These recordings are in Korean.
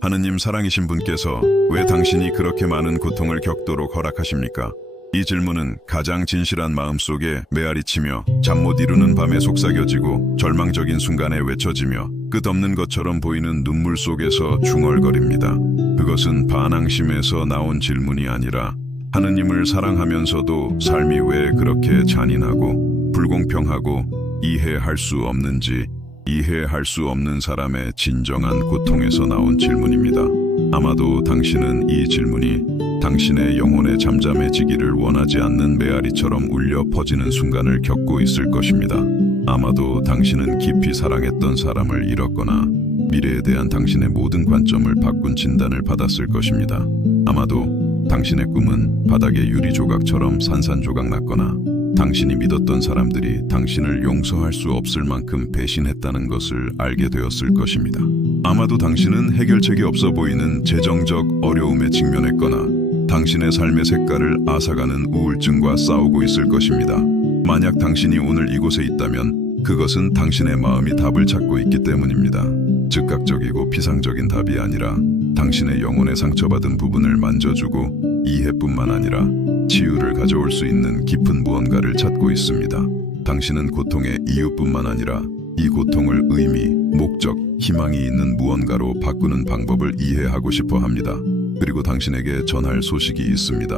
하느님 사랑이신 분께서 왜 당신이 그렇게 많은 고통을 겪도록 허락하십니까? 이 질문은 가장 진실한 마음속에 메아리치며 잠 못 이루는 밤에 속삭여지고 절망적인 순간에 외쳐지며 끝없는 것처럼 보이는 눈물 속에서 중얼거립니다. 그것은 반항심에서 나온 질문이 아니라 하느님을 사랑하면서도 삶이 왜 그렇게 잔인하고 불공평하고 이해할 수 없는지 이해할 수 없는 사람의 진정한 고통에서 나온 질문입니다. 아마도 당신은 이 질문이 당신의 영혼에 잠잠해지기를 원하지 않는 메아리처럼 울려 퍼지는 순간을 겪고 있을 것입니다. 아마도 당신은 깊이 사랑했던 사람을 잃었거나 미래에 대한 당신의 모든 관점을 바꾼 진단을 받았을 것입니다. 아마도 당신의 꿈은 바닥의 유리 조각처럼 산산조각 났거나 당신이 믿었던 사람들이 당신을 용서할 수 없을 만큼 배신했다는 것을 알게 되었을 것입니다. 아마도 당신은 해결책이 없어 보이는 재정적 어려움에 직면했거나 당신의 삶의 색깔을 앗아가는 우울증과 싸우고 있을 것입니다. 만약 당신이 오늘 이곳에 있다면 그것은 당신의 마음이 답을 찾고 있기 때문입니다. 즉각적이고 피상적인 답이 아니라 당신의 영혼에 상처받은 부분을 만져주고 이해뿐만 아니라 치유를 가져올 수 있는 깊은 무언가를 찾고 있습니다. 당신은 고통의 이유뿐만 아니라 이 고통을 의미, 목적, 희망이 있는 무언가로 바꾸는 방법을 이해하고 싶어 합니다. 그리고 당신에게 전할 소식이 있습니다.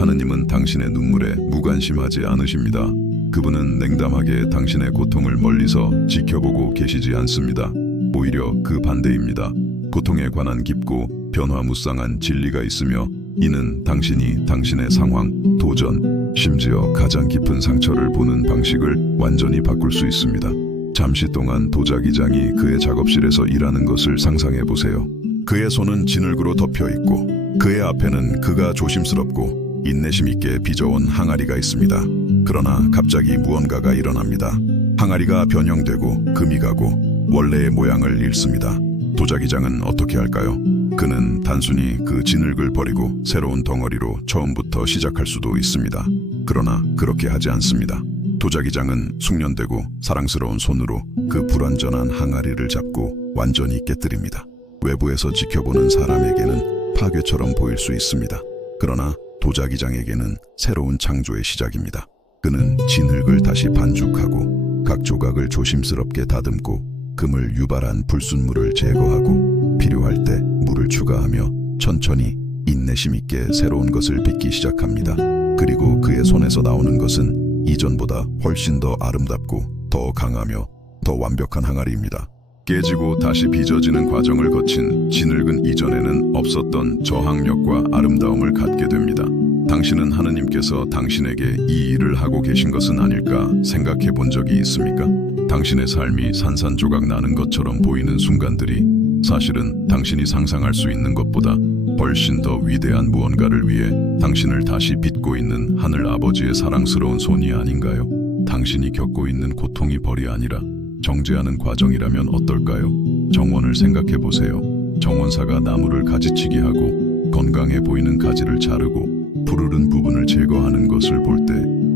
하느님은 당신의 눈물에 무관심하지 않으십니다. 그분은 냉담하게 당신의 고통을 멀리서 지켜보고 계시지 않습니다. 오히려 그 반대입니다. 고통에 관한 깊고 변화무쌍한 진리가 있으며 이는 당신이 당신의 상황, 도전, 심지어 가장 깊은 상처를 보는 방식을 완전히 바꿀 수 있습니다. 잠시 동안 도자기장이 그의 작업실에서 일하는 것을 상상해 보세요. 그의 손은 진흙으로 덮여 있고 그의 앞에는 그가 조심스럽고 인내심 있게 빚어온 항아리가 있습니다. 그러나 갑자기 무언가가 일어납니다. 항아리가 변형되고 금이 가고 원래의 모양을 잃습니다. 도자기장은 어떻게 할까요? 그는 단순히 그 진흙을 버리고 새로운 덩어리로 처음부터 시작할 수도 있습니다. 그러나 그렇게 하지 않습니다. 도자기장은 숙련되고 사랑스러운 손으로 그 불완전한 항아리를 잡고 완전히 깨뜨립니다. 외부에서 지켜보는 사람에게는 파괴처럼 보일 수 있습니다. 그러나 도자기장에게는 새로운 창조의 시작입니다. 그는 진흙을 다시 반죽하고 각 조각을 조심스럽게 다듬고 금을 유발한 불순물을 제거하고 필요할 때 물을 추가하며 천천히 인내심 있게 새로운 것을 빚기 시작합니다. 그리고 그의 손에서 나오는 것은 이전보다 훨씬 더 아름답고 더 강하며 더 완벽한 항아리입니다. 깨지고 다시 빚어지는 과정을 거친 진흙은 이전에는 없었던 저항력과 아름다움을 갖게 됩니다. 당신은 하느님께서 당신에게 이 일을 하고 계신 것은 아닐까 생각해 본 적이 있습니까? 당신의 삶이 산산조각 나는 것처럼 보이는 순간들이 사실은 당신이 상상할 수 있는 것보다 훨씬 더 위대한 무언가를 위해 당신을 다시 빚고 있는 하늘 아버지의 사랑스러운 손이 아닌가요? 당신이 겪고 있는 고통이 벌이 아니라 정죄하는 과정이라면 어떨까요? 정원을 생각해 보세요. 정원사가 나무를 가지치기 하고 건강해 보이는 가지를 자르고 푸르른 부분을 제거하는 것을 볼 때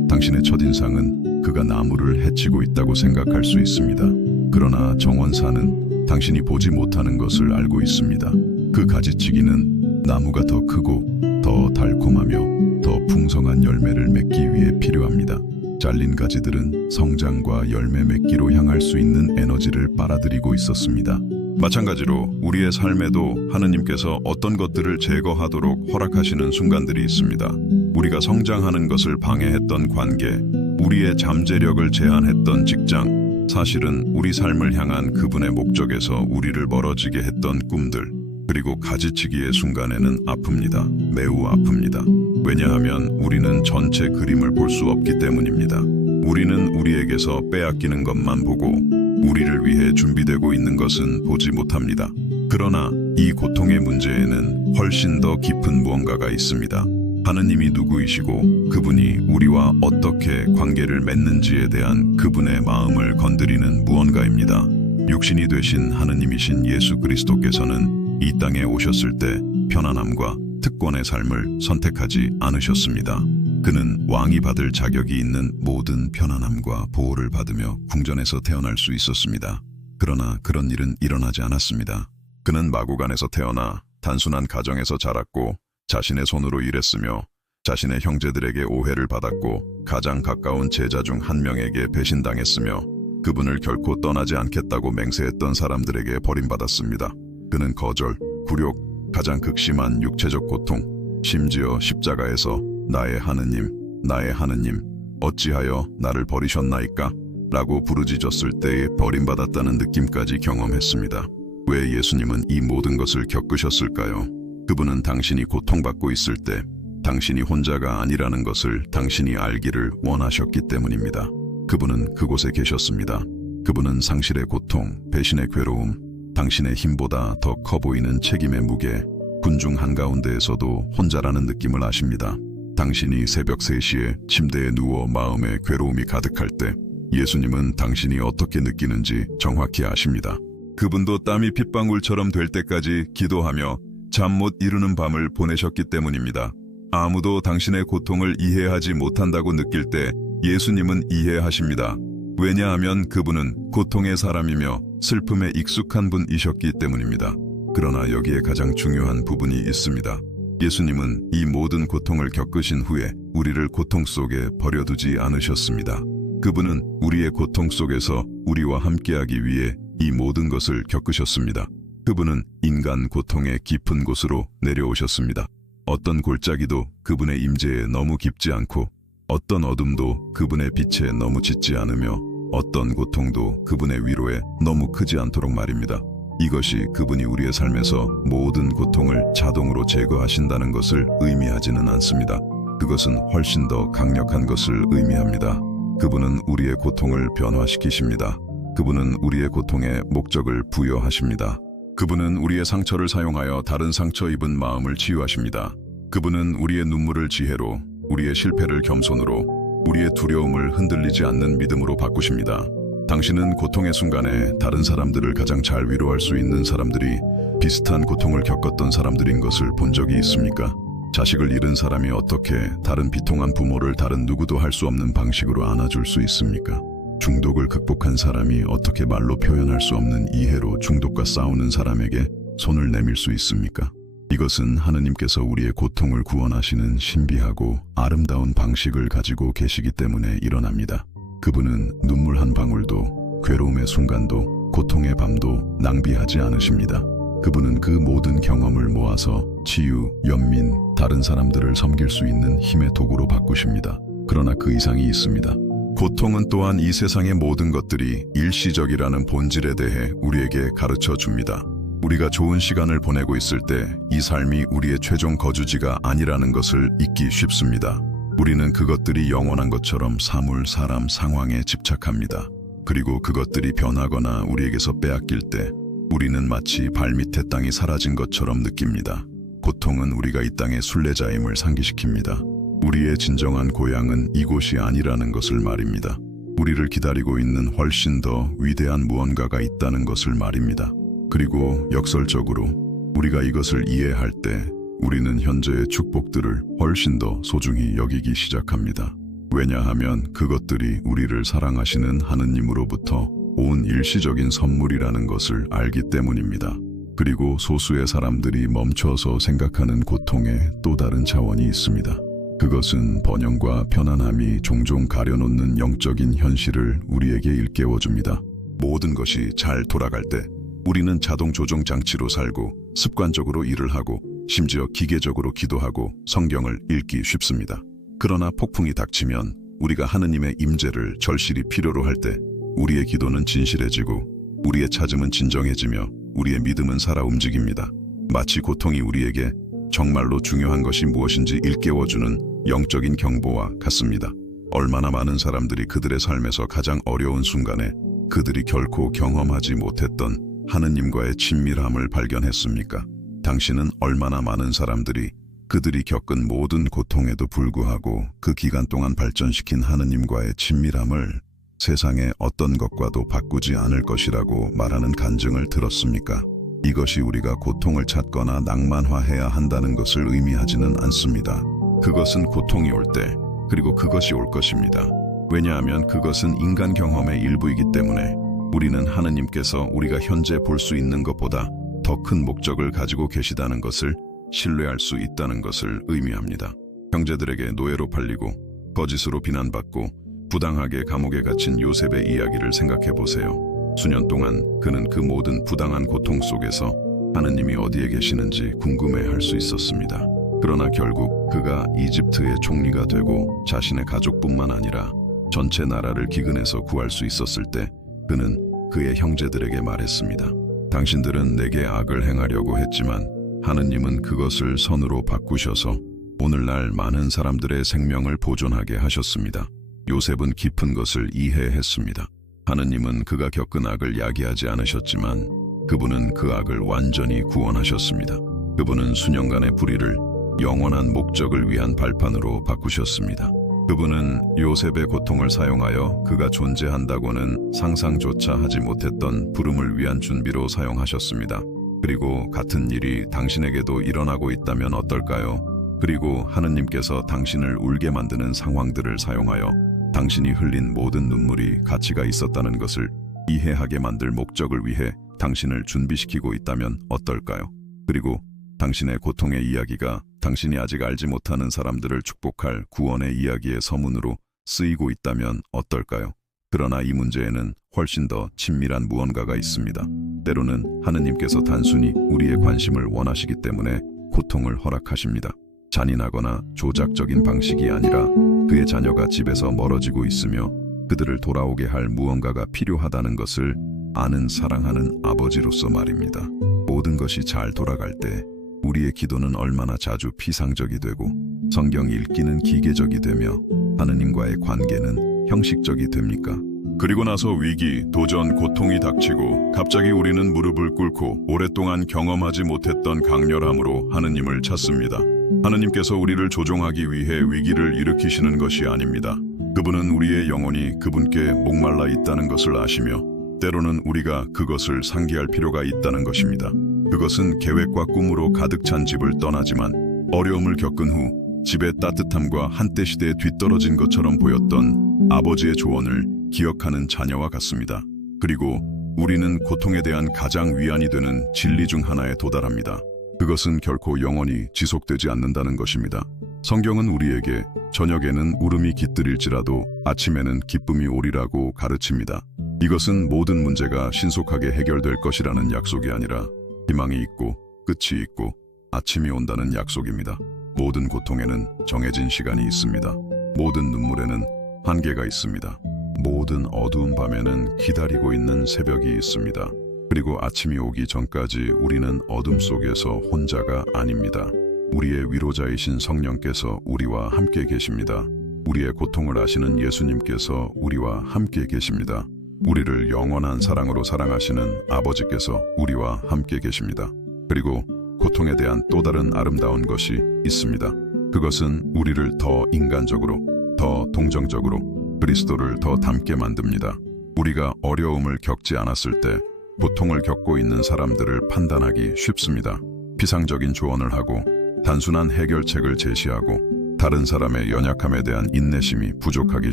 당신의 첫인상은 그가 나무를 해치고 있다고 생각할 수 있습니다. 그러나 정원사는 당신이 보지 못하는 것을 알고 있습니다. 그 가지치기는 나무가 더 크고 더 달콤하며 더 풍성한 열매를 맺기 위해 필요합니다. 잘린 가지들은 성장과 열매 맺기로 향할 수 있는 에너지를 빨아들이고 있었습니다. 마찬가지로 우리의 삶에도 하느님께서 어떤 것들을 제거하도록 허락하시는 순간들이 있습니다. 우리가 성장하는 것을 방해했던 관계, 우리의 잠재력을 제한했던 직장, 사실은 우리 삶을 향한 그분의 목적에서 우리를 멀어지게 했던 꿈들, 그리고 가지치기의 순간에는 아픕니다. 매우 아픕니다. 왜냐하면 우리는 전체 그림을 볼 수 없기 때문입니다. 우리는 우리에게서 빼앗기는 것만 보고 우리를 위해 준비되고 있는 것은 보지 못합니다. 그러나 이 고통의 문제에는 훨씬 더 깊은 무언가가 있습니다. 하느님이 누구이시고 그분이 우리와 어떻게 관계를 맺는지에 대한 그분의 마음을 건드리는 무언가입니다. 육신이 되신 하느님이신 예수 그리스도께서는 이 땅에 오셨을 때 편안함과 특권의 삶을 선택하지 않으셨습니다. 그는 왕이 받을 자격이 있는 모든 편안함과 보호를 받으며 궁전에서 태어날 수 있었습니다. 그러나 그런 일은 일어나지 않았습니다. 그는 마구간에서 태어나 단순한 가정에서 자랐고 자신의 손으로 일했으며 자신의 형제들에게 오해를 받았고 가장 가까운 제자 중 한 명에게 배신당했으며 그분을 결코 떠나지 않겠다고 맹세했던 사람들에게 버림받았습니다. 그는 거절, 굴욕, 가장 극심한 육체적 고통, 심지어 십자가에서 나의 하느님, 어찌하여 나를 버리셨나이까? 라고 부르짖었을 때에 버림받았다는 느낌까지 경험했습니다. 왜 예수님은 이 모든 것을 겪으셨을까요? 그분은 당신이 고통받고 있을 때 당신이 혼자가 아니라는 것을 당신이 알기를 원하셨기 때문입니다. 그분은 그곳에 계셨습니다. 그분은 상실의 고통, 배신의 괴로움, 당신의 힘보다 더 커 보이는 책임의 무게, 군중 한가운데에서도 혼자라는 느낌을 아십니다. 당신이 새벽 3시에 침대에 누워 마음에 괴로움이 가득할 때 예수님은 당신이 어떻게 느끼는지 정확히 아십니다. 그분도 땀이 핏방울처럼 될 때까지 기도하며 잠 못 이루는 밤을 보내셨기 때문입니다. 아무도 당신의 고통을 이해하지 못한다고 느낄 때 예수님은 이해하십니다. 왜냐하면 그분은 고통의 사람이며 슬픔에 익숙한 분이셨기 때문입니다. 그러나 여기에 가장 중요한 부분이 있습니다. 예수님은 이 모든 고통을 겪으신 후에 우리를 고통 속에 버려두지 않으셨습니다. 그분은 우리의 고통 속에서 우리와 함께하기 위해 이 모든 것을 겪으셨습니다. 그분은 인간 고통의 깊은 곳으로 내려오셨습니다. 어떤 골짜기도 그분의 임재에 너무 깊지 않고 어떤 어둠도 그분의 빛에 너무 짙지 않으며 어떤 고통도 그분의 위로에 너무 크지 않도록 말입니다. 이것이 그분이 우리의 삶에서 모든 고통을 자동으로 제거하신다는 것을 의미하지는 않습니다. 그것은 훨씬 더 강력한 것을 의미합니다. 그분은 우리의 고통을 변화시키십니다. 그분은 우리의 고통에 목적을 부여하십니다. 그분은 우리의 상처를 사용하여 다른 상처 입은 마음을 치유하십니다. 그분은 우리의 눈물을 지혜로, 우리의 실패를 겸손으로, 우리의 두려움을 흔들리지 않는 믿음으로 바꾸십니다. 당신은 고통의 순간에 다른 사람들을 가장 잘 위로할 수 있는 사람들이 비슷한 고통을 겪었던 사람들인 것을 본 적이 있습니까? 자식을 잃은 사람이 어떻게 다른 비통한 부모를 다른 누구도 할 수 없는 방식으로 안아줄 수 있습니까? 중독을 극복한 사람이 어떻게 말로 표현할 수 없는 이해로 중독과 싸우는 사람에게 손을 내밀 수 있습니까? 이것은 하느님께서 우리의 고통을 구원하시는 신비하고 아름다운 방식을 가지고 계시기 때문에 일어납니다. 그분은 눈물 한 방울도, 괴로움의 순간도, 고통의 밤도 낭비하지 않으십니다. 그분은 그 모든 경험을 모아서 치유, 연민, 다른 사람들을 섬길 수 있는 힘의 도구로 바꾸십니다. 그러나 그 이상이 있습니다. 고통은 또한 이 세상의 모든 것들이 일시적이라는 본질에 대해 우리에게 가르쳐 줍니다. 우리가 좋은 시간을 보내고 있을 때 이 삶이 우리의 최종 거주지가 아니라는 것을 잊기 쉽습니다. 우리는 그것들이 영원한 것처럼 사물, 사람, 상황에 집착합니다. 그리고 그것들이 변하거나 우리에게서 빼앗길 때 우리는 마치 발밑의 땅이 사라진 것처럼 느낍니다. 고통은 우리가 이 땅의 순례자임을 상기시킵니다. 우리의 진정한 고향은 이곳이 아니라는 것을 말입니다. 우리를 기다리고 있는 훨씬 더 위대한 무언가가 있다는 것을 말입니다. 그리고 역설적으로 우리가 이것을 이해할 때 우리는 현재의 축복들을 훨씬 더 소중히 여기기 시작합니다. 왜냐하면 그것들이 우리를 사랑하시는 하느님으로부터 온 일시적인 선물이라는 것을 알기 때문입니다. 그리고 소수의 사람들이 멈춰서 생각하는 고통의 또 다른 차원이 있습니다. 그것은 번영과 편안함이 종종 가려놓는 영적인 현실을 우리에게 일깨워줍니다. 모든 것이 잘 돌아갈 때 우리는 자동 조종 장치로 살고 습관적으로 일을 하고 심지어 기계적으로 기도하고 성경을 읽기 쉽습니다. 그러나 폭풍이 닥치면 우리가 하느님의 임재를 절실히 필요로 할 때 우리의 기도는 진실해지고 우리의 찾음은 진정해지며 우리의 믿음은 살아 움직입니다. 마치 고통이 우리에게 정말로 중요한 것이 무엇인지 일깨워주는 영적인 경보와 같습니다. 얼마나 많은 사람들이 그들의 삶에서 가장 어려운 순간에 그들이 결코 경험하지 못했던 하느님과의 친밀함을 발견했습니까? 당신은 얼마나 많은 사람들이 그들이 겪은 모든 고통에도 불구하고 그 기간 동안 발전시킨 하느님과의 친밀함을 세상의 어떤 것과도 바꾸지 않을 것이라고 말하는 간증을 들었습니까? 이것이 우리가 고통을 찾거나 낭만화해야 한다는 것을 의미하지는 않습니다. 그것은 고통이 올 때, 그리고 그것이 올 것입니다. 왜냐하면 그것은 인간 경험의 일부이기 때문에 우리는 하느님께서 우리가 현재 볼 수 있는 것보다 더 큰 목적을 가지고 계시다는 것을 신뢰할 수 있다는 것을 의미합니다. 형제들에게 노예로 팔리고 거짓으로 비난받고 부당하게 감옥에 갇힌 요셉의 이야기를 생각해 보세요. 수년 동안 그는 그 모든 부당한 고통 속에서 하느님이 어디에 계시는지 궁금해할 수 있었습니다. 그러나 결국 그가 이집트의 총리가 되고 자신의 가족뿐만 아니라 전체 나라를 기근에서 구할 수 있었을 때 그는 그의 형제들에게 말했습니다. 당신들은 내게 악을 행하려고 했지만 하느님은 그것을 선으로 바꾸셔서 오늘날 많은 사람들의 생명을 보존하게 하셨습니다. 요셉은 깊은 것을 이해했습니다. 하느님은 그가 겪은 악을 야기하지 않으셨지만 그분은 그 악을 완전히 구원하셨습니다. 그분은 수년간의 불의를 영원한 목적을 위한 발판으로 바꾸셨습니다. 그분은 요셉의 고통을 사용하여 그가 존재한다고는 상상조차 하지 못했던 부름을 위한 준비로 사용하셨습니다. 그리고 같은 일이 당신에게도 일어나고 있다면 어떨까요? 그리고 하느님께서 당신을 울게 만드는 상황들을 사용하여 당신이 흘린 모든 눈물이 가치가 있었다는 것을 이해하게 만들 목적을 위해 당신을 준비시키고 있다면 어떨까요? 그리고 당신의 고통의 이야기가 당신이 아직 알지 못하는 사람들을 축복할 구원의 이야기의 서문으로 쓰이고 있다면 어떨까요? 그러나 이 문제에는 훨씬 더 친밀한 무언가가 있습니다. 때로는 하느님께서 단순히 우리의 관심을 원하시기 때문에 고통을 허락하십니다. 잔인하거나 조작적인 방식이 아니라 그의 자녀가 집에서 멀어지고 있으며 그들을 돌아오게 할 무언가가 필요하다는 것을 아는 사랑하는 아버지로서 말입니다. 모든 것이 잘 돌아갈 때 우리의 기도는 얼마나 자주 피상적이 되고 성경 읽기는 기계적이 되며 하느님과의 관계는 형식적이 됩니까? 그리고 나서 위기, 도전, 고통이 닥치고 갑자기 우리는 무릎을 꿇고 오랫동안 경험하지 못했던 강렬함으로 하느님을 찾습니다. 하느님께서 우리를 조종하기 위해 위기를 일으키시는 것이 아닙니다. 그분은 우리의 영혼이 그분께 목말라 있다는 것을 아시며 때로는 우리가 그것을 상기할 필요가 있다는 것입니다. 그것은 계획과 꿈으로 가득 찬 집을 떠나지만 어려움을 겪은 후 집의 따뜻함과 한때 시대에 뒤떨어진 것처럼 보였던 아버지의 조언을 기억하는 자녀와 같습니다. 그리고 우리는 고통에 대한 가장 위안이 되는 진리 중 하나에 도달합니다. 그것은 결코 영원히 지속되지 않는다는 것입니다. 성경은 우리에게 저녁에는 울음이 깃들일지라도 아침에는 기쁨이 오리라고 가르칩니다. 이것은 모든 문제가 신속하게 해결될 것이라는 약속이 아니라 희망이 있고 끝이 있고 아침이 온다는 약속입니다. 모든 고통에는 정해진 시간이 있습니다. 모든 눈물에는 한계가 있습니다. 모든 어두운 밤에는 기다리고 있는 새벽이 있습니다. 그리고 아침이 오기 전까지 우리는 어둠 속에서 혼자가 아닙니다. 우리의 위로자이신 성령께서 우리와 함께 계십니다. 우리의 고통을 아시는 예수님께서 우리와 함께 계십니다. 우리를 영원한 사랑으로 사랑하시는 아버지께서 우리와 함께 계십니다. 그리고 고통에 대한 또 다른 아름다운 것이 있습니다. 그것은 우리를 더 인간적으로, 더 동정적으로 그리스도를 더 닮게 만듭니다. 우리가 어려움을 겪지 않았을 때 고통을 겪고 있는 사람들을 판단하기 쉽습니다. 피상적인 조언을 하고 단순한 해결책을 제시하고 다른 사람의 연약함에 대한 인내심이 부족하기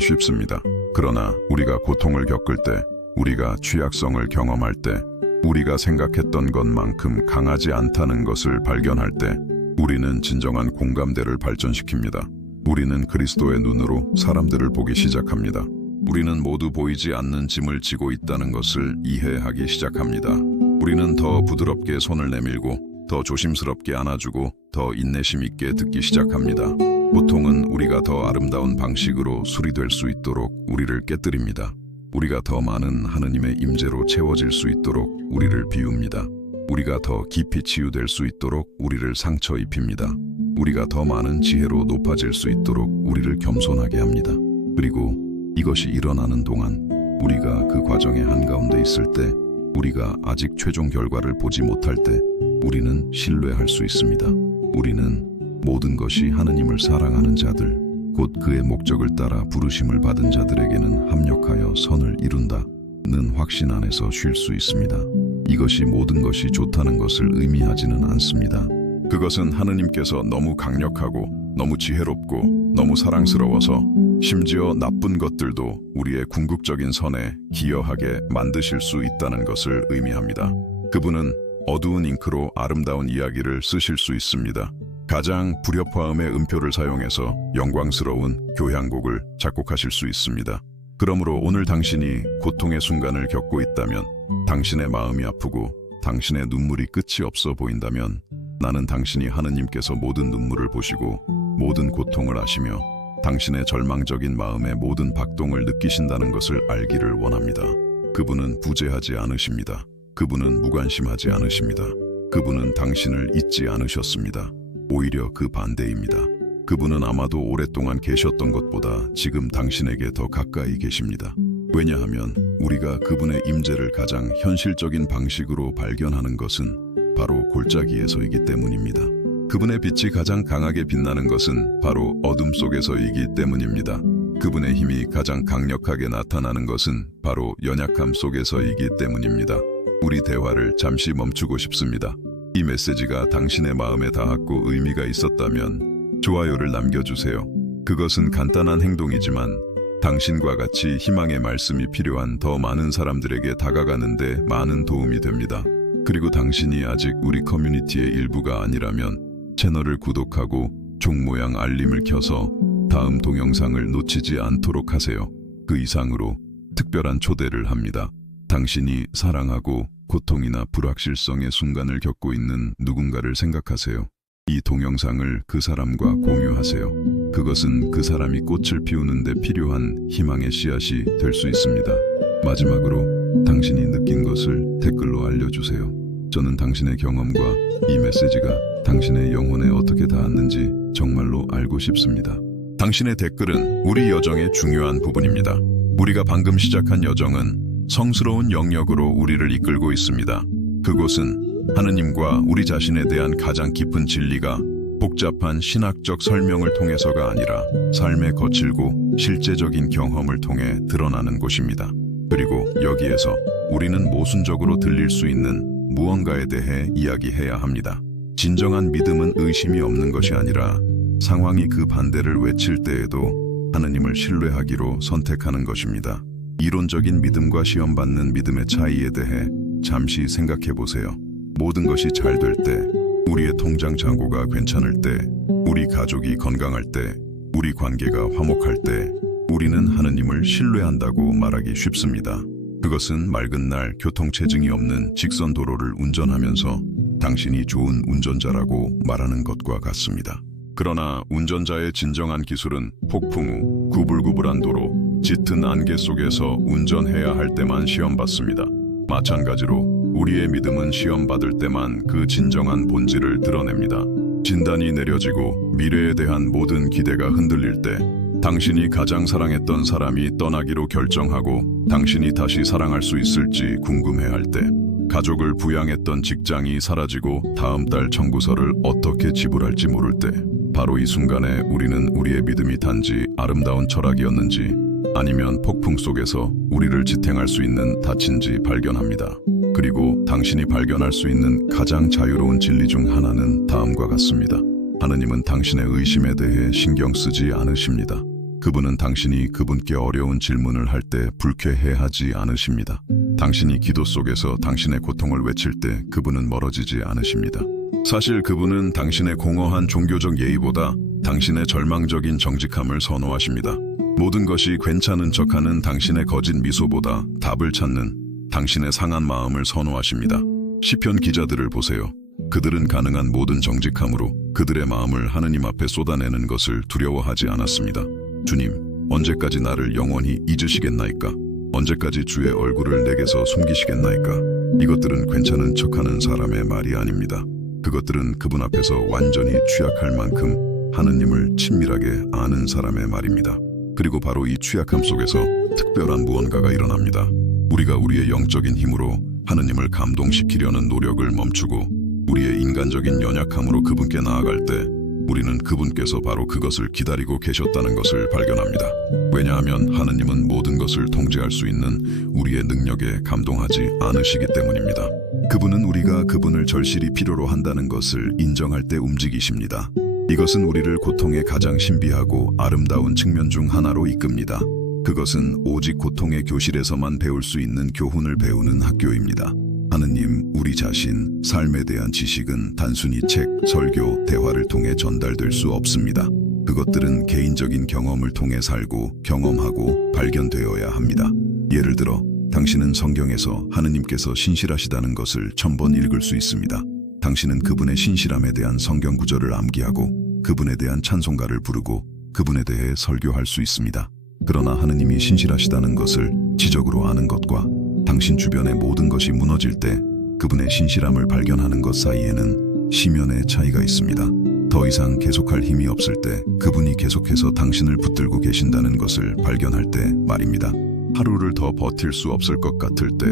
쉽습니다. 그러나 우리가 고통을 겪을 때, 우리가 취약성을 경험할 때, 우리가 생각했던 것만큼 강하지 않다는 것을 발견할 때 우리는 진정한 공감대를 발전시킵니다. 우리는 그리스도의 눈으로 사람들을 보기 시작합니다. 우리는 모두 보이지 않는 짐을 지고 있다는 것을 이해하기 시작합니다. 우리는 더 부드럽게 손을 내밀고 더 조심스럽게 안아주고 더 인내심 있게 듣기 시작합니다. 고통은 우리가 더 아름다운 방식으로 수리될 수 있도록 우리를 깨뜨립니다. 우리가 더 많은 하느님의 임재로 채워질 수 있도록 우리를 비웁니다. 우리가 더 깊이 치유될 수 있도록 우리를 상처 입힙니다. 우리가 더 많은 지혜로 높아질 수 있도록 우리를 겸손하게 합니다. 그리고 이것이 일어나는 동안 우리가 그 과정의 한가운데 있을 때, 우리가 아직 최종 결과를 보지 못할 때 우리는 신뢰할 수 있습니다. 우리는 모든 것이 하느님을 사랑하는 자들, 곧 그의 목적을 따라 부르심을 받은 자들에게는 합력하여 선을 이룬다는 확신 안에서 쉴 수 있습니다. 이것이 모든 것이 좋다는 것을 의미하지는 않습니다. 그것은 하느님께서 너무 강력하고 너무 지혜롭고 너무 사랑스러워서 심지어 나쁜 것들도 우리의 궁극적인 선에 기여하게 만드실 수 있다는 것을 의미합니다. 그분은 어두운 잉크로 아름다운 이야기를 쓰실 수 있습니다. 가장 불협화음의 음표를 사용해서 영광스러운 교향곡을 작곡하실 수 있습니다. 그러므로 오늘 당신이 고통의 순간을 겪고 있다면, 당신의 마음이 아프고 당신의 눈물이 끝이 없어 보인다면, 나는 당신이 하느님께서 모든 눈물을 보시고 모든 고통을 아시며 당신의 절망적인 마음의 모든 박동을 느끼신다는 것을 알기를 원합니다. 그분은 부재하지 않으십니다. 그분은 무관심하지 않으십니다. 그분은 당신을 잊지 않으셨습니다. 오히려 그 반대입니다. 그분은 아마도 오랫동안 계셨던 것보다 지금 당신에게 더 가까이 계십니다. 왜냐하면 우리가 그분의 임재를 가장 현실적인 방식으로 발견하는 것은 바로 골짜기에서이기 때문입니다. 그분의 빛이 가장 강하게 빛나는 것은 바로 어둠 속에서이기 때문입니다. 그분의 힘이 가장 강력하게 나타나는 것은 바로 연약함 속에서이기 때문입니다. 우리 대화를 잠시 멈추고 싶습니다. 이 메시지가 당신의 마음에 닿았고 의미가 있었다면 좋아요를 남겨주세요. 그것은 간단한 행동이지만 당신과 같이 희망의 말씀이 필요한 더 많은 사람들에게 다가가는 데 많은 도움이 됩니다. 그리고 당신이 아직 우리 커뮤니티의 일부가 아니라면 채널을 구독하고 종 모양 알림을 켜서 다음 동영상을 놓치지 않도록 하세요. 그 이상으로 특별한 초대를 합니다. 당신이 사랑하고 고통이나 불확실성의 순간을 겪고 있는 누군가를 생각하세요. 이 동영상을 그 사람과 공유하세요. 그것은 그 사람이 꽃을 피우는 데 필요한 희망의 씨앗이 될 수 있습니다. 마지막으로 당신이 느낀 것을 댓글로 알려주세요. 저는 당신의 경험과 이 메시지가 당신의 영혼에 어떻게 닿았는지 정말로 알고 싶습니다. 당신의 댓글은 우리 여정의 중요한 부분입니다. 우리가 방금 시작한 여정은 성스러운 영역으로 우리를 이끌고 있습니다. 그곳은 하느님과 우리 자신에 대한 가장 깊은 진리가 복잡한 신학적 설명을 통해서가 아니라 삶의 거칠고 실제적인 경험을 통해 드러나는 곳입니다. 그리고 여기에서 우리는 모순적으로 들릴 수 있는 무언가에 대해 이야기해야 합니다. 진정한 믿음은 의심이 없는 것이 아니라 상황이 그 반대를 외칠 때에도 하느님을 신뢰하기로 선택하는 것입니다. 이론적인 믿음과 시험받는 믿음의 차이에 대해 잠시 생각해 보세요. 모든 것이 잘 될 때, 우리의 통장 잔고가 괜찮을 때, 우리 가족이 건강할 때, 우리 관계가 화목할 때, 우리는 하느님을 신뢰한다고 말하기 쉽습니다. 그것은 맑은 날 교통체증이 없는 직선 도로를 운전하면서 당신이 좋은 운전자라고 말하는 것과 같습니다. 그러나 운전자의 진정한 기술은 폭풍 후 구불구불한 도로, 짙은 안개 속에서 운전해야 할 때만 시험받습니다. 마찬가지로 우리의 믿음은 시험받을 때만 그 진정한 본질을 드러냅니다. 진단이 내려지고 미래에 대한 모든 기대가 흔들릴 때, 당신이 가장 사랑했던 사람이 떠나기로 결정하고 당신이 다시 사랑할 수 있을지 궁금해할 때, 가족을 부양했던 직장이 사라지고 다음 달 청구서를 어떻게 지불할지 모를 때, 바로 이 순간에 우리는 우리의 믿음이 단지 아름다운 철학이었는지 아니면 폭풍 속에서 우리를 지탱할 수 있는 닻인지 발견합니다. 그리고 당신이 발견할 수 있는 가장 자유로운 진리 중 하나는 다음과 같습니다. 하느님은 당신의 의심에 대해 신경 쓰지 않으십니다. 그분은 당신이 그분께 어려운 질문을 할 때 불쾌해하지 않으십니다. 당신이 기도 속에서 당신의 고통을 외칠 때 그분은 멀어지지 않으십니다. 사실 그분은 당신의 공허한 종교적 예의보다 당신의 절망적인 정직함을 선호하십니다. 모든 것이 괜찮은 척하는 당신의 거짓 미소보다 답을 찾는 당신의 상한 마음을 선호하십니다. 시편 기자들을 보세요. 그들은 가능한 모든 정직함으로 그들의 마음을 하느님 앞에 쏟아내는 것을 두려워하지 않았습니다. 주님, 언제까지 나를 영원히 잊으시겠나이까? 언제까지 주의 얼굴을 내게서 숨기시겠나이까? 이것들은 괜찮은 척하는 사람의 말이 아닙니다. 그것들은 그분 앞에서 완전히 취약할 만큼 하느님을 친밀하게 아는 사람의 말입니다. 그리고 바로 이 취약함 속에서 특별한 무언가가 일어납니다. 우리가 우리의 영적인 힘으로 하느님을 감동시키려는 노력을 멈추고 우리의 인간적인 연약함으로 그분께 나아갈 때 우리는 그분께서 바로 그것을 기다리고 계셨다는 것을 발견합니다. 왜냐하면 하느님은 모든 것을 통제할 수 있는 우리의 능력에 감동하지 않으시기 때문입니다. 그분은 우리가 그분을 절실히 필요로 한다는 것을 인정할 때 움직이십니다. 이것은 우리를 고통의 가장 신비하고 아름다운 측면 중 하나로 이끕니다. 그것은 오직 고통의 교실에서만 배울 수 있는 교훈을 배우는 학교입니다. 하느님, 우리 자신, 삶에 대한 지식은 단순히 책, 설교, 대화를 통해 전달될 수 없습니다. 그것들은 개인적인 경험을 통해 살고 경험하고 발견되어야 합니다. 예를 들어 당신은 성경에서 하느님께서 신실하시다는 것을 1000번 읽을 수 있습니다. 당신은 그분의 신실함에 대한 성경 구절을 암기하고 그분에 대한 찬송가를 부르고 그분에 대해 설교할 수 있습니다. 그러나 하느님이 신실하시다는 것을 지적으로 아는 것과 당신 주변의 모든 것이 무너질 때 그분의 신실함을 발견하는 것 사이에는 심연의 차이가 있습니다. 더 이상 계속할 힘이 없을 때 그분이 계속해서 당신을 붙들고 계신다는 것을 발견할 때 말입니다. 하루를 더 버틸 수 없을 것 같을 때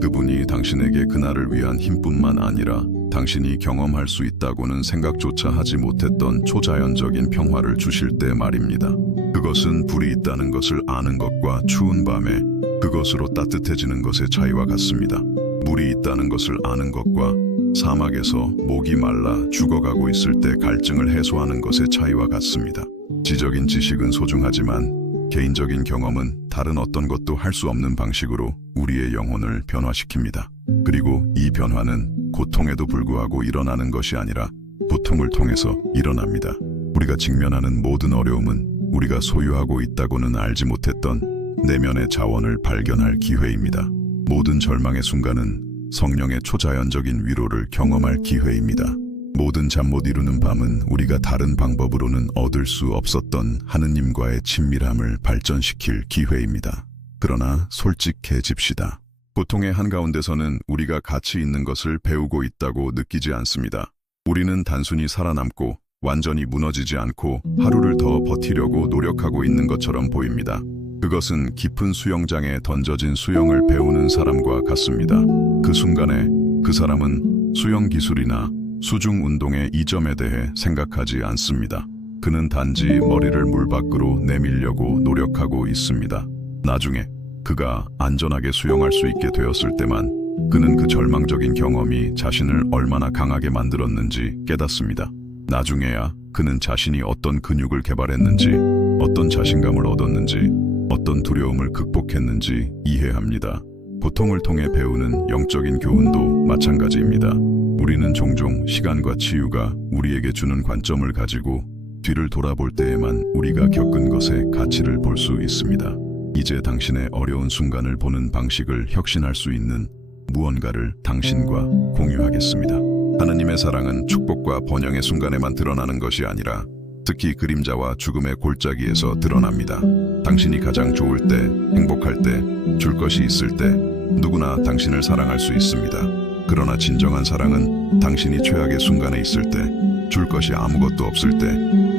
그분이 당신에게 그날을 위한 힘뿐만 아니라 당신이 경험할 수 있다고는 생각조차 하지 못했던 초자연적인 평화를 주실 때 말입니다. 그것은 불이 있다는 것을 아는 것과 추운 밤에 그것으로 따뜻해지는 것의 차이와 같습니다. 물이 있다는 것을 아는 것과 사막에서 목이 말라 죽어가고 있을 때 갈증을 해소하는 것의 차이와 같습니다. 지적인 지식은 소중하지만 개인적인 경험은 다른 어떤 것도 할 수 없는 방식으로 우리의 영혼을 변화시킵니다. 그리고 이 변화는 고통에도 불구하고 일어나는 것이 아니라 고통을 통해서 일어납니다. 우리가 직면하는 모든 어려움은 우리가 소유하고 있다고는 알지 못했던 내면의 자원을 발견할 기회입니다. 모든 절망의 순간은 성령의 초자연적인 위로를 경험할 기회입니다. 모든 잠 못 이루는 밤은 우리가 다른 방법으로는 얻을 수 없었던 하느님과의 친밀함을 발전시킬 기회입니다. 그러나 솔직해집시다. 고통의 한가운데서는 우리가 가치 있는 것을 배우고 있다고 느끼지 않습니다. 우리는 단순히 살아남고 완전히 무너지지 않고 하루를 더 버티려고 노력하고 있는 것처럼 보입니다. 그것은 깊은 수영장에 던져진 수영을 배우는 사람과 같습니다. 그 순간에 그 사람은 수영 기술이나 수중 운동의 이점에 대해 생각하지 않습니다. 그는 단지 머리를 물 밖으로 내밀려고 노력하고 있습니다. 나중에 그가 안전하게 수영할 수 있게 되었을 때만 그는 그 절망적인 경험이 자신을 얼마나 강하게 만들었는지 깨닫습니다. 나중에야 그는 자신이 어떤 근육을 개발했는지, 어떤 자신감을 얻었는지, 어떤 두려움을 극복했는지 이해합니다. 고통을 통해 배우는 영적인 교훈도 마찬가지입니다. 우리는 종종 시간과 치유가 우리에게 주는 관점을 가지고 뒤를 돌아볼 때에만 우리가 겪은 것의 가치를 볼 수 있습니다. 이제 당신의 어려운 순간을 보는 방식을 혁신할 수 있는 무언가를 당신과 공유하겠습니다. 하느님의 사랑은 축복과 번영의 순간에만 드러나는 것이 아니라 특히 그림자와 죽음의 골짜기에서 드러납니다. 당신이 가장 좋을 때, 행복할 때, 줄 것이 있을 때 누구나 당신을 사랑할 수 있습니다. 그러나 진정한 사랑은 당신이 최악의 순간에 있을 때, 줄 것이 아무것도 없을 때,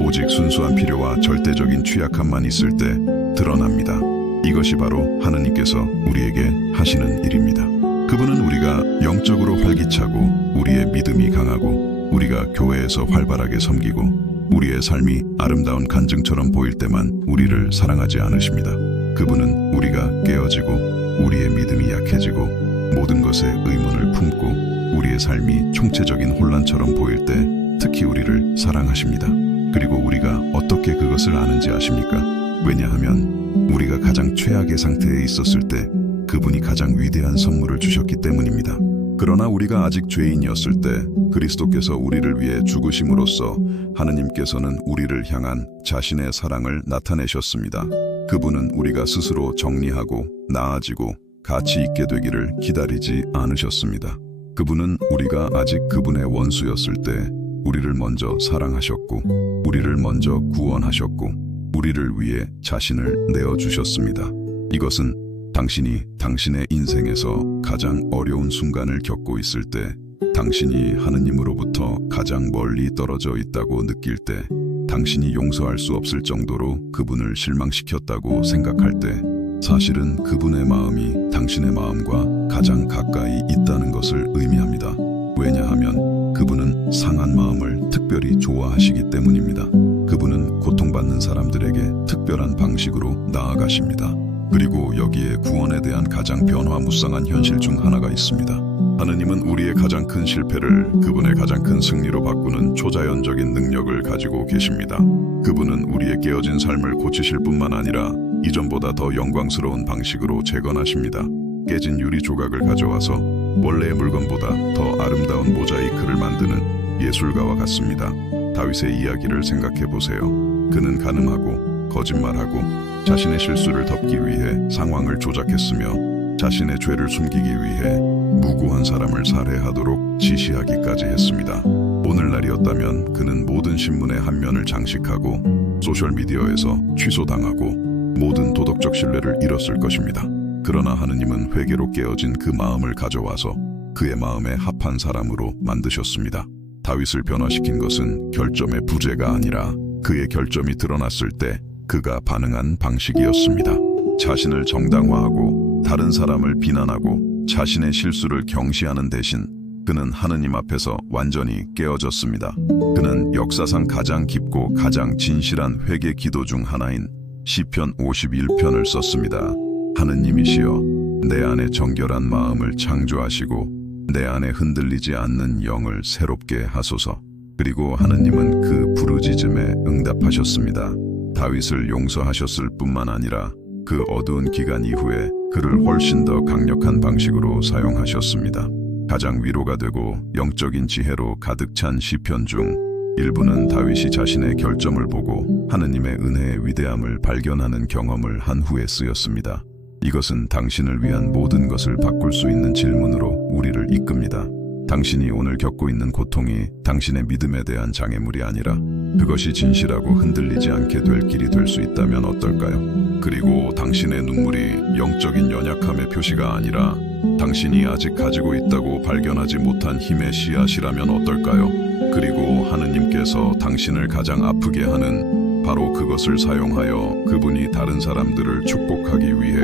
오직 순수한 필요와 절대적인 취약함만 있을 때 드러납니다. 이것이 바로 하느님께서 우리에게 하시는 일입니다. 그분은 우리가 영적으로 활기차고 우리의 믿음이 강하고 우리가 교회에서 활발하게 섬기고 우리의 삶이 아름다운 간증처럼 보일 때만 우리를 사랑하지 않으십니다. 그분은 우리가 깨어지고 우리의 믿음이 약해지고 모든 것에 의문을 품고 우리의 삶이 총체적인 혼란처럼 보일 때 특히 우리를 사랑하십니다. 그리고 우리가 어떻게 그것을 아는지 아십니까? 왜냐하면 우리가 가장 최악의 상태에 있었을 때 그분이 가장 위대한 선물을 주셨기 때문입니다. 그러나 우리가 아직 죄인이었을 때 그리스도께서 우리를 위해 죽으심으로써 하느님께서는 우리를 향한 자신의 사랑을 나타내셨습니다. 그분은 우리가 스스로 정리하고 나아지고 가치 있게 되기를 기다리지 않으셨습니다. 그분은 우리가 아직 그분의 원수였을 때 우리를 먼저 사랑하셨고 우리를 먼저 구원하셨고 우리를 위해 자신을 내어주셨습니다. 이것은 당신이 당신의 인생에서 가장 어려운 순간을 겪고 있을 때, 당신이 하느님으로부터 가장 멀리 떨어져 있다고 느낄 때, 당신이 용서할 수 없을 정도로 그분을 실망시켰다고 생각할 때, 사실은 그분의 마음이 당신의 마음과 가장 가까이 있다는 것을 의미합니다. 왜냐하면 그분은 상한 마음을 특별히 좋아하시기 때문입니다. 그분은 고통받는 사람들에게 특별한 방식으로 나아가십니다. 그리고 여기에 구원에 대한 가장 변화무쌍한 현실 중 하나가 있습니다. 하느님은 우리의 가장 큰 실패를 그분의 가장 큰 승리로 바꾸는 초자연적인 능력을 가지고 계십니다. 그분은 우리의 깨어진 삶을 고치실 뿐만 아니라 이전보다 더 영광스러운 방식으로 재건하십니다. 깨진 유리 조각을 가져와서 원래의 물건보다 더 아름다운 모자이크를 만드는 예술가와 같습니다. 다윗의 이야기를 생각해 보세요. 그는 간음하고 거짓말하고 자신의 실수를 덮기 위해 상황을 조작했으며 자신의 죄를 숨기기 위해 무고한 사람을 살해하도록 지시하기까지 했습니다. 오늘날이었다면 그는 모든 신문의 한 면을 장식하고 소셜미디어에서 취소당하고 모든 도덕적 신뢰를 잃었을 것입니다. 그러나 하느님은 회개로 깨어진 그 마음을 가져와서 그의 마음에 합한 사람으로 만드셨습니다. 다윗을 변화시킨 것은 결점의 부재가 아니라 그의 결점이 드러났을 때 그가 반응한 방식이었습니다. 자신을 정당화하고 다른 사람을 비난하고 자신의 실수를 경시하는 대신 그는 하느님 앞에서 완전히 깨어졌습니다. 그는 역사상 가장 깊고 가장 진실한 회개 기도 중 하나인 시편 51편을 썼습니다. 하느님이시여, 내 안에 정결한 마음을 창조하시고 내 안에 흔들리지 않는 영을 새롭게 하소서. 그리고 하느님은 그 부르짖음에 응답하셨습니다. 다윗을 용서하셨을 뿐만 아니라 그 어두운 기간 이후에 그를 훨씬 더 강력한 방식으로 사용하셨습니다. 가장 위로가 되고 영적인 지혜로 가득 찬 시편 중 일부는 다윗이 자신의 결점을 보고 하느님의 은혜의 위대함을 발견하는 경험을 한 후에 쓰였습니다. 이것은 당신을 위한 모든 것을 바꿀 수 있는 질문으로 우리를 이끕니다. 당신이 오늘 겪고 있는 고통이 당신의 믿음에 대한 장애물이 아니라 그것이 진실하고 흔들리지 않게 될 길이 될 수 있다면 어떨까요? 그리고 당신의 눈물이 영적인 연약함의 표시가 아니라 당신이 아직 가지고 있다고 발견하지 못한 힘의 씨앗이라면 어떨까요? 그리고 하느님께서 당신을 가장 아프게 하는 바로 그것을 사용하여 그분이 다른 사람들을 축복하기 위해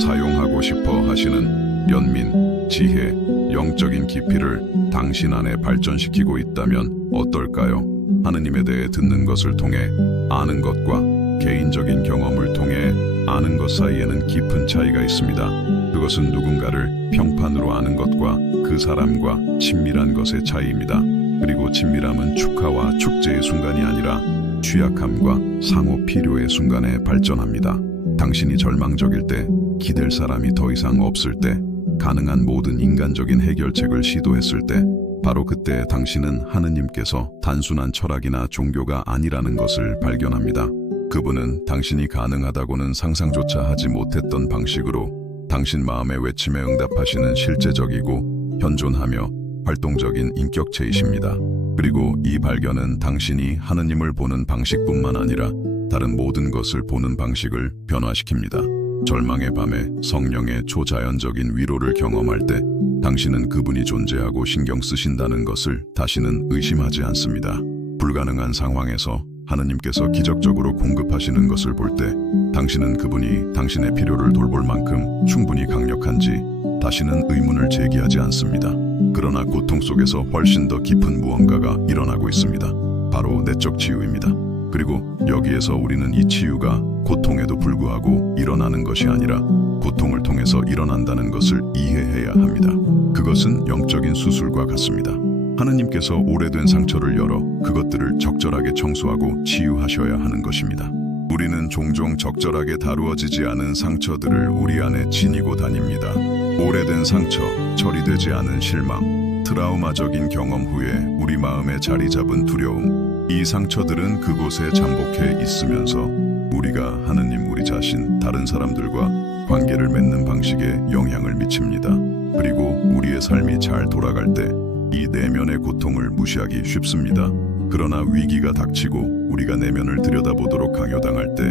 사용하고 싶어 하시는 연민, 지혜, 영적인 깊이를 당신 안에 발전시키고 있다면 어떨까요? 하느님에 대해 듣는 것을 통해 아는 것과 개인적인 경험을 통해 아는 것 사이에는 깊은 차이가 있습니다. 그것은 누군가를 평판으로 아는 것과 그 사람과 친밀한 것의 차이입니다. 그리고 친밀함은 축하와 축제의 순간이 아니라 취약함과 상호 필요의 순간에 발전합니다. 당신이 절망적일 때, 기댈 사람이 더 이상 없을 때, 가능한 모든 인간적인 해결책을 시도했을 때, 바로 그때 당신은 하느님께서 단순한 철학이나 종교가 아니라는 것을 발견합니다. 그분은 당신이 가능하다고는 상상조차 하지 못했던 방식으로 당신 마음의 외침에 응답하시는 실제적이고 현존하며 활동적인 인격체이십니다. 그리고 이 발견은 당신이 하느님을 보는 방식뿐만 아니라 다른 모든 것을 보는 방식을 변화시킵니다. 절망의 밤에 성령의 초자연적인 위로를 경험할 때 당신은 그분이 존재하고 신경 쓰신다는 것을 다시는 의심하지 않습니다. 불가능한 상황에서 하느님께서 기적적으로 공급하시는 것을 볼 때 당신은 그분이 당신의 필요를 돌볼 만큼 충분히 강력한지 다시는 의문을 제기하지 않습니다. 그러나 고통 속에서 훨씬 더 깊은 무언가가 일어나고 있습니다. 바로 내적 치유입니다. 그리고 여기에서 우리는 이 치유가 고통에도 불구하고 일어나는 것이 아니라 고통을 통해서 일어난다는 것을 이해해야 합니다. 그것은 영적인 수술과 같습니다. 하느님께서 오래된 상처를 열어 그것들을 적절하게 청소하고 치유하셔야 하는 것입니다. 우리는 종종 적절하게 다루어지지 않은 상처들을 우리 안에 지니고 다닙니다. 오래된 상처, 처리되지 않은 실망, 트라우마적인 경험 후에 우리 마음에 자리 잡은 두려움, 이 상처들은 그곳에 잠복해 있으면서 우리가 하느님, 우리 자신, 다른 사람들과 관계를 맺는 방식에 영향을 미칩니다. 그리고 우리의 삶이 잘 돌아갈 때 이 내면의 고통을 무시하기 쉽습니다. 그러나 위기가 닥치고 우리가 내면을 들여다보도록 강요당할 때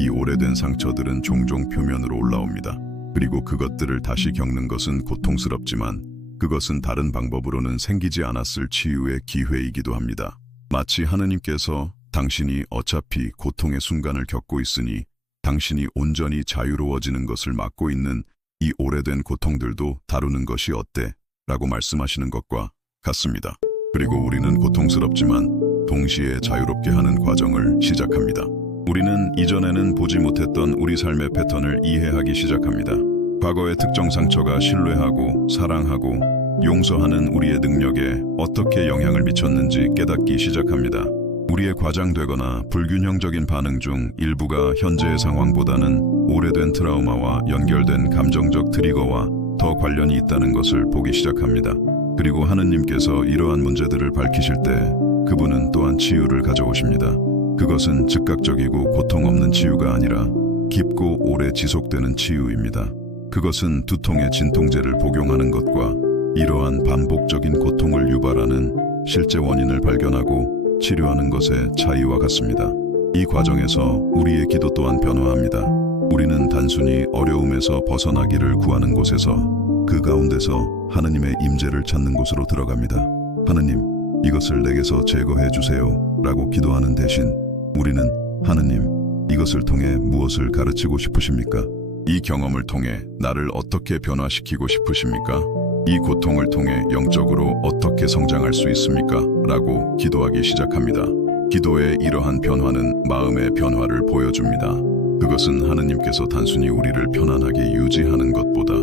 이 오래된 상처들은 종종 표면으로 올라옵니다. 그리고 그것들을 다시 겪는 것은 고통스럽지만 그것은 다른 방법으로는 생기지 않았을 치유의 기회이기도 합니다. 마치 하느님께서 당신이 어차피 고통의 순간을 겪고 있으니 당신이 온전히 자유로워지는 것을 막고 있는 이 오래된 고통들도 다루는 것이 어때? 라고 말씀하시는 것과 같습니다. 그리고 우리는 고통스럽지만 동시에 자유롭게 하는 과정을 시작합니다. 우리는 이전에는 보지 못했던 우리 삶의 패턴을 이해하기 시작합니다. 과거의 특정 상처가 신뢰하고 사랑하고 용서하는 우리의 능력에 어떻게 영향을 미쳤는지 깨닫기 시작합니다. 우리의 과장되거나 불균형적인 반응 중 일부가 현재의 상황보다는 오래된 트라우마와 연결된 감정적 트리거와 더 관련이 있다는 것을 보기 시작합니다. 그리고 하느님께서 이러한 문제들을 밝히실 때 그분은 또한 치유를 가져오십니다. 그것은 즉각적이고 고통 없는 치유가 아니라 깊고 오래 지속되는 치유입니다. 그것은 두통의 진통제를 복용하는 것과 이러한 반복적인 고통을 유발하는 실제 원인을 발견하고 치료하는 것의 차이와 같습니다. 이 과정에서 우리의 기도 또한 변화합니다. 우리는 단순히 어려움에서 벗어나기를 구하는 곳에서 그 가운데서 하느님의 임재를 찾는 곳으로 들어갑니다. 하느님, 이것을 내게서 제거해 주세요 라고 기도하는 대신 우리는 하느님, 이것을 통해 무엇을 가르치고 싶으십니까? 이 경험을 통해 나를 어떻게 변화시키고 싶으십니까? 이 고통을 통해 영적으로 어떻게 성장할 수 있습니까? 라고 기도하기 시작합니다. 기도의 이러한 변화는 마음의 변화를 보여줍니다. 그것은 하느님께서 단순히 우리를 편안하게 유지하는 것보다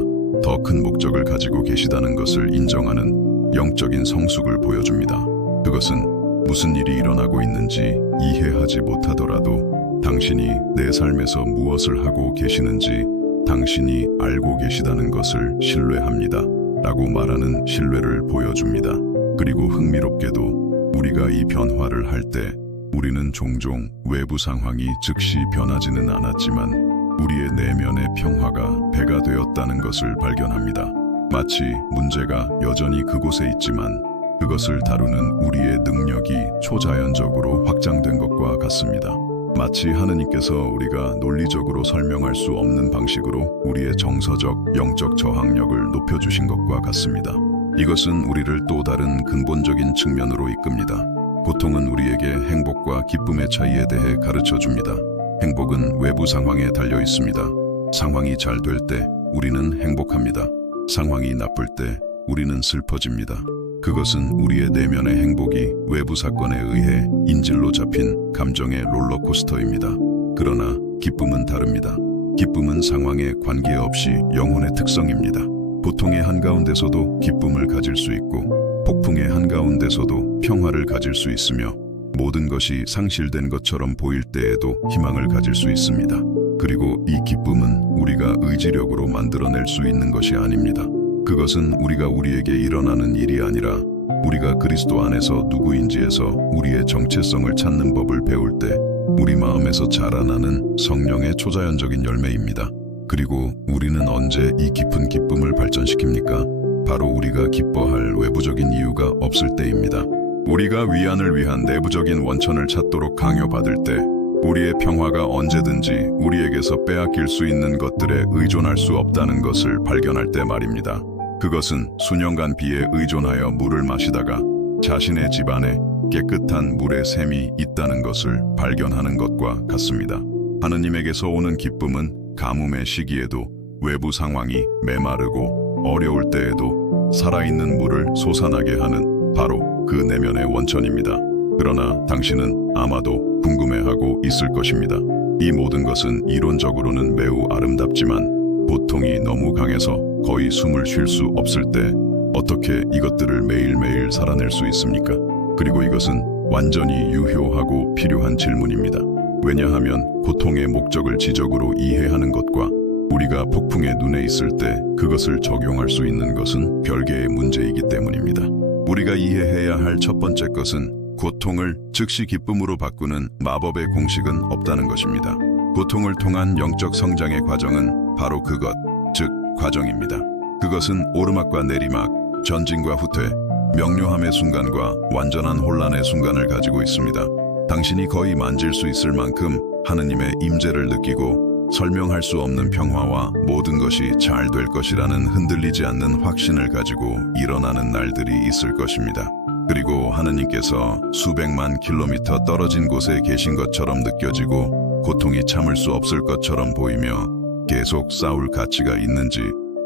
더 큰 목적을 가지고 계시다는 것을 인정하는 영적인 성숙을 보여줍니다. 그것은 무슨 일이 일어나고 있는지 이해하지 못하더라도 당신이 내 삶에서 무엇을 하고 계시는지 당신이 알고 계시다는 것을 신뢰합니다. 라고 말하는 신뢰를 보여줍니다. 그리고 흥미롭게도 우리가 이 변화를 할 때 우리는 종종 외부 상황이 즉시 변하지는 않았지만 우리의 내면의 평화가 배가 되었다는 것을 발견합니다. 마치 문제가 여전히 그곳에 있지만 그것을 다루는 우리의 능력이 초자연적으로 확장된 것과 같습니다. 마치 하느님께서 우리가 논리적으로 설명할 수 없는 방식으로 우리의 정서적, 영적 저항력을 높여주신 것과 같습니다. 이것은 우리를 또 다른 근본적인 측면으로 이끕니다. 고통은 우리에게 행복과 기쁨의 차이에 대해 가르쳐줍니다. 행복은 외부 상황에 달려 있습니다. 상황이 잘 될 때 우리는 행복합니다. 상황이 나쁠 때 우리는 슬퍼집니다. 그것은 우리의 내면의 행복이 외부 사건에 의해 인질로 잡힌 감정의 롤러코스터입니다. 그러나 기쁨은 다릅니다. 기쁨은 상황에 관계없이 영혼의 특성입니다. 고통의 한가운데서도 기쁨을 가질 수 있고 폭풍의 한가운데서도 평화를 가질 수 있으며 모든 것이 상실된 것처럼 보일 때에도 희망을 가질 수 있습니다. 그리고 이 기쁨은 우리가 의지력으로 만들어낼 수 있는 것이 아닙니다. 그것은 우리가 우리에게 일어나는 일이 아니라 우리가 그리스도 안에서 누구인지에서 우리의 정체성을 찾는 법을 배울 때 우리 마음에서 자라나는 성령의 초자연적인 열매입니다. 그리고 우리는 언제 이 깊은 기쁨을 발전시킵니까? 바로 우리가 기뻐할 외부적인 이유가 없을 때입니다. 우리가 위안을 위한 내부적인 원천을 찾도록 강요받을 때 우리의 평화가 언제든지 우리에게서 빼앗길 수 있는 것들에 의존할 수 없다는 것을 발견할 때 말입니다. 그것은 수년간 비에 의존하여 물을 마시다가 자신의 집안에 깨끗한 물의 샘이 있다는 것을 발견하는 것과 같습니다. 하느님에게서 오는 기쁨은 가뭄의 시기에도 외부 상황이 메마르고 어려울 때에도 살아있는 물을 솟아나게 하는 바로 그 내면의 원천입니다. 그러나 당신은 아마도 궁금해하고 있을 것입니다. 이 모든 것은 이론적으로는 매우 아름답지만 고통이 너무 강해서 거의 숨을 쉴 수 없을 때 어떻게 이것들을 매일매일 살아낼 수 있습니까? 그리고 이것은 완전히 유효하고 필요한 질문입니다. 왜냐하면 고통의 목적을 지적으로 이해하는 것과 우리가 폭풍의 눈에 있을 때 그것을 적용할 수 있는 것은 별개의 문제이기 때문입니다. 우리가 이해해야 할 첫 번째 것은 고통을 즉시 기쁨으로 바꾸는 마법의 공식은 없다는 것입니다. 고통을 통한 영적 성장의 과정은 바로 그것, 즉 과정입니다. 그것은 오르막과 내리막, 전진과 후퇴, 명료함의 순간과 완전한 혼란의 순간을 가지고 있습니다. 당신이 거의 만질 수 있을 만큼 하느님의 임재를 느끼고 설명할 수 없는 평화와 모든 것이 잘 될 것이라는 흔들리지 않는 확신을 가지고 일어나는 날들이 있을 것입니다. 그리고 하느님께서 수백만 킬로미터 떨어진 곳에 계신 것처럼 느껴지고 고통이 참을 수 없을 것처럼 보이며 계속 싸울 가치가 있는지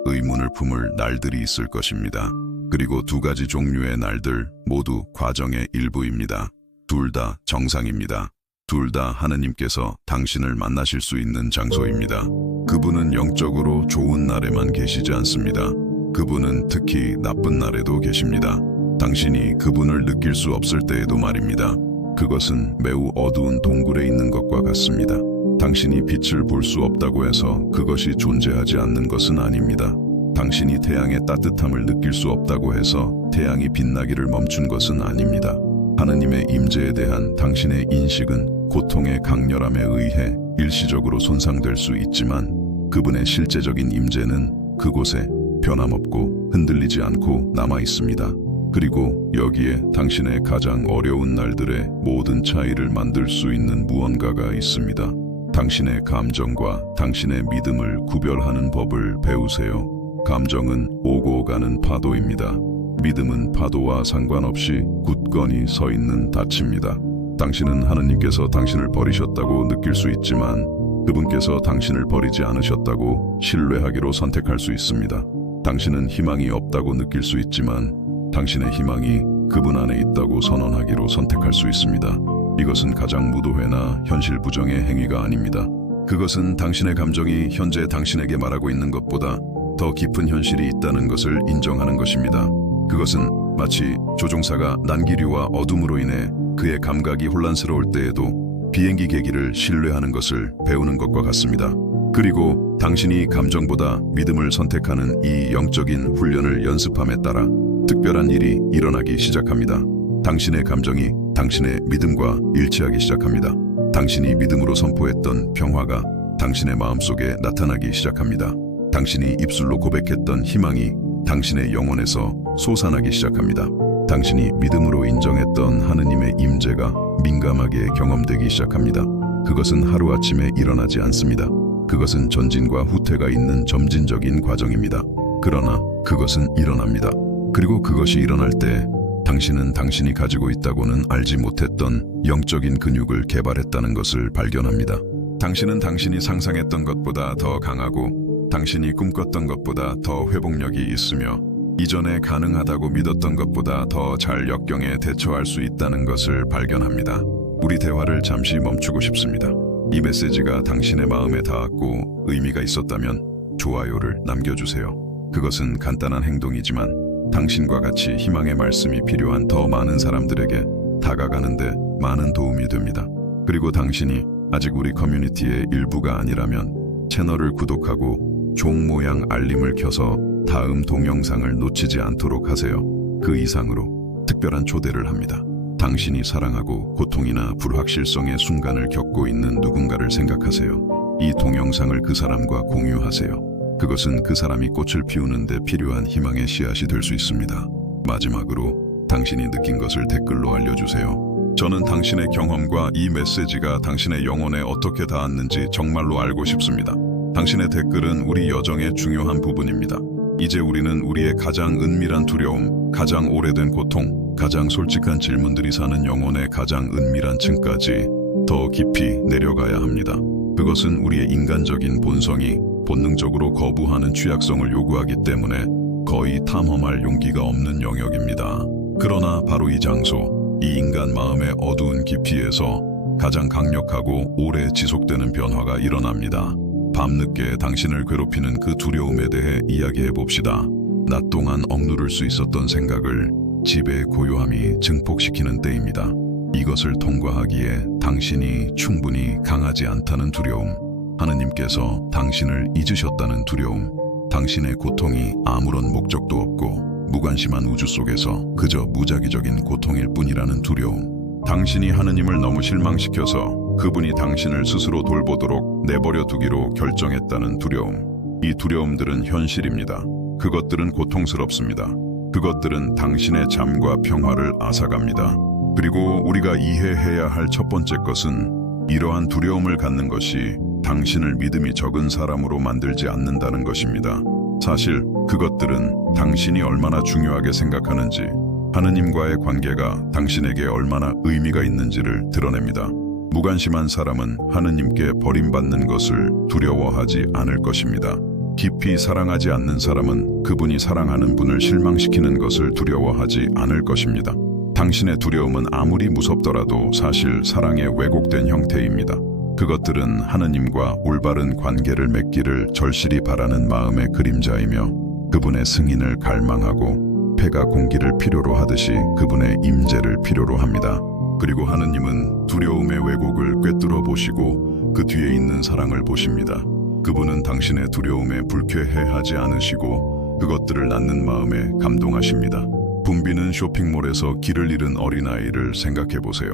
의문을 품을 날들이 있을 것입니다. 그리고 두 가지 종류의 날들 모두 과정의 일부입니다. 둘 다 정상입니다. 둘 다 하느님께서 당신을 만나실 수 있는 장소입니다. 그분은 영적으로 좋은 날에만 계시지 않습니다. 그분은 특히 나쁜 날에도 계십니다. 당신이 그분을 느낄 수 없을 때에도 말입니다. 그것은 매우 어두운 동굴에 있는 것과 같습니다. 당신이 빛을 볼 수 없다고 해서 그것이 존재하지 않는 것은 아닙니다. 당신이 태양의 따뜻함을 느낄 수 없다고 해서 태양이 빛나기를 멈춘 것은 아닙니다. 하느님의 임재에 대한 당신의 인식은 고통의 강렬함에 의해 일시적으로 손상될 수 있지만 그분의 실제적인 임재는 그곳에 변함없고 흔들리지 않고 남아 있습니다. 그리고 여기에 당신의 가장 어려운 날들의 모든 차이를 만들 수 있는 무언가가 있습니다. 당신의 감정과 당신의 믿음을 구별하는 법을 배우세요. 감정은 오고 가는 파도입니다. 믿음은 파도와 상관없이 굳건히 서 있는 닻입니다. 당신은 하느님께서 당신을 버리셨다고 느낄 수 있지만 그분께서 당신을 버리지 않으셨다고 신뢰하기로 선택할 수 있습니다. 당신은 희망이 없다고 느낄 수 있지만 당신의 희망이 그분 안에 있다고 선언하기로 선택할 수 있습니다. 이것은 가장 무도회나 현실 부정의 행위가 아닙니다. 그것은 당신의 감정이 현재 당신에게 말하고 있는 것보다 더 깊은 현실이 있다는 것을 인정하는 것입니다. 그것은 마치 조종사가 난기류와 어둠으로 인해 그의 감각이 혼란스러울 때에도 비행기 계기를 신뢰하는 것을 배우는 것과 같습니다. 그리고 당신이 감정보다 믿음을 선택하는 이 영적인 훈련을 연습함에 따라 특별한 일이 일어나기 시작합니다. 당신의 감정이 당신의 믿음과 일치하기 시작합니다. 당신이 믿음으로 선포했던 평화가 당신의 마음속에 나타나기 시작합니다. 당신이 입술로 고백했던 희망이 당신의 영혼에서 솟아나기 시작합니다. 당신이 믿음으로 인정했던 하느님의 임재가 민감하게 경험되기 시작합니다. 그것은 하루아침에 일어나지 않습니다. 그것은 전진과 후퇴가 있는 점진적인 과정입니다. 그러나 그것은 일어납니다. 그리고 그것이 일어날 때 당신은 당신이 가지고 있다고는 알지 못했던 영적인 근육을 개발했다는 것을 발견합니다. 당신은 당신이 상상했던 것보다 더 강하고 당신이 꿈꿨던 것보다 더 회복력이 있으며 이전에 가능하다고 믿었던 것보다 더 잘 역경에 대처할 수 있다는 것을 발견합니다. 우리 대화를 잠시 멈추고 싶습니다. 이 메시지가 당신의 마음에 닿았고 의미가 있었다면 좋아요를 남겨주세요. 그것은 간단한 행동이지만 당신과 같이 희망의 말씀이 필요한 더 많은 사람들에게 다가가는데 많은 도움이 됩니다. 그리고 당신이 아직 우리 커뮤니티의 일부가 아니라면 채널을 구독하고 종 모양 알림을 켜서 다음 동영상을 놓치지 않도록 하세요. 그 이상으로 특별한 초대를 합니다. 당신이 사랑하고 고통이나 불확실성의 순간을 겪고 있는 누군가를 생각하세요. 이 동영상을 그 사람과 공유하세요. 그것은 그 사람이 꽃을 피우는 데 필요한 희망의 씨앗이 될 수 있습니다. 마지막으로 당신이 느낀 것을 댓글로 알려주세요. 저는 당신의 경험과 이 메시지가 당신의 영혼에 어떻게 닿았는지 정말로 알고 싶습니다. 당신의 댓글은 우리 여정의 중요한 부분입니다. 이제 우리는 우리의 가장 은밀한 두려움, 가장 오래된 고통, 가장 솔직한 질문들이 사는 영혼의 가장 은밀한 층까지 더 깊이 내려가야 합니다. 그것은 우리의 인간적인 본성이 본능적으로 거부하는 취약성을 요구하기 때문에 거의 탐험할 용기가 없는 영역입니다. 그러나 바로 이 장소, 이 인간 마음의 어두운 깊이에서 가장 강력하고 오래 지속되는 변화가 일어납니다. 밤늦게 당신을 괴롭히는 그 두려움에 대해 이야기해 봅시다. 낮 동안 억누를 수 있었던 생각을 지배의 고요함이 증폭시키는 때입니다. 이것을 통과하기에 당신이 충분히 강하지 않다는 두려움, 하느님께서 당신을 잊으셨다는 두려움, 당신의 고통이 아무런 목적도 없고 무관심한 우주 속에서 그저 무작위적인 고통일 뿐이라는 두려움, 당신이 하느님을 너무 실망시켜서 그분이 당신을 스스로 돌보도록 내버려 두기로 결정했다는 두려움. 이 두려움들은 현실입니다. 그것들은 고통스럽습니다. 그것들은 당신의 잠과 평화를 앗아갑니다. 그리고 우리가 이해해야 할 첫 번째 것은 이러한 두려움을 갖는 것이 당신을 믿음이 적은 사람으로 만들지 않는다는 것입니다. 사실 그것들은 당신이 얼마나 중요하게 생각하는지, 하느님과의 관계가 당신에게 얼마나 의미가 있는지를 드러냅니다. 무관심한 사람은 하느님께 버림받는 것을 두려워하지 않을 것입니다. 깊이 사랑하지 않는 사람은 그분이 사랑하는 분을 실망시키는 것을 두려워하지 않을 것입니다. 당신의 두려움은 아무리 무섭더라도 사실 사랑의 왜곡된 형태입니다. 그것들은 하느님과 올바른 관계를 맺기를 절실히 바라는 마음의 그림자이며 그분의 승인을 갈망하고 폐가 공기를 필요로 하듯이 그분의 임재를 필요로 합니다. 그리고 하느님은 두려움의 왜곡을 꿰뚫어 보시고 그 뒤에 있는 사랑을 보십니다. 그분은 당신의 두려움에 불쾌해하지 않으시고 그것들을 낳는 마음에 감동하십니다. 붐비는 쇼핑몰에서 길을 잃은 어린아이를 생각해 보세요.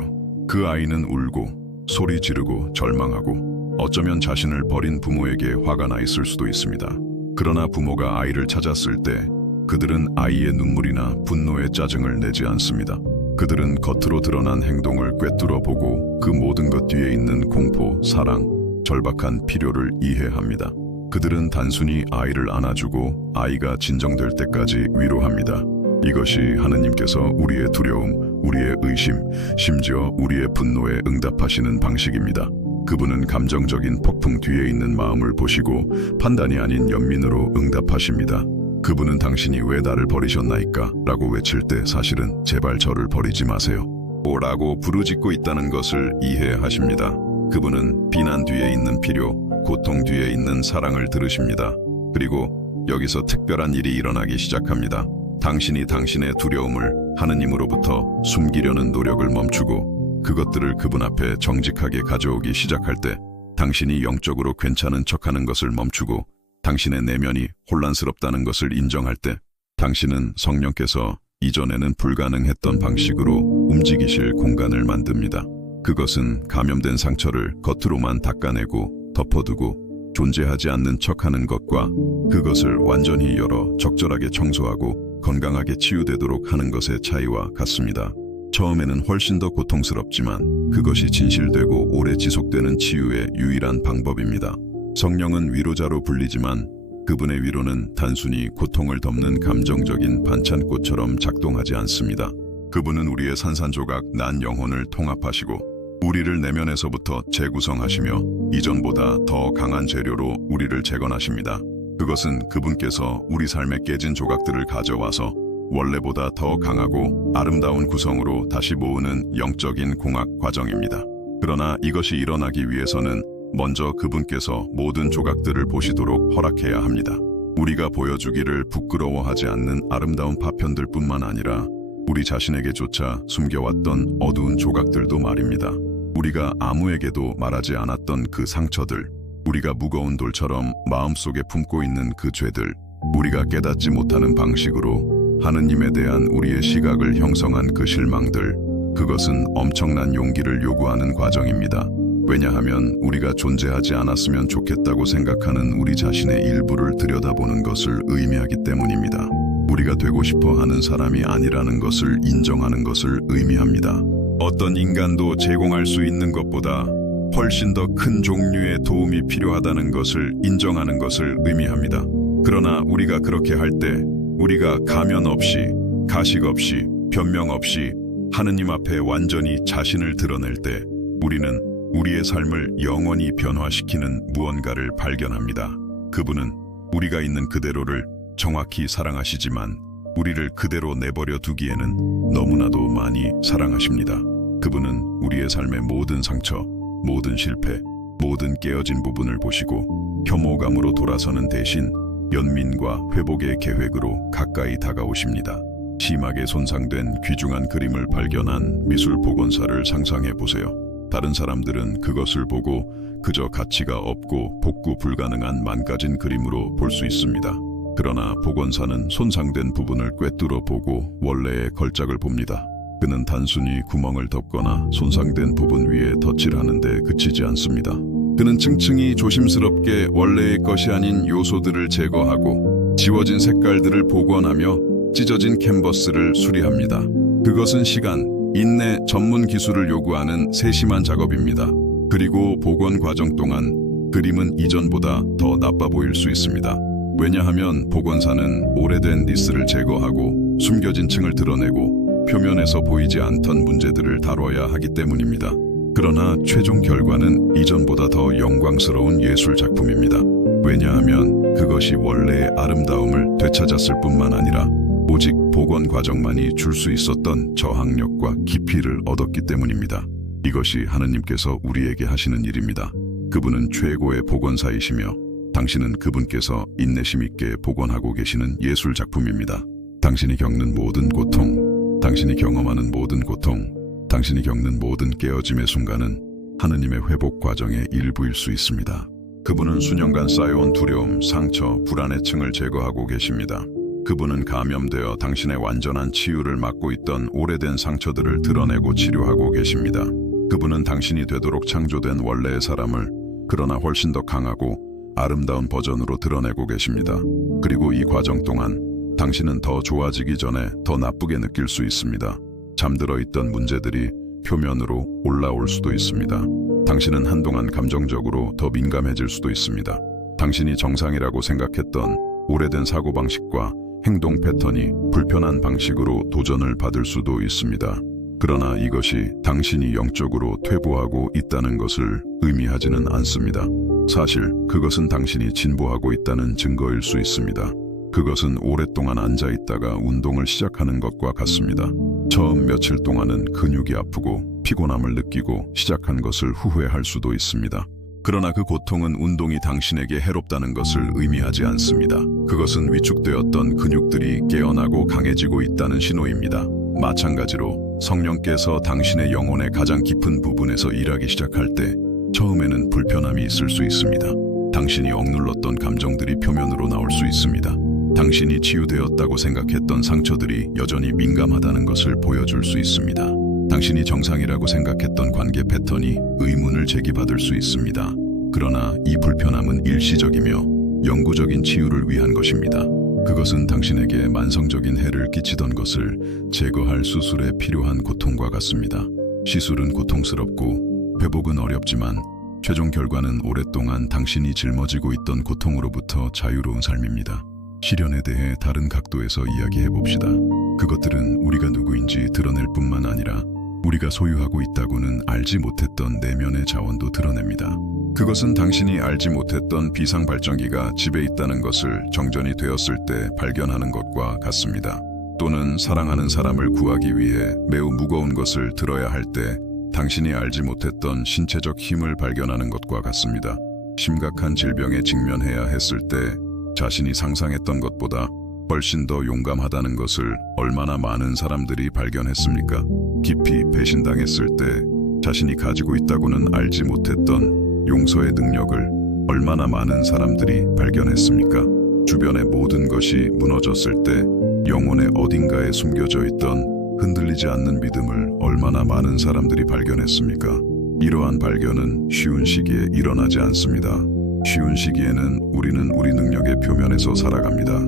그 아이는 울고 소리 지르고 절망하고 어쩌면 자신을 버린 부모에게 화가 나 있을 수도 있습니다. 그러나 부모가 아이를 찾았을 때 그들은 아이의 눈물이나 분노의 짜증을 내지 않습니다. 그들은 겉으로 드러난 행동을 꿰뚫어 보고 그 모든 것 뒤에 있는 공포, 사랑, 절박한 필요를 이해합니다. 그들은 단순히 아이를 안아주고 아이가 진정될 때까지 위로합니다. 이것이 하느님께서 우리의 두려움, 우리의 의심, 심지어 우리의 분노에 응답하시는 방식입니다. 그분은 감정적인 폭풍 뒤에 있는 마음을 보시고 판단이 아닌 연민으로 응답하십니다. 그분은 당신이 왜 나를 버리셨나이까? 라고 외칠 때 사실은 제발 저를 버리지 마세요. 라고 부르짖고 있다는 것을 이해하십니다. 그분은 비난 뒤에 있는 필요, 고통 뒤에 있는 사랑을 들으십니다. 그리고 여기서 특별한 일이 일어나기 시작합니다. 당신이 당신의 두려움을 하느님으로부터 숨기려는 노력을 멈추고 그것들을 그분 앞에 정직하게 가져오기 시작할 때 당신이 영적으로 괜찮은 척하는 것을 멈추고 당신의 내면이 혼란스럽다는 것을 인정할 때 당신은 성령께서 이전에는 불가능했던 방식으로 움직이실 공간을 만듭니다. 그것은 감염된 상처를 겉으로만 닦아내고 덮어두고 존재하지 않는 척하는 것과 그것을 완전히 열어 적절하게 청소하고 건강하게 치유되도록 하는 것의 차이와 같습니다. 처음에는 훨씬 더 고통스럽지만 그것이 진실되고 오래 지속되는 치유의 유일한 방법입니다. 성령은 위로자로 불리지만 그분의 위로는 단순히 고통을 덮는 감정적인 반찬꽃처럼 작동하지 않습니다. 그분은 우리의 산산조각 난 영혼을 통합하시고 우리를 내면에서부터 재구성하시며 이전보다 더 강한 재료로 우리를 재건하십니다. 그것은 그분께서 우리 삶에 깨진 조각들을 가져와서 원래보다 더 강하고 아름다운 구성으로 다시 모으는 영적인 공학 과정입니다. 그러나 이것이 일어나기 위해서는 먼저 그분께서 모든 조각들을 보시도록 허락해야 합니다. 우리가 보여주기를 부끄러워하지 않는 아름다운 파편들 뿐만 아니라 우리 자신에게조차 숨겨왔던 어두운 조각들도 말입니다. 우리가 아무에게도 말하지 않았던 그 상처들, 우리가 무거운 돌처럼 마음속에 품고 있는 그 죄들, 우리가 깨닫지 못하는 방식으로 하느님에 대한 우리의 시각을 형성한 그 실망들, 그것은 엄청난 용기를 요구하는 과정입니다. 왜냐하면 우리가 존재하지 않았으면 좋겠다고 생각하는 우리 자신의 일부를 들여다보는 것을 의미하기 때문입니다. 우리가 되고 싶어 하는 사람이 아니라는 것을 인정하는 것을 의미합니다. 어떤 인간도 제공할 수 있는 것보다 훨씬 더 큰 종류의 도움이 필요하다는 것을 인정하는 것을 의미합니다. 그러나 우리가 그렇게 할 때 우리가 가면 없이, 가식 없이, 변명 없이 하느님 앞에 완전히 자신을 드러낼 때 우리는 우리의 삶을 영원히 변화시키는 무언가를 발견합니다. 그분은 우리가 있는 그대로를 정확히 사랑하시지만 우리를 그대로 내버려 두기에는 너무나도 많이 사랑하십니다. 그분은 우리의 삶의 모든 상처, 모든 실패, 모든 깨어진 부분을 보시고 혐오감으로 돌아서는 대신 연민과 회복의 계획으로 가까이 다가오십니다. 심하게 손상된 귀중한 그림을 발견한 미술 복원사를 상상해 보세요. 다른 사람들은 그것을 보고 그저 가치가 없고 복구 불가능한 망가진 그림으로 볼 수 있습니다. 그러나 복원사는 손상된 부분을 꿰뚫어 보고 원래의 걸작을 봅니다. 그는 단순히 구멍을 덮거나 손상된 부분 위에 덧칠하는 데 그치지 않습니다. 그는 층층이 조심스럽게 원래의 것이 아닌 요소들을 제거하고 지워진 색깔들을 복원하며 찢어진 캔버스를 수리합니다. 그것은 시간, 인내, 전문 기술을 요구하는 세심한 작업입니다. 그리고 복원 과정 동안 그림은 이전보다 더 나빠 보일 수 있습니다. 왜냐하면 복원사는 오래된 니스를 제거하고 숨겨진 층을 드러내고 표면에서 보이지 않던 문제들을 다뤄야 하기 때문입니다. 그러나 최종 결과는 이전보다 더 영광스러운 예술 작품입니다. 왜냐하면 그것이 원래의 아름다움을 되찾았을 뿐만 아니라 오직 복원 과정만이 줄 수 있었던 저항력과 깊이를 얻었기 때문입니다. 이것이 하느님께서 우리에게 하시는 일입니다. 그분은 최고의 복원사이시며 당신은 그분께서 인내심 있게 복원하고 계시는 예술 작품입니다. 당신이 겪는 모든 고통, 당신이 경험하는 모든 고통, 당신이 겪는 모든 깨어짐의 순간은 하느님의 회복 과정의 일부일 수 있습니다. 그분은 수년간 쌓여온 두려움, 상처, 불안의 층을 제거하고 계십니다. 그분은 감염되어 당신의 완전한 치유를 막고 있던 오래된 상처들을 드러내고 치료하고 계십니다. 그분은 당신이 되도록 창조된 원래의 사람을 그러나 훨씬 더 강하고 아름다운 버전으로 드러내고 계십니다. 그리고 이 과정 동안 당신은 더 좋아지기 전에 더 나쁘게 느낄 수 있습니다. 잠들어 있던 문제들이 표면으로 올라올 수도 있습니다. 당신은 한동안 감정적으로 더 민감해질 수도 있습니다. 당신이 정상이라고 생각했던 오래된 사고방식과 행동 패턴이 불편한 방식으로 도전을 받을 수도 있습니다. 그러나 이것이 당신이 영적으로 퇴보하고 있다는 것을 의미하지는 않습니다. 사실 그것은 당신이 진보하고 있다는 증거일 수 있습니다. 그것은 오랫동안 앉아있다가 운동을 시작하는 것과 같습니다. 처음 며칠 동안은 근육이 아프고 피곤함을 느끼고 시작한 것을 후회할 수도 있습니다. 그러나 그 고통은 운동이 당신에게 해롭다는 것을 의미하지 않습니다. 그것은 위축되었던 근육들이 깨어나고 강해지고 있다는 신호입니다. 마찬가지로 성령께서 당신의 영혼의 가장 깊은 부분에서 일하기 시작할 때 처음에는 불편함이 있을 수 있습니다. 당신이 억눌렀던 감정들이 표면으로 나올 수 있습니다. 당신이 치유되었다고 생각했던 상처들이 여전히 민감하다는 것을 보여줄 수 있습니다. 당신이 정상이라고 생각했던 관계 패턴이 의문을 제기받을 수 있습니다. 그러나 이 불편함은 일시적이며 영구적인 치유를 위한 것입니다. 그것은 당신에게 만성적인 해를 끼치던 것을 제거할 수술에 필요한 고통과 같습니다. 시술은 고통스럽고 회복은 어렵지만 최종 결과는 오랫동안 당신이 짊어지고 있던 고통으로부터 자유로운 삶입니다. 시련에 대해 다른 각도에서 이야기해 봅시다. 그것들은 우리가 누구인지 드러낼 뿐만 아니라 우리가 소유하고 있다고는 알지 못했던 내면의 자원도 드러냅니다. 그것은 당신이 알지 못했던 비상 발전기가 집에 있다는 것을 정전이 되었을 때 발견하는 것과 같습니다. 또는 사랑하는 사람을 구하기 위해 매우 무거운 것을 들어야 할 때 당신이 알지 못했던 신체적 힘을 발견하는 것과 같습니다. 심각한 질병에 직면해야 했을 때 자신이 상상했던 것보다 훨씬 더 용감하다는 것을 얼마나 많은 사람들이 발견했습니까? 깊이 배신당했을 때 자신이 가지고 있다고는 알지 못했던 용서의 능력을 얼마나 많은 사람들이 발견했습니까? 주변의 모든 것이 무너졌을 때 영혼의 어딘가에 숨겨져 있던 흔들리지 않는 믿음을 얼마나 많은 사람들이 발견했습니까? 이러한 발견은 쉬운 시기에 일어나지 않습니다. 쉬운 시기에는 우리는 우리 능력의 표면에서 살아갑니다.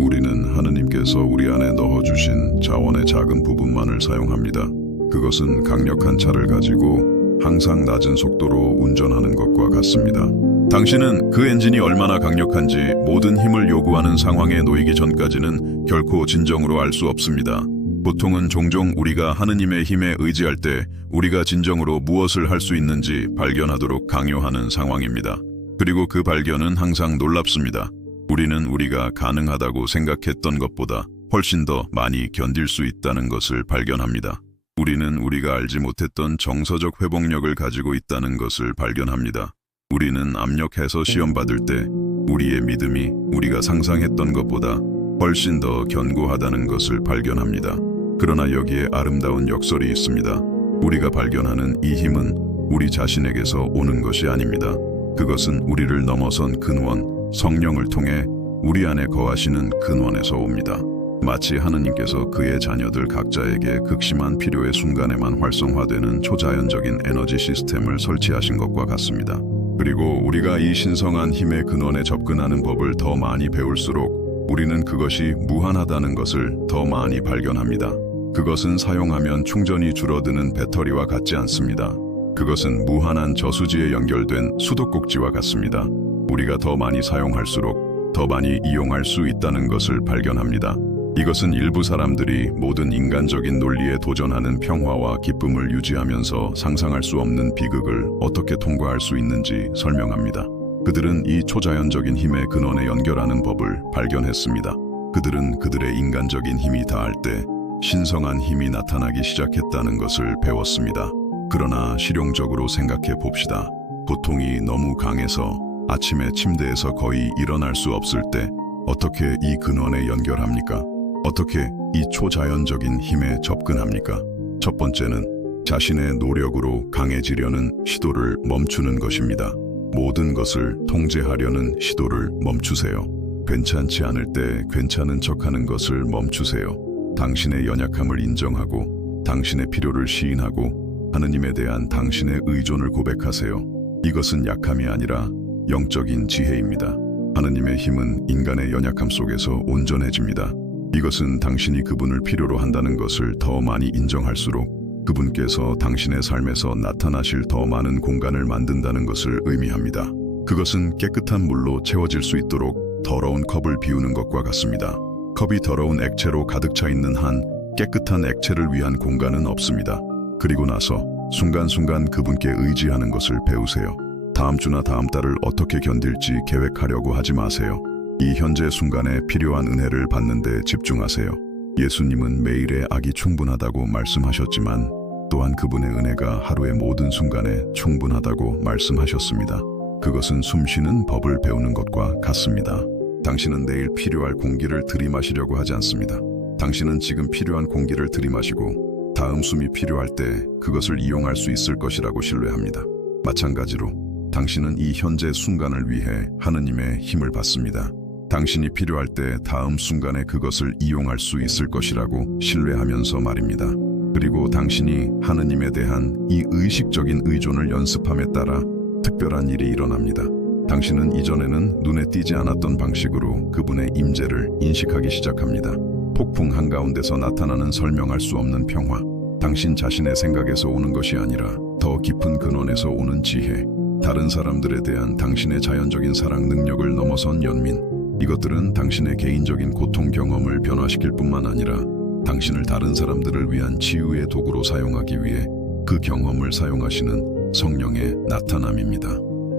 우리는 하느님께서 우리 안에 넣어주신 자원의 작은 부분만을 사용합니다. 그것은 강력한 차를 가지고 항상 낮은 속도로 운전하는 것과 같습니다. 당신은 그 엔진이 얼마나 강력한지 모든 힘을 요구하는 상황에 놓이기 전까지는 결코 진정으로 알 수 없습니다. 보통은 종종 우리가 하느님의 힘에 의지할 때 우리가 진정으로 무엇을 할 수 있는지 발견하도록 강요하는 상황입니다. 그리고 그 발견은 항상 놀랍습니다. 우리는 우리가 가능하다고 생각했던 것보다 훨씬 더 많이 견딜 수 있다는 것을 발견합니다. 우리는 우리가 알지 못했던 정서적 회복력을 가지고 있다는 것을 발견합니다. 우리는 압력해서 시험받을 때 우리의 믿음이 우리가 상상했던 것보다 훨씬 더 견고하다는 것을 발견합니다. 그러나 여기에 아름다운 역설이 있습니다. 우리가 발견하는 이 힘은 우리 자신에게서 오는 것이 아닙니다. 그것은 우리를 넘어선 근원, 성령을 통해 우리 안에 거하시는 근원에서 옵니다. 마치 하느님께서 그의 자녀들 각자에게 극심한 필요의 순간에만 활성화되는 초자연적인 에너지 시스템을 설치하신 것과 같습니다. 그리고 우리가 이 신성한 힘의 근원에 접근하는 법을 더 많이 배울수록 우리는 그것이 무한하다는 것을 더 많이 발견합니다. 그것은 사용하면 충전이 줄어드는 배터리와 같지 않습니다. 그것은 무한한 저수지에 연결된 수도꼭지와 같습니다. 우리가 더 많이 사용할수록 더 많이 이용할 수 있다는 것을 발견합니다. 이것은 일부 사람들이 모든 인간적인 논리에 도전하는 평화와 기쁨을 유지하면서 상상할 수 없는 비극을 어떻게 통과할 수 있는지 설명합니다. 그들은 이 초자연적인 힘의 근원에 연결하는 법을 발견했습니다. 그들은 그들의 인간적인 힘이 다할 때 신성한 힘이 나타나기 시작했다는 것을 배웠습니다. 그러나 실용적으로 생각해 봅시다. 고통이 너무 강해서 아침에 침대에서 거의 일어날 수 없을 때 어떻게 이 근원에 연결합니까? 어떻게 이 초자연적인 힘에 접근합니까? 첫 번째는 자신의 노력으로 강해지려는 시도를 멈추는 것입니다. 모든 것을 통제하려는 시도를 멈추세요. 괜찮지 않을 때 괜찮은 척하는 것을 멈추세요. 당신의 연약함을 인정하고 당신의 필요를 시인하고 하느님에 대한 당신의 의존을 고백하세요. 이것은 약함이 아니라 영적인 지혜입니다. 하느님의 힘은 인간의 연약함 속에서 온전해집니다. 이것은 당신이 그분을 필요로 한다는 것을 더 많이 인정할수록 그분께서 당신의 삶에서 나타나실 더 많은 공간을 만든다는 것을 의미합니다. 그것은 깨끗한 물로 채워질 수 있도록 더러운 컵을 비우는 것과 같습니다. 컵이 더러운 액체로 가득 차 있는 한 깨끗한 액체를 위한 공간은 없습니다. 그리고 나서 순간순간 그분께 의지하는 것을 배우세요. 다음 주나 다음 달을 어떻게 견딜지 계획하려고 하지 마세요. 이 현재 순간에 필요한 은혜를 받는 데 집중하세요. 예수님은 매일의 악이 충분하다고 말씀하셨지만 또한 그분의 은혜가 하루의 모든 순간에 충분하다고 말씀하셨습니다. 그것은 숨쉬는 법을 배우는 것과 같습니다. 당신은 내일 필요할 공기를 들이마시려고 하지 않습니다. 당신은 지금 필요한 공기를 들이마시고 다음 숨이 필요할 때 그것을 이용할 수 있을 것이라고 신뢰합니다. 마찬가지로 당신은 이 현재 순간을 위해 하느님의 힘을 받습니다. 당신이 필요할 때 다음 순간에 그것을 이용할 수 있을 것이라고 신뢰하면서 말입니다. 그리고 당신이 하느님에 대한 이 의식적인 의존을 연습함에 따라 특별한 일이 일어납니다. 당신은 이전에는 눈에 띄지 않았던 방식으로 그분의 임재를 인식하기 시작합니다. 폭풍 한가운데서 나타나는 설명할 수 없는 평화, 당신 자신의 생각에서 오는 것이 아니라 더 깊은 근원에서 오는 지혜, 다른 사람들에 대한 당신의 자연적인 사랑 능력을 넘어선 연민, 이것들은 당신의 개인적인 고통 경험을 변화시킬 뿐만 아니라 당신을 다른 사람들을 위한 치유의 도구로 사용하기 위해 그 경험을 사용하시는 성령의 나타남입니다.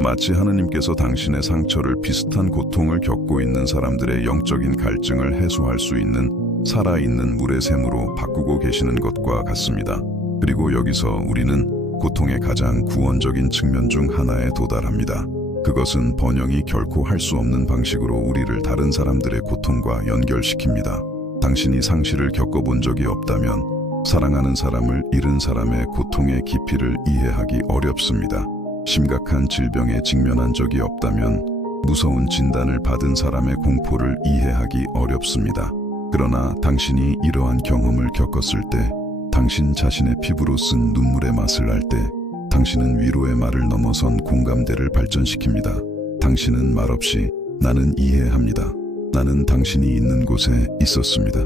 마치 하느님께서 당신의 상처를 비슷한 고통을 겪고 있는 사람들의 영적인 갈증을 해소할 수 있는 살아있는 물의 샘으로 바꾸고 계시는 것과 같습니다. 그리고 여기서 우리는 고통의 가장 구원적인 측면 중 하나에 도달합니다. 그것은 번영이 결코 할 수 없는 방식으로 우리를 다른 사람들의 고통과 연결시킵니다. 당신이 상실을 겪어본 적이 없다면 사랑하는 사람을 잃은 사람의 고통의 깊이를 이해하기 어렵습니다. 심각한 질병에 직면한 적이 없다면 무서운 진단을 받은 사람의 공포를 이해하기 어렵습니다. 그러나 당신이 이러한 경험을 겪었을 때 당신 자신의 피부로 쓴 눈물의 맛을 알 때 당신은 위로의 말을 넘어선 공감대를 발전시킵니다. 당신은 말없이 나는 이해합니다. 나는 당신이 있는 곳에 있었습니다.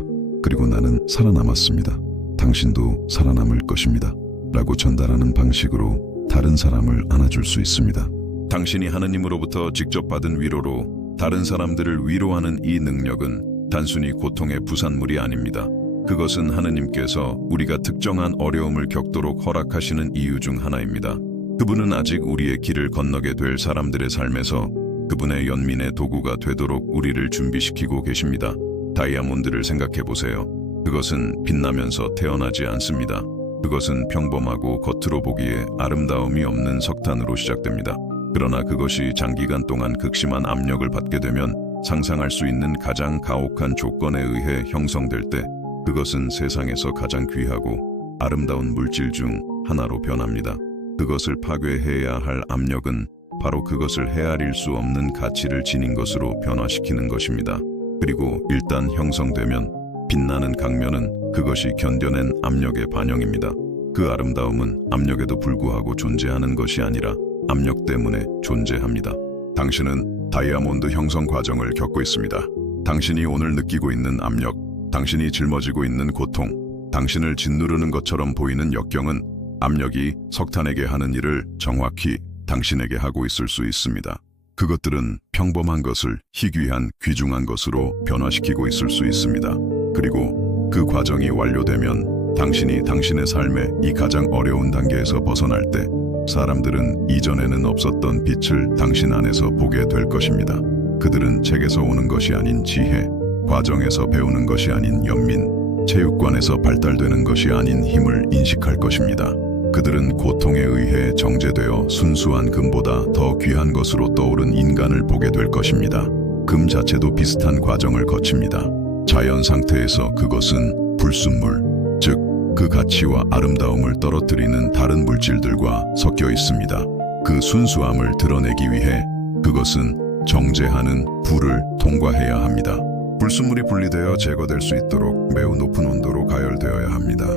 그리고 나는 살아남았습니다. 당신도 살아남을 것입니다. 라고 전달하는 방식으로 다른 사람을 안아줄 수 있습니다. 당신이 하느님으로부터 직접 받은 위로로 다른 사람들을 위로하는 이 능력은 단순히 고통의 부산물이 아닙니다. 그것은 하느님께서 우리가 특정한 어려움을 겪도록 허락하시는 이유 중 하나입니다. 그분은 아직 우리의 길을 건너게 될 사람들의 삶에서 그분의 연민의 도구가 되도록 우리를 준비시키고 계십니다. 다이아몬드를 생각해 보세요. 그것은 빛나면서 태어나지 않습니다. 그것은 평범하고 겉으로 보기에 아름다움이 없는 석탄으로 시작됩니다. 그러나 그것이 장기간 동안 극심한 압력을 받게 되면 상상할 수 있는 가장 가혹한 조건에 의해 형성될 때 그것은 세상에서 가장 귀하고 아름다운 물질 중 하나로 변합니다. 그것을 파괴해야 할 압력은 바로 그것을 헤아릴 수 없는 가치를 지닌 것으로 변화시키는 것입니다. 그리고 일단 형성되면 빛나는 강면은 그것이 견뎌낸 압력의 반영입니다. 그 아름다움은 압력에도 불구하고 존재하는 것이 아니라 압력 때문에 존재합니다. 당신은 다이아몬드 형성 과정을 겪고 있습니다. 당신이 오늘 느끼고 있는 압력, 당신이 짊어지고 있는 고통, 당신을 짓누르는 것처럼 보이는 역경은 압력이 석탄에게 하는 일을 정확히 당신에게 하고 있을 수 있습니다. 그것들은 평범한 것을 희귀한 귀중한 것으로 변화시키고 있을 수 있습니다. 그리고 그 과정이 완료되면 당신이 당신의 삶의 이 가장 어려운 단계에서 벗어날 때 사람들은 이전에는 없었던 빛을 당신 안에서 보게 될 것입니다. 그들은 책에서 오는 것이 아닌 지혜, 과정에서 배우는 것이 아닌 연민, 체육관에서 발달되는 것이 아닌 힘을 인식할 것입니다. 그들은 고통에 의해 정제되어 순수한 금보다 더 귀한 것으로 떠오른 인간을 보게 될 것입니다. 금 자체도 비슷한 과정을 거칩니다. 자연 상태에서 그것은 불순물, 즉 그 가치와 아름다움을 떨어뜨리는 다른 물질들과 섞여 있습니다. 그 순수함을 드러내기 위해 그것은 정제하는 불을 통과해야 합니다. 불순물이 분리되어 제거될 수 있도록 매우 높은 온도로 가열되어야 합니다.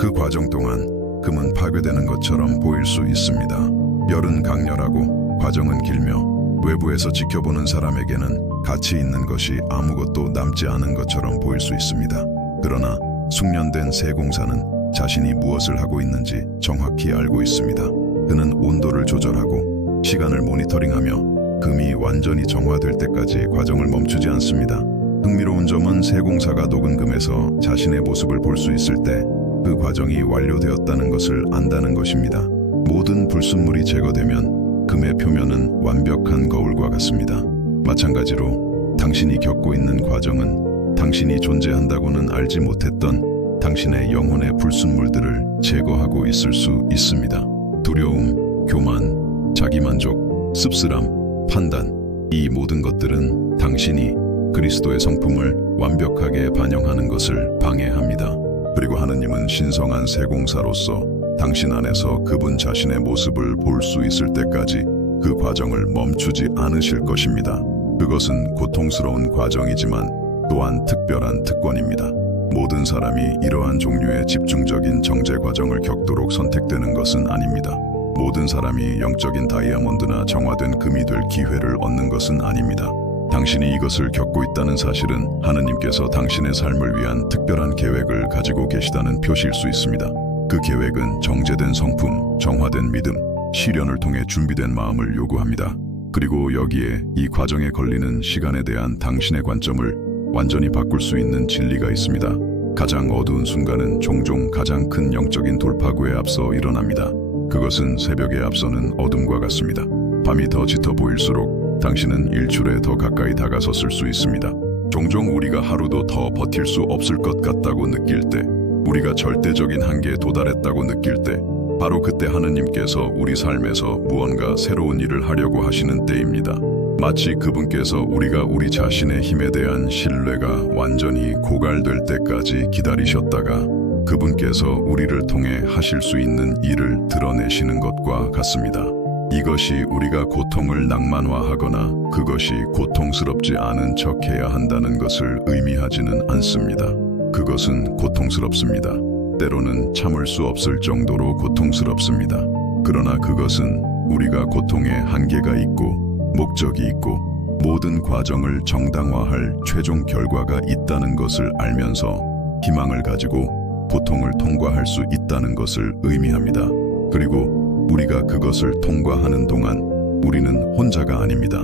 그 과정 동안 금은 파괴되는 것처럼 보일 수 있습니다. 열은 강렬하고 과정은 길며 외부에서 지켜보는 사람에게는 가치 있는 것이 아무것도 남지 않은 것처럼 보일 수 있습니다. 그러나 숙련된 세공사는 자신이 무엇을 하고 있는지 정확히 알고 있습니다. 그는 온도를 조절하고 시간을 모니터링하며 금이 완전히 정화될 때까지 과정을 멈추지 않습니다. 흥미로운 점은 세공사가 녹은 금에서 자신의 모습을 볼 수 있을 때 그 과정이 완료되었다는 것을 안다는 것입니다. 모든 불순물이 제거되면 금의 표면은 완벽한 거울과 같습니다. 마찬가지로 당신이 겪고 있는 과정은 당신이 존재한다고는 알지 못했던 당신의 영혼의 불순물들을 제거하고 있을 수 있습니다. 두려움, 교만, 자기만족, 씁쓸함, 판단, 이 모든 것들은 당신이 그리스도의 성품을 완벽하게 반영하는 것을 방해합니다. 그리고 하느님은 신성한 세공사로서 당신 안에서 그분 자신의 모습을 볼 수 있을 때까지 그 과정을 멈추지 않으실 것입니다. 그것은 고통스러운 과정이지만 또한 특별한 특권입니다. 모든 사람이 이러한 종류의 집중적인 정제 과정을 겪도록 선택되는 것은 아닙니다. 모든 사람이 영적인 다이아몬드나 정화된 금이 될 기회를 얻는 것은 아닙니다. 당신이 이것을 겪고 있다는 사실은 하느님께서 당신의 삶을 위한 특별한 계획을 가지고 계시다는 표시일 수 있습니다. 그 계획은 정제된 성품, 정화된 믿음, 시련을 통해 준비된 마음을 요구합니다. 그리고 여기에 이 과정에 걸리는 시간에 대한 당신의 관점을 완전히 바꿀 수 있는 진리가 있습니다. 가장 어두운 순간은 종종 가장 큰 영적인 돌파구에 앞서 일어납니다. 그것은 새벽에 앞서는 어둠과 같습니다. 밤이 더 짙어 보일수록 당신은 일출에 더 가까이 다가섰을 수 있습니다. 종종 우리가 하루도 더 버틸 수 없을 것 같다고 느낄 때, 우리가 절대적인 한계에 도달했다고 느낄 때, 바로 그때 하느님께서 우리 삶에서 무언가 새로운 일을 하려고 하시는 때입니다. 마치 그분께서 우리가 우리 자신의 힘에 대한 신뢰가 완전히 고갈될 때까지 기다리셨다가 그분께서 우리를 통해 하실 수 있는 일을 드러내시는 것과 같습니다. 이것이 우리가 고통을 낭만화하거나 그것이 고통스럽지 않은 척해야 한다는 것을 의미하지는 않습니다. 그것은 고통스럽습니다. 때로는 참을 수 없을 정도로 고통스럽습니다. 그러나 그것은 우리가 고통에 한계가 있고 목적이 있고 모든 과정을 정당화할 최종 결과가 있다는 것을 알면서 희망을 가지고 고통을 통과할 수 있다는 것을 의미합니다. 그리고 우리가 그것을 통과하는 동안 우리는 혼자가 아닙니다.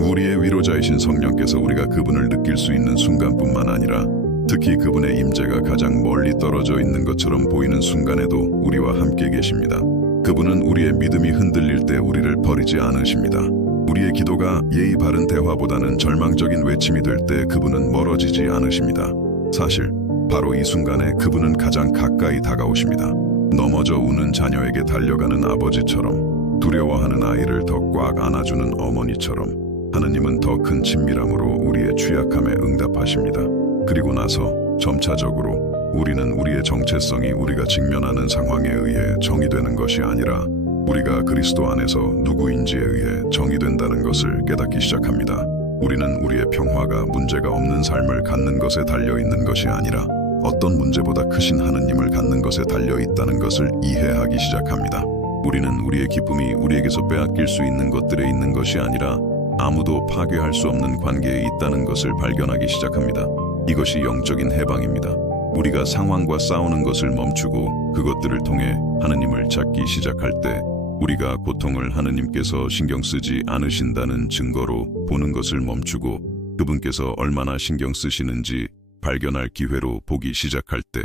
우리의 위로자이신 성령께서 우리가 그분을 느낄 수 있는 순간뿐만 아니라 특히 그분의 임재가 가장 멀리 떨어져 있는 것처럼 보이는 순간에도 우리와 함께 계십니다. 그분은 우리의 믿음이 흔들릴 때 우리를 버리지 않으십니다. 우리의 기도가 예의 바른 대화보다는 절망적인 외침이 될 때 그분은 멀어지지 않으십니다. 사실 바로 이 순간에 그분은 가장 가까이 다가오십니다. 넘어져 우는 자녀에게 달려가는 아버지처럼, 두려워하는 아이를 더 꽉 안아주는 어머니처럼 하느님은 더 큰 친밀함으로 우리의 취약함에 응답하십니다. 그리고 나서 점차적으로 우리는 우리의 정체성이 우리가 직면하는 상황에 의해 정의되는 것이 아니라 우리가 그리스도 안에서 누구인지에 의해 정의된다는 것을 깨닫기 시작합니다. 우리는 우리의 평화가 문제가 없는 삶을 갖는 것에 달려있는 것이 아니라 어떤 문제보다 크신 하느님을 갖는 것에 달려있다는 것을 이해하기 시작합니다. 우리는 우리의 기쁨이 우리에게서 빼앗길 수 있는 것들에 있는 것이 아니라 아무도 파괴할 수 없는 관계에 있다는 것을 발견하기 시작합니다. 이것이 영적인 해방입니다. 우리가 상황과 싸우는 것을 멈추고 그것들을 통해 하느님을 찾기 시작할 때 우리가 고통을 하느님께서 신경 쓰지 않으신다는 증거로 보는 것을 멈추고 그분께서 얼마나 신경 쓰시는지 발견할 기회로 보기 시작할 때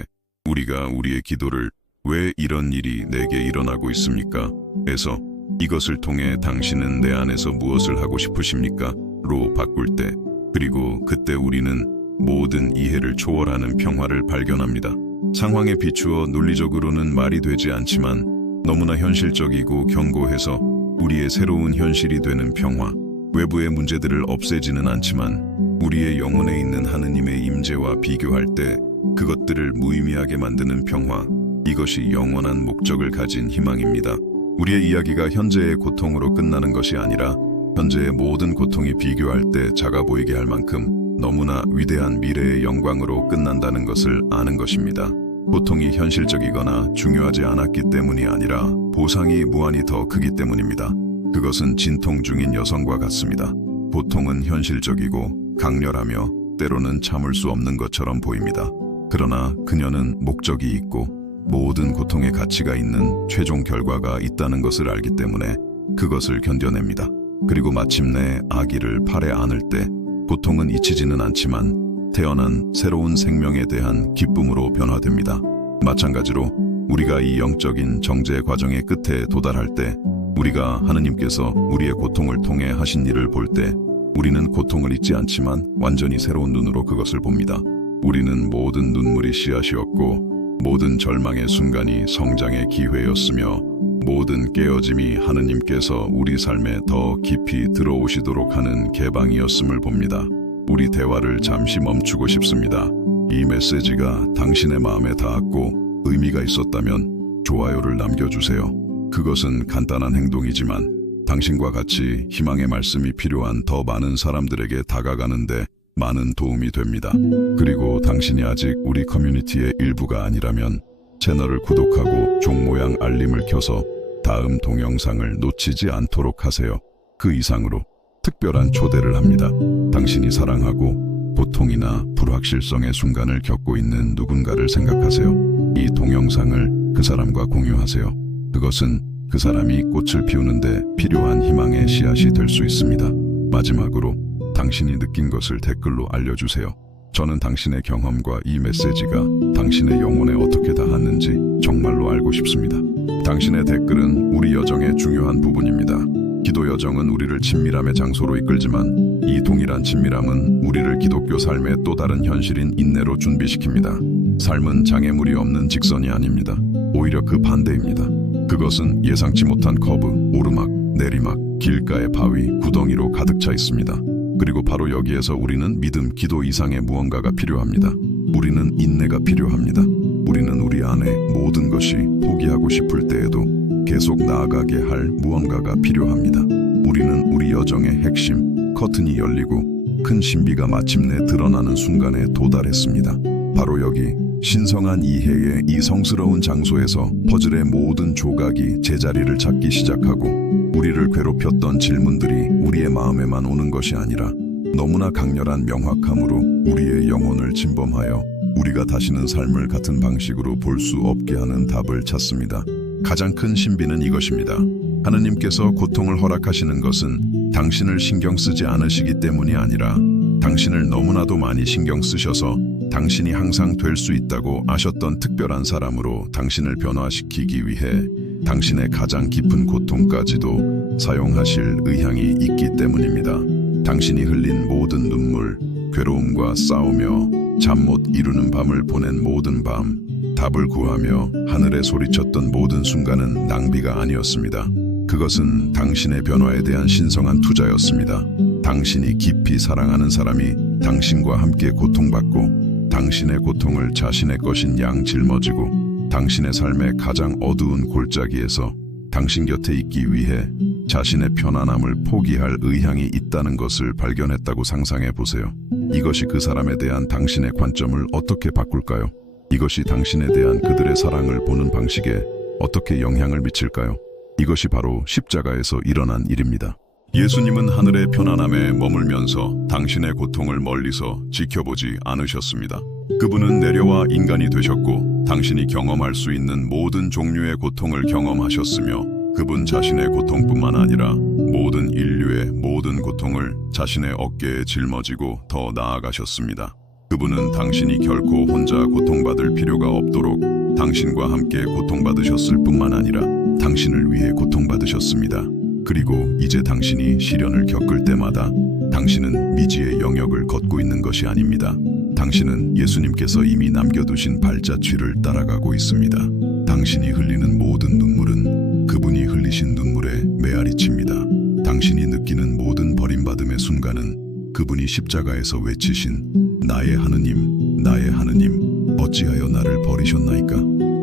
우리가 우리의 기도를 왜 이런 일이 내게 일어나고 있습니까? 에서 이것을 통해 당신은 내 안에서 무엇을 하고 싶으십니까? 로 바꿀 때 그리고 그때 우리는 모든 이해를 초월하는 평화를 발견합니다. 상황에 비추어 논리적으로는 말이 되지 않지만 너무나 현실적이고 견고해서 우리의 새로운 현실이 되는 평화. 외부의 문제들을 없애지는 않지만 우리의 영혼에 있는 하느님의 임재와 비교할 때 그것들을 무의미하게 만드는 평화. 이것이 영원한 목적을 가진 희망입니다. 우리의 이야기가 현재의 고통으로 끝나는 것이 아니라 현재의 모든 고통이 비교할 때 작아 보이게 할 만큼 너무나 위대한 미래의 영광으로 끝난다는 것을 아는 것입니다. 고통이 현실적이거나 중요하지 않았기 때문이 아니라 보상이 무한히 더 크기 때문입니다. 그것은 진통 중인 여성과 같습니다. 고통은 현실적이고 강렬하며 때로는 참을 수 없는 것처럼 보입니다. 그러나 그녀는 목적이 있고 모든 고통의 가치가 있는 최종 결과가 있다는 것을 알기 때문에 그것을 견뎌냅니다. 그리고 마침내 아기를 팔에 안을 때 고통은 잊히지는 않지만 태어난 새로운 생명에 대한 기쁨으로 변화됩니다. 마찬가지로 우리가 이 영적인 정죄 과정의 끝에 도달할 때 우리가 하느님께서 우리의 고통을 통해 하신 일을 볼 때 우리는 고통을 잊지 않지만 완전히 새로운 눈으로 그것을 봅니다. 우리는 모든 눈물이 씨앗이었고 모든 절망의 순간이 성장의 기회였으며 모든 깨어짐이 하느님께서 우리 삶에 더 깊이 들어오시도록 하는 개방이었음을 봅니다. 우리 대화를 잠시 멈추고 싶습니다. 이 메시지가 당신의 마음에 닿았고 의미가 있었다면 좋아요를 남겨주세요. 그것은 간단한 행동이지만 당신과 같이 희망의 말씀이 필요한 더 많은 사람들에게 다가가는데 많은 도움이 됩니다. 그리고 당신이 아직 우리 커뮤니티의 일부가 아니라면 채널을 구독하고 종 모양 알림을 켜서 다음 동영상을 놓치지 않도록 하세요. 그 이상으로 특별한 초대를 합니다. 당신이 사랑하고 고통이나 불확실성의 순간을 겪고 있는 누군가를 생각하세요. 이 동영상을 그 사람과 공유하세요. 그것은 그 사람이 꽃을 피우는데 필요한 희망의 씨앗이 될 수 있습니다. 마지막으로 당신이 느낀 것을 댓글로 알려주세요. 저는 당신의 경험과 이 메시지가 당신의 영혼에 어떻게 닿았는지 정말로 알고 싶습니다. 당신의 댓글은 우리 여정의 중요한 부분입니다. 기도 여정은 우리를 친밀함의 장소로 이끌지만 이 동일한 친밀함은 우리를 기독교 삶의 또 다른 현실인 인내로 준비시킵니다. 삶은 장애물이 없는 직선이 아닙니다. 오히려 그 반대입니다. 그것은 예상치 못한 커브, 오르막, 내리막, 길가의 바위, 구덩이로 가득 차 있습니다. 그리고 바로 여기에서 우리는 믿음, 기도 이상의 무언가가 필요합니다. 우리는 인내가 필요합니다. 우리는 우리 안에 모든 것이 포기하고 싶을 때에도 계속 나아가게 할 무언가가 필요합니다. 우리는 우리 여정의 핵심, 커튼이 열리고 큰 신비가 마침내 드러나는 순간에 도달했습니다. 바로 여기 신성한 이해의 이 성스러운 장소에서 퍼즐의 모든 조각이 제자리를 찾기 시작하고 우리를 괴롭혔던 질문들이 우리의 마음에만 오는 것이 아니라 너무나 강렬한 명확함으로 우리의 영혼을 침범하여 우리가 다시는 삶을 같은 방식으로 볼 수 없게 하는 답을 찾습니다. 가장 큰 신비는 이것입니다. 하느님께서 고통을 허락하시는 것은 당신을 신경 쓰지 않으시기 때문이 아니라 당신을 너무나도 많이 신경 쓰셔서 당신이 항상 될 수 있다고 아셨던 특별한 사람으로 당신을 변화시키기 위해 당신의 가장 깊은 고통까지도 사용하실 의향이 있기 때문입니다. 당신이 흘린 모든 눈물, 괴로움과 싸우며 잠 못 이루는 밤을 보낸 모든 밤, 답을 구하며 하늘에 소리쳤던 모든 순간은 낭비가 아니었습니다. 그것은 당신의 변화에 대한 신성한 투자였습니다. 당신이 깊이 사랑하는 사람이 당신과 함께 고통받고 당신의 고통을 자신의 것인 양 짊어지고 당신의 삶의 가장 어두운 골짜기에서 당신 곁에 있기 위해 자신의 편안함을 포기할 의향이 있다는 것을 발견했다고 상상해 보세요. 이것이 그 사람에 대한 당신의 관점을 어떻게 바꿀까요? 이것이 당신에 대한 그들의 사랑을 보는 방식에 어떻게 영향을 미칠까요? 이것이 바로 십자가에서 일어난 일입니다. 예수님은 하늘의 편안함에 머물면서 당신의 고통을 멀리서 지켜보지 않으셨습니다. 그분은 내려와 인간이 되셨고 당신이 경험할 수 있는 모든 종류의 고통을 경험하셨으며 그분 자신의 고통뿐만 아니라 모든 인류의 모든 고통을 자신의 어깨에 짊어지고 더 나아가셨습니다. 그분은 당신이 결코 혼자 고통받을 필요가 없도록 당신과 함께 고통받으셨을 뿐만 아니라 당신을 위해 고통받으셨습니다. 그리고 이제 당신이 시련을 겪을 때마다 당신은 미지의 영역을 걷고 있는 것이 아닙니다. 당신은 예수님께서 이미 남겨두신 발자취를 따라가고 있습니다. 당신이 흘리는 모든 눈물은 흘리신 눈물에 메아리칩니다. 당신이 느끼는 모든 버림받음의 순간은 그분이 십자가에서 외치신 나의 하느님, 나의 하느님, 어찌하여 나를 버리셨나이까?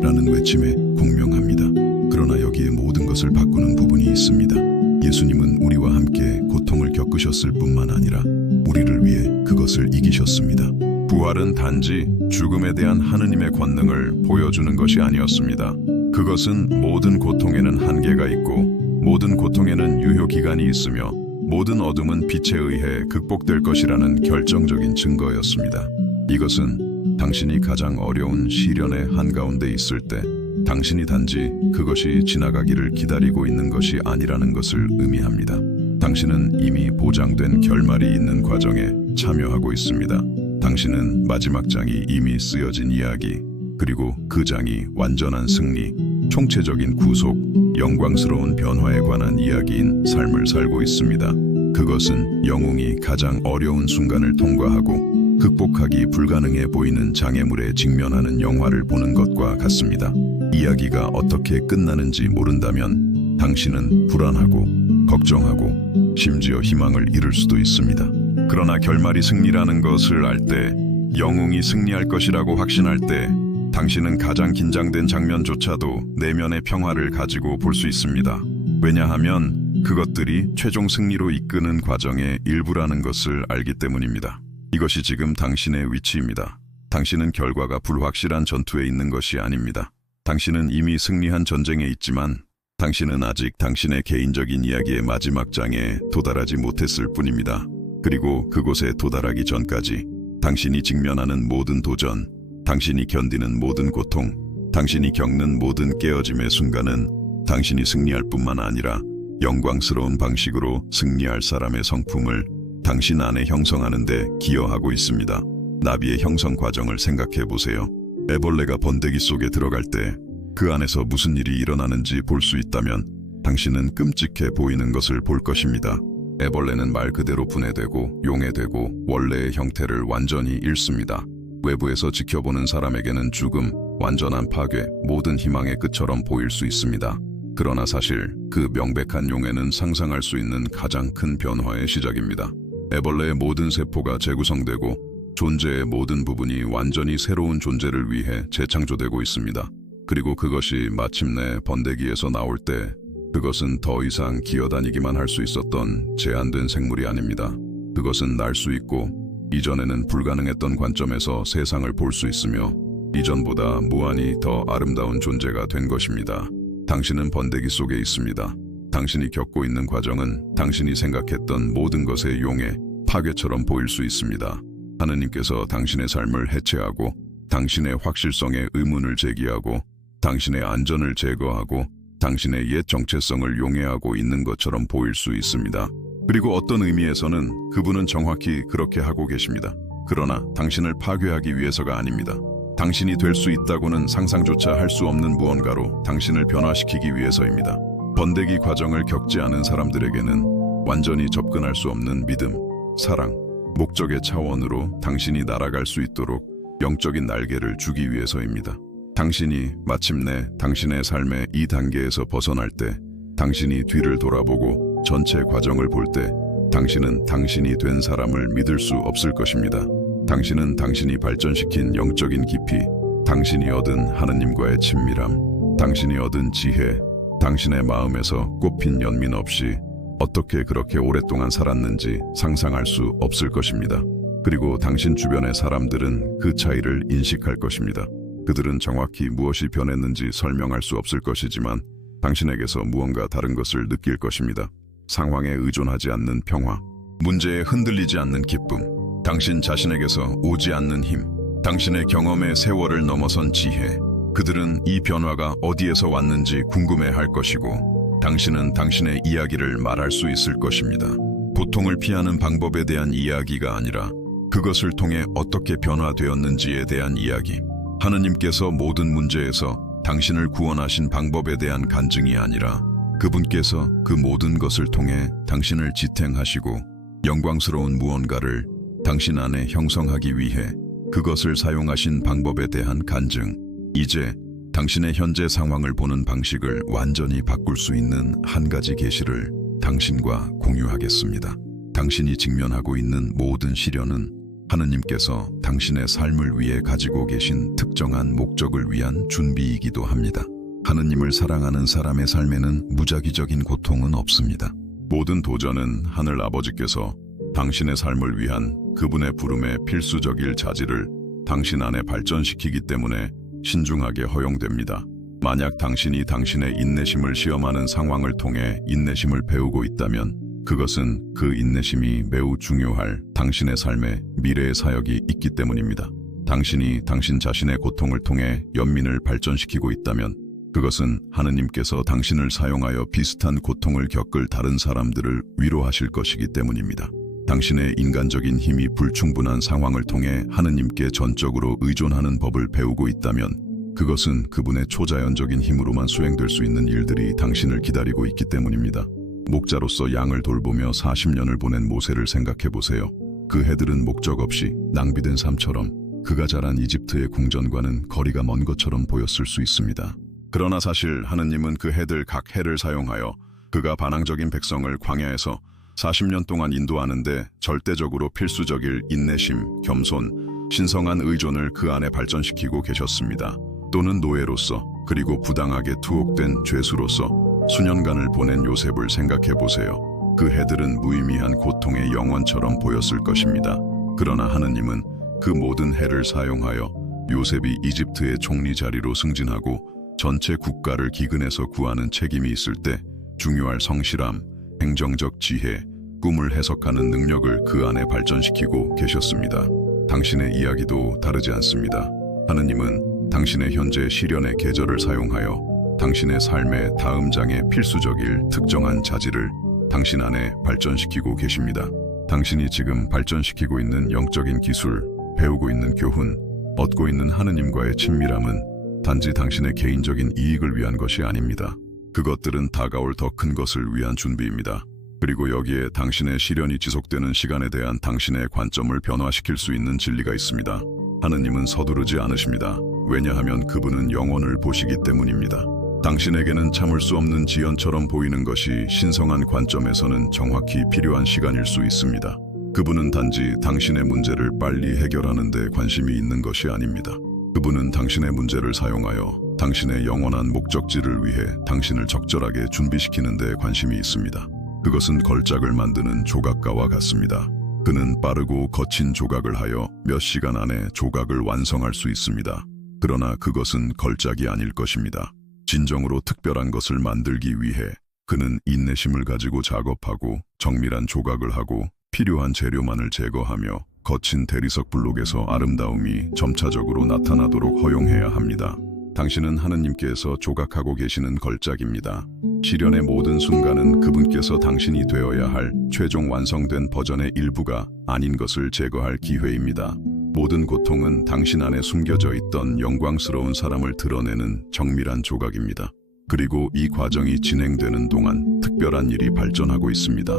라는 외침에 공명합니다. 그러나 여기에 모든 것을 바꾸는 부분이 있습니다. 예수님은 우리와 함께 고통을 겪으셨을 뿐만 아니라 우리를 위해 그것을 이기셨습니다. 부활은 단지 죽음에 대한 하느님의 권능을 보여주는 것이 아니었습니다. 그것은 모든 고통에는 한계가 있고 모든 고통에는 유효 기간이 있으며 모든 어둠은 빛에 의해 극복될 것이라는 결정적인 증거였습니다. 이것은 당신이 가장 어려운 시련의 한가운데 있을 때 당신이 단지 그것이 지나가기를 기다리고 있는 것이 아니라는 것을 의미합니다. 당신은 이미 보장된 결말이 있는 과정에 참여하고 있습니다. 당신은 마지막 장이 이미 쓰여진 이야기, 그리고 그 장이 완전한 승리, 총체적인 구속, 영광스러운 변화에 관한 이야기인 삶을 살고 있습니다. 그것은 영웅이 가장 어려운 순간을 통과하고 극복하기 불가능해 보이는 장애물에 직면하는 영화를 보는 것과 같습니다. 이야기가 어떻게 끝나는지 모른다면 당신은 불안하고 걱정하고 심지어 희망을 잃을 수도 있습니다. 그러나 결말이 승리라는 것을 알 때, 영웅이 승리할 것이라고 확신할 때 당신은 가장 긴장된 장면조차도 내면의 평화를 가지고 볼 수 있습니다. 왜냐하면 그것들이 최종 승리로 이끄는 과정의 일부라는 것을 알기 때문입니다. 이것이 지금 당신의 위치입니다. 당신은 결과가 불확실한 전투에 있는 것이 아닙니다. 당신은 이미 승리한 전쟁에 있지만 당신은 아직 당신의 개인적인 이야기의 마지막 장에 도달하지 못했을 뿐입니다. 그리고 그곳에 도달하기 전까지 당신이 직면하는 모든 도전, 당신이 견디는 모든 고통, 당신이 겪는 모든 깨어짐의 순간은 당신이 승리할 뿐만 아니라 영광스러운 방식으로 승리할 사람의 성품을 당신 안에 형성하는 데 기여하고 있습니다. 나비의 형성 과정을 생각해 보세요. 애벌레가 번데기 속에 들어갈 때 그 안에서 무슨 일이 일어나는지 볼 수 있다면 당신은 끔찍해 보이는 것을 볼 것입니다. 애벌레는 말 그대로 분해되고 용해되고 원래의 형태를 완전히 잃습니다. 외부에서 지켜보는 사람에게는 죽음, 완전한 파괴, 모든 희망의 끝처럼 보일 수 있습니다. 그러나 사실 그 명백한 용해는 상상할 수 있는 가장 큰 변화의 시작입니다. 애벌레의 모든 세포가 재구성되고 존재의 모든 부분이 완전히 새로운 존재를 위해 재창조되고 있습니다. 그리고 그것이 마침내 번데기에서 나올 때 그것은 더 이상 기어다니기만 할 수 있었던 제한된 생물이 아닙니다. 그것은 날 수 있고 이전에는 불가능했던 관점에서 세상을 볼 수 있으며 이전보다 무한히 더 아름다운 존재가 된 것입니다. 당신은 번데기 속에 있습니다. 당신이 겪고 있는 과정은 당신이 생각했던 모든 것의 용해, 파괴처럼 보일 수 있습니다. 하느님께서 당신의 삶을 해체하고 당신의 확실성에 의문을 제기하고 당신의 안전을 제거하고 당신의 옛 정체성을 용해하고 있는 것처럼 보일 수 있습니다. 그리고 어떤 의미에서는 그분은 정확히 그렇게 하고 계십니다. 그러나 당신을 파괴하기 위해서가 아닙니다. 당신이 될 수 있다고는 상상조차 할 수 없는 무언가로 당신을 변화시키기 위해서입니다. 번데기 과정을 겪지 않은 사람들에게는 완전히 접근할 수 없는 믿음, 사랑, 목적의 차원으로 당신이 날아갈 수 있도록 영적인 날개를 주기 위해서입니다. 당신이 마침내 당신의 삶의 이 단계에서 벗어날 때, 당신이 뒤를 돌아보고 전체 과정을 볼 때 당신은 당신이 된 사람을 믿을 수 없을 것입니다. 당신은 당신이 발전시킨 영적인 깊이, 당신이 얻은 하느님과의 친밀함, 당신이 얻은 지혜, 당신의 마음에서 꽃핀 연민 없이 어떻게 그렇게 오랫동안 살았는지 상상할 수 없을 것입니다. 그리고 당신 주변의 사람들은 그 차이를 인식할 것입니다. 그들은 정확히 무엇이 변했는지 설명할 수 없을 것이지만 당신에게서 무언가 다른 것을 느낄 것입니다. 상황에 의존하지 않는 평화, 문제에 흔들리지 않는 기쁨, 당신 자신에게서 오지 않는 힘, 당신의 경험의 세월을 넘어선 지혜. 그들은 이 변화가 어디에서 왔는지 궁금해할 것이고 당신은 당신의 이야기를 말할 수 있을 것입니다. 고통을 피하는 방법에 대한 이야기가 아니라 그것을 통해 어떻게 변화되었는지에 대한 이야기. 하느님께서 모든 문제에서 당신을 구원하신 방법에 대한 간증이 아니라 그분께서 그 모든 것을 통해 당신을 지탱하시고 영광스러운 무언가를 당신 안에 형성하기 위해 그것을 사용하신 방법에 대한 간증. 이제 당신의 현재 상황을 보는 방식을 완전히 바꿀 수 있는 한 가지 계시를 당신과 공유하겠습니다. 당신이 직면하고 있는 모든 시련은 하느님께서 당신의 삶을 위해 가지고 계신 특정한 목적을 위한 준비이기도 합니다. 하느님을 사랑하는 사람의 삶에는 무작위적인 고통은 없습니다. 모든 도전은 하늘 아버지께서 당신의 삶을 위한 그분의 부름의 필수적일 자질을 당신 안에 발전시키기 때문에 신중하게 허용됩니다. 만약 당신이 당신의 인내심을 시험하는 상황을 통해 인내심을 배우고 있다면 그것은 그 인내심이 매우 중요할 당신의 삶의 미래의 사역이 있기 때문입니다. 당신이 당신 자신의 고통을 통해 연민을 발전시키고 있다면 그것은 하느님께서 당신을 사용하여 비슷한 고통을 겪을 다른 사람들을 위로하실 것이기 때문입니다. 당신의 인간적인 힘이 불충분한 상황을 통해 하느님께 전적으로 의존하는 법을 배우고 있다면 그것은 그분의 초자연적인 힘으로만 수행될 수 있는 일들이 당신을 기다리고 있기 때문입니다. 목자로서 양을 돌보며 40년을 보낸 모세를 생각해 보세요. 그 해들은 목적 없이 낭비된 삶처럼 그가 자란 이집트의 궁전과는 거리가 먼 것처럼 보였을 수 있습니다. 그러나 사실 하느님은 그 해들 각 해를 사용하여 그가 반항적인 백성을 광야에서 40년 동안 인도하는데 절대적으로 필수적일 인내심, 겸손, 신성한 의존을 그 안에 발전시키고 계셨습니다. 또는 노예로서 그리고 부당하게 투옥된 죄수로서 수년간을 보낸 요셉을 생각해 보세요. 그 해들은 무의미한 고통의 영원처럼 보였을 것입니다. 그러나 하느님은 그 모든 해를 사용하여 요셉이 이집트의 총리 자리로 승진하고 전체 국가를 기근에서 구하는 책임이 있을 때 중요할 성실함, 행정적 지혜, 꿈을 해석하는 능력을 그 안에 발전시키고 계셨습니다. 당신의 이야기도 다르지 않습니다. 하느님은 당신의 현재 시련의 계절을 사용하여 당신의 삶의 다음 장의 필수적일 특정한 자질을 당신 안에 발전시키고 계십니다. 당신이 지금 발전시키고 있는 영적인 기술, 배우고 있는 교훈, 얻고 있는 하느님과의 친밀함은 단지 당신의 개인적인 이익을 위한 것이 아닙니다. 그것들은 다가올 더 큰 것을 위한 준비입니다. 그리고 여기에 당신의 시련이 지속되는 시간에 대한 당신의 관점을 변화시킬 수 있는 진리가 있습니다. 하느님은 서두르지 않으십니다. 왜냐하면 그분은 영혼을 보시기 때문입니다. 당신에게는 참을 수 없는 지연처럼 보이는 것이 신성한 관점에서는 정확히 필요한 시간일 수 있습니다. 그분은 단지 당신의 문제를 빨리 해결하는 데 관심이 있는 것이 아닙니다. 그분은 당신의 문제를 사용하여 당신의 영원한 목적지를 위해 당신을 적절하게 준비시키는 데 관심이 있습니다. 그것은 걸작을 만드는 조각가와 같습니다. 그는 빠르고 거친 조각을 하여 몇 시간 안에 조각을 완성할 수 있습니다. 그러나 그것은 걸작이 아닐 것입니다. 진정으로 특별한 것을 만들기 위해 그는 인내심을 가지고 작업하고 정밀한 조각을 하고 필요한 재료만을 제거하며 거친 대리석 블록에서 아름다움이 점차적으로 나타나도록 허용해야 합니다. 당신은 하느님께서 조각하고 계시는 걸작입니다. 시련의 모든 순간은 그분께서 당신이 되어야 할 최종 완성된 버전의 일부가 아닌 것을 제거할 기회입니다. 모든 고통은 당신 안에 숨겨져 있던 영광스러운 사람을 드러내는 정밀한 조각입니다. 그리고 이 과정이 진행되는 동안 특별한 일이 발전하고 있습니다.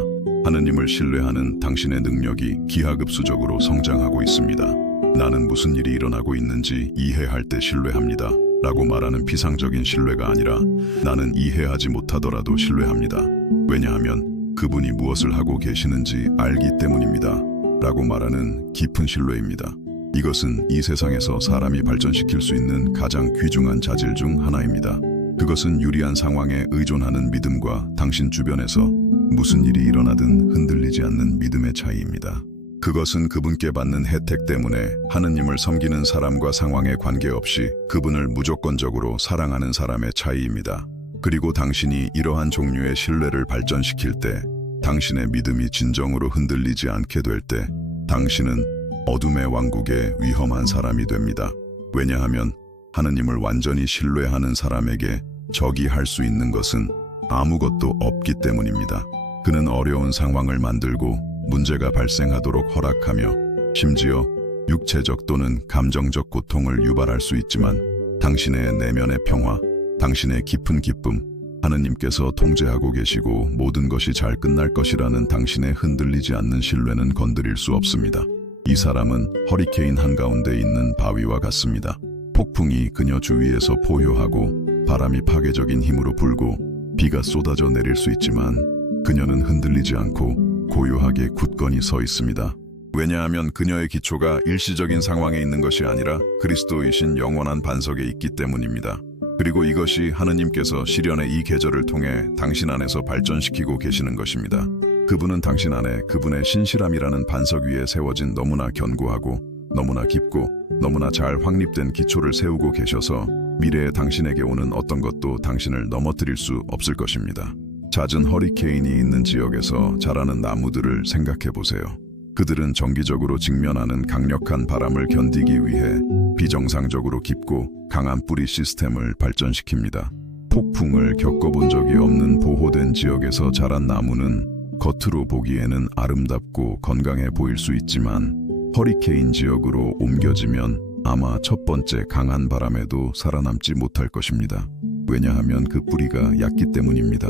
하느님을 신뢰하는 당신의 능력이 기하급수적으로 성장하고 있습니다. 나는 무슨 일이 일어나고 있는지 이해할 때 신뢰합니다. 라고 말하는 피상적인 신뢰가 아니라 나는 이해하지 못하더라도 신뢰합니다. 왜냐하면 그분이 무엇을 하고 계시는지 알기 때문입니다. 라고 말하는 깊은 신뢰입니다. 이것은 이 세상에서 사람이 발전시킬 수 있는 가장 귀중한 자질 중 하나입니다. 그것은 유리한 상황에 의존하는 믿음과 당신 주변에서 무슨 일이 일어나든 흔들리지 않는 믿음의 차이입니다. 그것은 그분께 받는 혜택 때문에 하느님을 섬기는 사람과 상황에 관계없이 그분을 무조건적으로 사랑하는 사람의 차이입니다. 그리고 당신이 이러한 종류의 신뢰를 발전시킬 때, 당신의 믿음이 진정으로 흔들리지 않게 될 때, 당신은 어둠의 왕국의 위험한 사람이 됩니다. 왜냐하면 하느님을 완전히 신뢰하는 사람에게 적이 할 수 있는 것은 아무것도 없기 때문입니다. 그는 어려운 상황을 만들고 문제가 발생하도록 허락하며 심지어 육체적 또는 감정적 고통을 유발할 수 있지만 당신의 내면의 평화, 당신의 깊은 기쁨, 하느님께서 통제하고 계시고 모든 것이 잘 끝날 것이라는 당신의 흔들리지 않는 신뢰는 건드릴 수 없습니다. 이 사람은 허리케인 한가운데 있는 바위와 같습니다. 폭풍이 그녀 주위에서 포효하고 바람이 파괴적인 힘으로 불고 비가 쏟아져 내릴 수 있지만 그녀는 흔들리지 않고 고요하게 굳건히 서 있습니다. 왜냐하면 그녀의 기초가 일시적인 상황에 있는 것이 아니라 그리스도이신 영원한 반석에 있기 때문입니다. 그리고 이것이 하느님께서 시련의 이 계절을 통해 당신 안에서 발전시키고 계시는 것입니다. 그분은 당신 안에 그분의 신실함이라는 반석 위에 세워진 너무나 견고하고 너무나 깊고 너무나 잘 확립된 기초를 세우고 계셔서 미래에 당신에게 오는 어떤 것도 당신을 넘어뜨릴 수 없을 것입니다. 잦은 허리케인이 있는 지역에서 자라는 나무들을 생각해 보세요. 그들은 정기적으로 직면하는 강력한 바람을 견디기 위해 비정상적으로 깊고 강한 뿌리 시스템을 발전시킵니다. 폭풍을 겪어본 적이 없는 보호된 지역에서 자란 나무는 겉으로 보기에는 아름답고 건강해 보일 수 있지만 허리케인 지역으로 옮겨지면 아마 첫 번째 강한 바람에도 살아남지 못할 것입니다. 왜냐하면 그 뿌리가 얕기 때문입니다.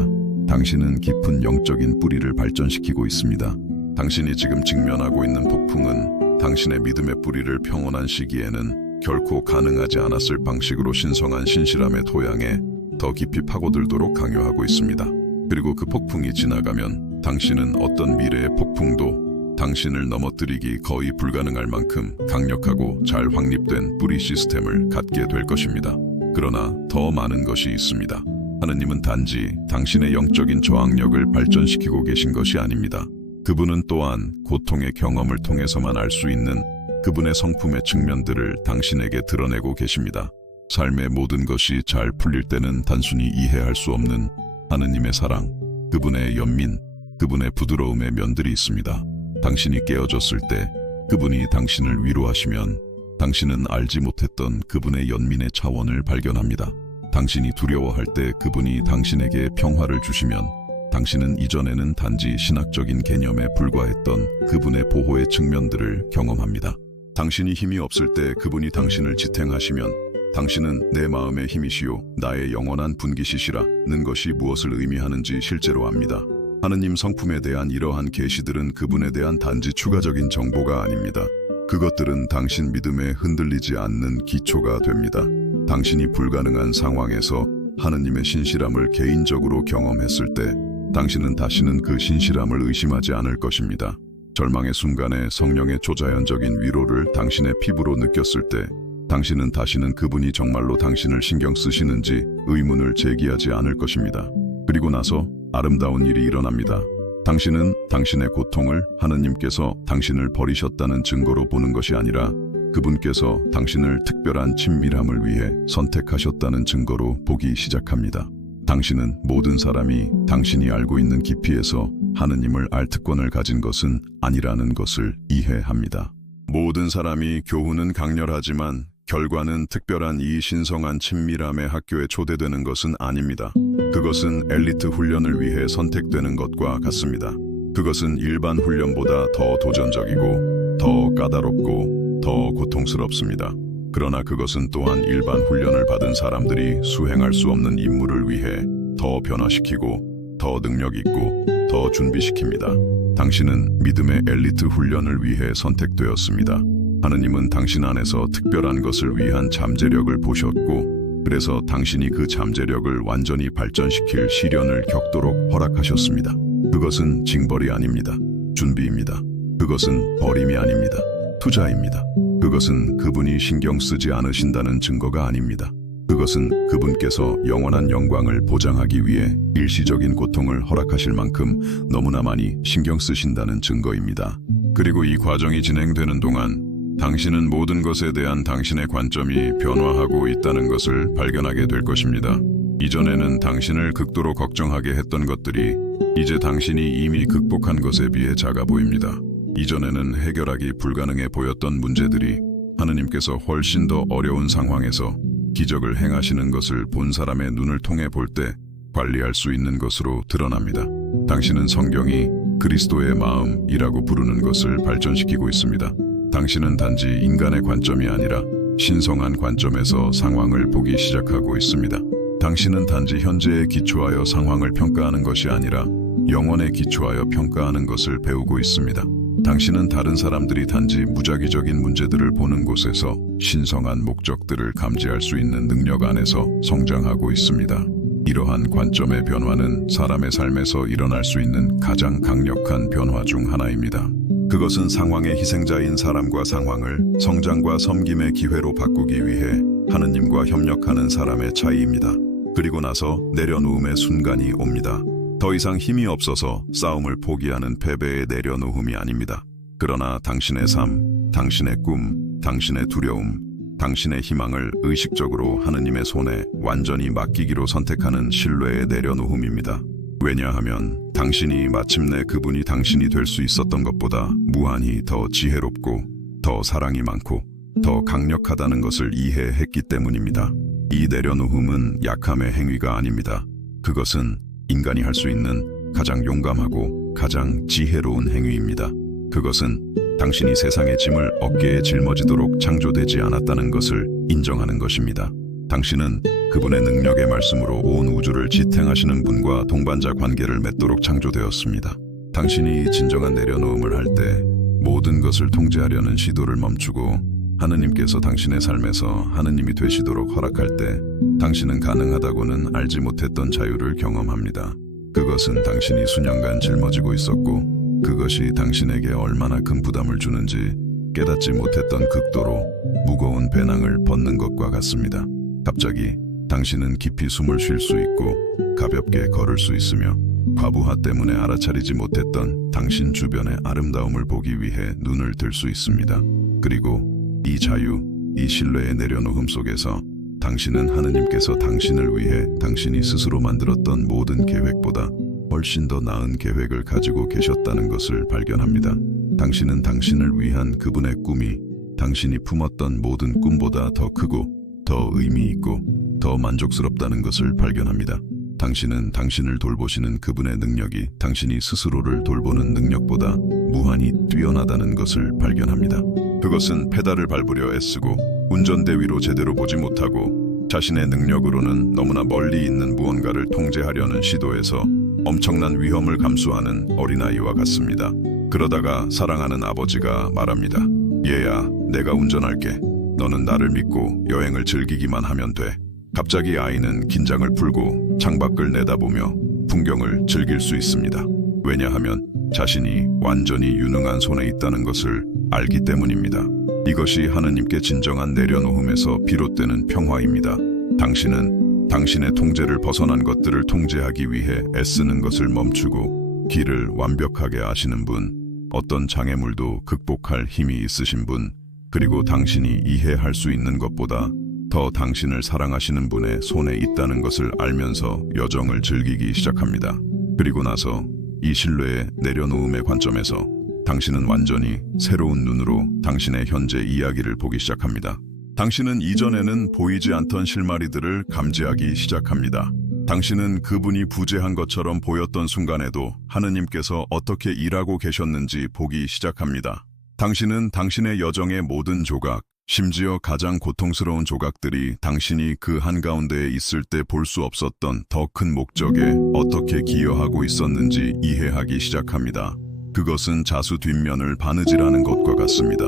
당신은 깊은 영적인 뿌리를 발전시키고 있습니다. 당신이 지금 직면하고 있는 폭풍은 당신의 믿음의 뿌리를 평온한 시기에는 결코 가능하지 않았을 방식으로 신성한 신실함의 토양에 더 깊이 파고들도록 강요하고 있습니다. 그리고 그 폭풍이 지나가면 당신은 어떤 미래의 폭풍도 당신을 넘어뜨리기 거의 불가능할 만큼 강력하고 잘 확립된 뿌리 시스템을 갖게 될 것입니다. 그러나 더 많은 것이 있습니다. 하느님은 단지 당신의 영적인 저항력을 발전시키고 계신 것이 아닙니다. 그분은 또한 고통의 경험을 통해서만 알 수 있는 그분의 성품의 측면들을 당신에게 드러내고 계십니다. 삶의 모든 것이 잘 풀릴 때는 단순히 이해할 수 없는 하느님의 사랑, 그분의 연민, 그분의 부드러움의 면들이 있습니다. 당신이 깨어졌을 때 그분이 당신을 위로하시면 당신은 알지 못했던 그분의 연민의 차원을 발견합니다. 당신이 두려워할 때 그분이 당신에게 평화를 주시면 당신은 이전에는 단지 신학적인 개념에 불과했던 그분의 보호의 측면들을 경험합니다. 당신이 힘이 없을 때 그분이 당신을 지탱하시면 당신은 내 마음의 힘이시요 나의 영원한 분기시시라는 것이 무엇을 의미하는지 실제로 압니다. 하느님 성품에 대한 이러한 계시들은 그분에 대한 단지 추가적인 정보가 아닙니다. 그것들은 당신 믿음에 흔들리지 않는 기초가 됩니다. 당신이 불가능한 상황에서 하느님의 신실함을 개인적으로 경험했을 때 당신은 다시는 그 신실함을 의심하지 않을 것입니다. 절망의 순간에 성령의 초자연적인 위로를 당신의 피부로 느꼈을 때 당신은 다시는 그분이 정말로 당신을 신경 쓰시는지 의문을 제기하지 않을 것입니다. 그리고 나서 아름다운 일이 일어납니다. 당신은 당신의 고통을 하느님께서 당신을 버리셨다는 증거로 보는 것이 아니라 그분께서 당신을 특별한 친밀함을 위해 선택하셨다는 증거로 보기 시작합니다. 당신은 모든 사람이 당신이 알고 있는 깊이에서 하느님을 알 특권을 가진 것은 아니라는 것을 이해합니다. 모든 사람이 교훈은 강렬하지만 결과는 특별한 이 신성한 친밀함의 학교에 초대되는 것은 아닙니다. 그것은 엘리트 훈련을 위해 선택되는 것과 같습니다. 그것은 일반 훈련보다 더 도전적이고 더 까다롭고 더 고통스럽습니다. 그러나 그것은 또한 일반 훈련을 받은 사람들이 수행할 수 없는 임무를 위해 더 변화시키고 더 능력있고 더 준비시킵니다. 당신은 믿음의 엘리트 훈련을 위해 선택되었습니다. 하느님은 당신 안에서 특별한 것을 위한 잠재력을 보셨고 그래서 당신이 그 잠재력을 완전히 발전시킬 시련을 겪도록 허락하셨습니다. 그것은 징벌이 아닙니다. 준비입니다. 그것은 버림이 아닙니다. 투자입니다. 그것은 그분이 신경 쓰지 않으신다는 증거가 아닙니다. 그것은 그분께서 영원한 영광을 보장하기 위해 일시적인 고통을 허락하실 만큼 너무나 많이 신경 쓰신다는 증거입니다. 그리고 이 과정이 진행되는 동안 당신은 모든 것에 대한 당신의 관점이 변화하고 있다는 것을 발견하게 될 것입니다. 이전에는 당신을 극도로 걱정하게 했던 것들이 이제 당신이 이미 극복한 것에 비해 작아 보입니다. 이전에는 해결하기 불가능해 보였던 문제들이 하느님께서 훨씬 더 어려운 상황에서 기적을 행하시는 것을 본 사람의 눈을 통해 볼 때 관리할 수 있는 것으로 드러납니다. 당신은 성경이 그리스도의 마음이라고 부르는 것을 발전시키고 있습니다. 당신은 단지 인간의 관점이 아니라 신성한 관점에서 상황을 보기 시작하고 있습니다. 당신은 단지 현재에 기초하여 상황을 평가하는 것이 아니라 영원에 기초하여 평가하는 것을 배우고 있습니다. 당신은 다른 사람들이 단지 무작위적인 문제들을 보는 곳에서 신성한 목적들을 감지할 수 있는 능력 안에서 성장하고 있습니다. 이러한 관점의 변화는 사람의 삶에서 일어날 수 있는 가장 강력한 변화 중 하나입니다. 그것은 상황의 희생자인 사람과 상황을 성장과 섬김의 기회로 바꾸기 위해 하느님과 협력하는 사람의 차이입니다. 그리고 나서 내려놓음의 순간이 옵니다. 더 이상 힘이 없어서 싸움을 포기하는 패배의 내려놓음이 아닙니다. 그러나 당신의 삶, 당신의 꿈, 당신의 두려움, 당신의 희망을 의식적으로 하느님의 손에 완전히 맡기기로 선택하는 신뢰의 내려놓음입니다. 왜냐하면 당신이 마침내 그분이 당신이 될 수 있었던 것보다 무한히 더 지혜롭고 더 사랑이 많고 더 강력하다는 것을 이해했기 때문입니다. 이 내려놓음은 약함의 행위가 아닙니다. 그것은 인간이 할 수 있는 가장 용감하고 가장 지혜로운 행위입니다. 그것은 당신이 세상의 짐을 어깨에 짊어지도록 창조되지 않았다는 것을 인정하는 것입니다. 당신은 그분의 능력의 말씀으로 온 우주를 지탱하시는 분과 동반자 관계를 맺도록 창조되었습니다. 당신이 진정한 내려놓음을 할 때 모든 것을 통제하려는 시도를 멈추고 하느님께서 당신의 삶에서 하느님이 되시도록 허락할 때 당신은 가능하다고는 알지 못했던 자유를 경험합니다. 그것은 당신이 수년간 짊어지고 있었고 그것이 당신에게 얼마나 큰 부담을 주는지 깨닫지 못했던 극도로 무거운 배낭을 벗는 것과 같습니다. 갑자기 당신은 깊이 숨을 쉴 수 있고 가볍게 걸을 수 있으며 과부하 때문에 알아차리지 못했던 당신 주변의 아름다움을 보기 위해 눈을 들 수 있습니다. 그리고 이 자유, 이 신뢰의 내려놓음 속에서 당신은 하느님께서 당신을 위해 당신이 스스로 만들었던 모든 계획보다 훨씬 더 나은 계획을 가지고 계셨다는 것을 발견합니다. 당신은 당신을 위한 그분의 꿈이 당신이 품었던 모든 꿈보다 더 크고 더 의미 있고 더 만족스럽다는 것을 발견합니다. 당신은 당신을 돌보시는 그분의 능력이 당신이 스스로를 돌보는 능력보다 무한히 뛰어나다는 것을 발견합니다. 그것은 페달을 밟으려 애쓰고 운전대 위로 제대로 보지 못하고 자신의 능력으로는 너무나 멀리 있는 무언가를 통제하려는 시도에서 엄청난 위험을 감수하는 어린아이와 같습니다. 그러다가 사랑하는 아버지가 말합니다. 얘야, 내가 운전할게. 너는 나를 믿고 여행을 즐기기만 하면 돼. 갑자기 아이는 긴장을 풀고 창밖을 내다보며 풍경을 즐길 수 있습니다. 왜냐하면 자신이 완전히 유능한 손에 있다는 것을 알기 때문입니다. 이것이 하느님께 진정한 내려놓음에서 비롯되는 평화입니다. 당신은 당신의 통제를 벗어난 것들을 통제하기 위해 애쓰는 것을 멈추고 길을 완벽하게 아시는 분, 어떤 장애물도 극복할 힘이 있으신 분, 그리고 당신이 이해할 수 있는 것보다 더 당신을 사랑하시는 분의 손에 있다는 것을 알면서 여정을 즐기기 시작합니다. 그리고 나서 이 신뢰의 내려놓음의 관점에서 당신은 완전히 새로운 눈으로 당신의 현재 이야기를 보기 시작합니다. 당신은 이전에는 보이지 않던 실마리들을 감지하기 시작합니다. 당신은 그분이 부재한 것처럼 보였던 순간에도 하느님께서 어떻게 일하고 계셨는지 보기 시작합니다. 당신은 당신의 여정의 모든 조각, 심지어 가장 고통스러운 조각들이 당신이 그 한가운데에 있을 때 볼 수 없었던 더 큰 목적에 어떻게 기여하고 있었는지 이해하기 시작합니다. 그것은 자수 뒷면을 바느질하는 것과 같습니다.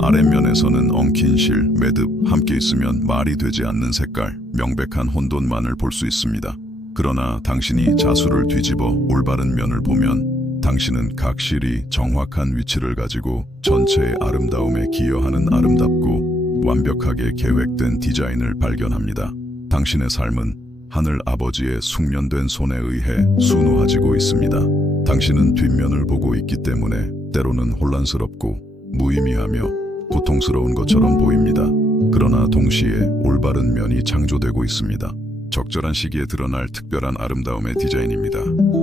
아랫면에서는 엉킨 실, 매듭, 함께 있으면 말이 되지 않는 색깔, 명백한 혼돈만을 볼 수 있습니다. 그러나 당신이 자수를 뒤집어 올바른 면을 보면 당신은 각 실이 정확한 위치를 가지고 전체의 아름다움에 기여하는 아름답고 완벽하게 계획된 디자인을 발견합니다. 당신의 삶은 하늘 아버지의 숙련된 손에 의해 수놓아지고 있습니다. 당신은 뒷면을 보고 있기 때문에 때로는 혼란스럽고 무의미하며 고통스러운 것처럼 보입니다. 그러나 동시에 올바른 면이 창조되고 있습니다. 적절한 시기에 드러날 특별한 아름다움의 디자인입니다.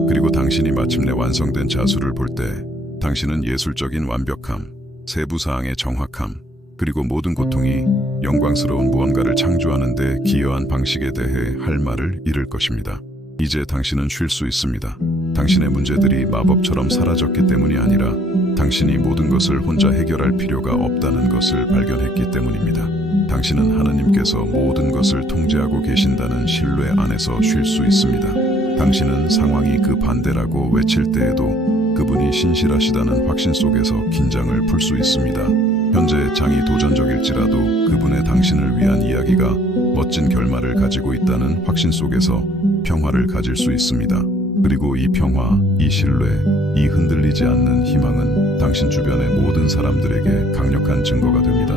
그리고 당신이 마침내 완성된 자수를 볼 때 당신은 예술적인 완벽함, 세부사항의 정확함, 그리고 모든 고통이 영광스러운 무언가를 창조하는 데 기여한 방식에 대해 할 말을 잃을 것입니다. 이제 당신은 쉴 수 있습니다. 당신의 문제들이 마법처럼 사라졌기 때문이 아니라 당신이 모든 것을 혼자 해결할 필요가 없다는 것을 발견했기 때문입니다. 당신은 하느님께서 모든 것을 통제하고 계신다는 신뢰 안에서 쉴 수 있습니다. 당신은 상황이 그 반대라고 외칠 때에도 그분이 신실하시다는 확신 속에서 긴장을 풀 수 있습니다. 현재 장이 도전적일지라도 그분의 당신을 위한 이야기가 멋진 결말을 가지고 있다는 확신 속에서 평화를 가질 수 있습니다. 그리고 이 평화, 이 신뢰, 이 흔들리지 않는 희망은 당신 주변의 모든 사람들에게 강력한 증거가 됩니다.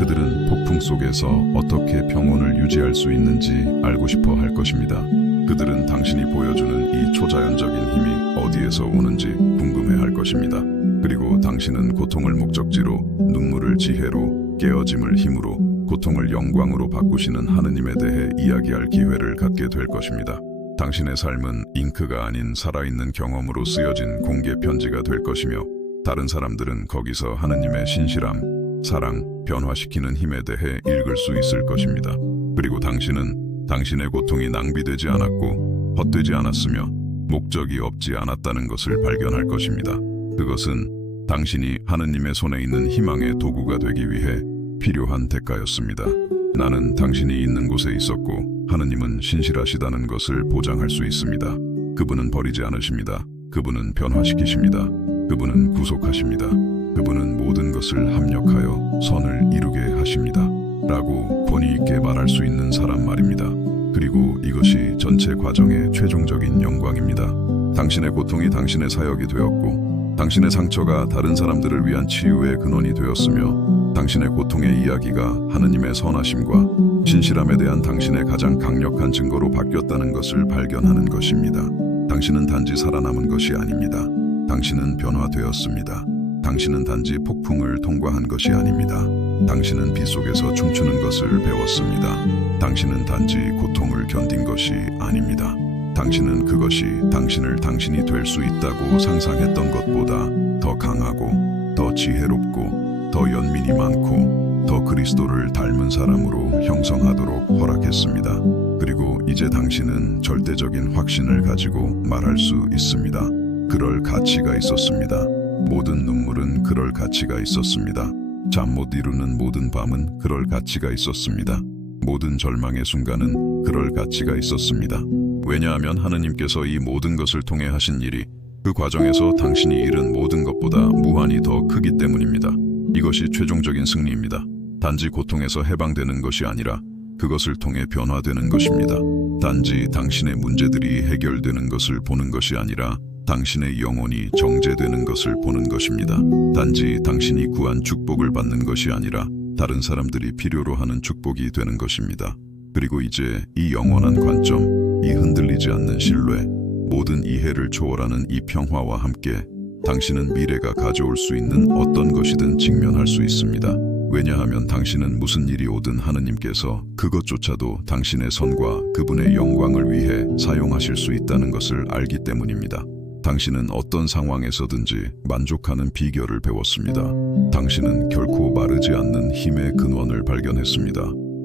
그들은 폭풍 속에서 어떻게 평온을 유지할 수 있는지 알고 싶어 할 것입니다. 그들은 당신이 보여주는 이 초자연적인 힘이 어디에서 오는지 궁금해 할 것입니다. 그리고 당신은 고통을 목적지로, 눈물을 지혜로, 깨어짐을 힘으로, 고통을 영광으로 바꾸시는 하느님에 대해 이야기할 기회를 갖게 될 것입니다. 당신의 삶은 잉크가 아닌 살아있는 경험으로 쓰여진 공개 편지가 될 것이며 다른 사람들은 거기서 하느님의 신실함, 사랑, 변화시키는 힘에 대해 읽을 수 있을 것입니다. 그리고 당신은 당신의 고통이 낭비되지 않았고 헛되지 않았으며 목적이 없지 않았다는 것을 발견할 것입니다. 그것은 당신이 하느님의 손에 있는 희망의 도구가 되기 위해 필요한 대가였습니다. 나는 당신이 있는 곳에 있었고 하느님은 신실하시다는 것을 보장할 수 있습니다. 그분은 버리지 않으십니다. 그분은 변화시키십니다. 그분은 구속하십니다. 그분은 모든 것을 합력하여 선을 이루게 하십니다. 라고 권위 있게 말할 수 있는 사람 말입니다. 그리고 이것이 전체 과정의 최종적인 영광입니다. 당신의 고통이 당신의 사역이 되었고 당신의 상처가 다른 사람들을 위한 치유의 근원이 되었으며 당신의 고통의 이야기가 하느님의 선하심과 신실함에 대한 당신의 가장 강력한 증거로 바뀌었다는 것을 발견하는 것입니다. 당신은 단지 살아남은 것이 아닙니다. 당신은 변화되었습니다. 당신은 단지 폭풍을 통과한 것이 아닙니다. 당신은 빛 속에서 춤추는 것을 배웠습니다. 당신은 단지 고통을 견딘 것이 아닙니다. 당신은 그것이 당신을 당신이 될 수 있다고 상상했던 것보다 더 강하고 더 지혜롭고 더 연민이 많고 더 그리스도를 닮은 사람으로 형성하도록 허락했습니다. 그리고 이제 당신은 절대적인 확신을 가지고 말할 수 있습니다. 그럴 가치가 있었습니다. 모든 눈물은 그럴 가치가 있었습니다. 잠 못 이루는 모든 밤은 그럴 가치가 있었습니다. 모든 절망의 순간은 그럴 가치가 있었습니다. 왜냐하면 하느님께서 이 모든 것을 통해 하신 일이 그 과정에서 당신이 잃은 모든 것보다 무한히 더 크기 때문입니다. 이것이 최종적인 승리입니다. 단지 고통에서 해방되는 것이 아니라 그것을 통해 변화되는 것입니다. 단지 당신의 문제들이 해결되는 것을 보는 것이 아니라 당신의 영혼이 정죄되는 것을 보는 것입니다. 단지 당신이 구한 축복을 받는 것이 아니라 다른 사람들이 필요로 하는 축복이 되는 것입니다. 그리고 이제 이 영원한 관점, 이 흔들리지 않는 신뢰, 모든 이해를 초월하는 이 평화와 함께 당신은 미래가 가져올 수 있는 어떤 것이든 직면할 수 있습니다. 왜냐하면 당신은 무슨 일이 오든 하느님께서 그것조차도 당신의 선과 그분의 영광을 위해 사용하실 수 있다는 것을 알기 때문입니다. 당신은 어떤 상황에서든지 만족하는 비결을 배웠습니다. 당신은 결코 마르지 않는 힘의 근원을 발견했습니다.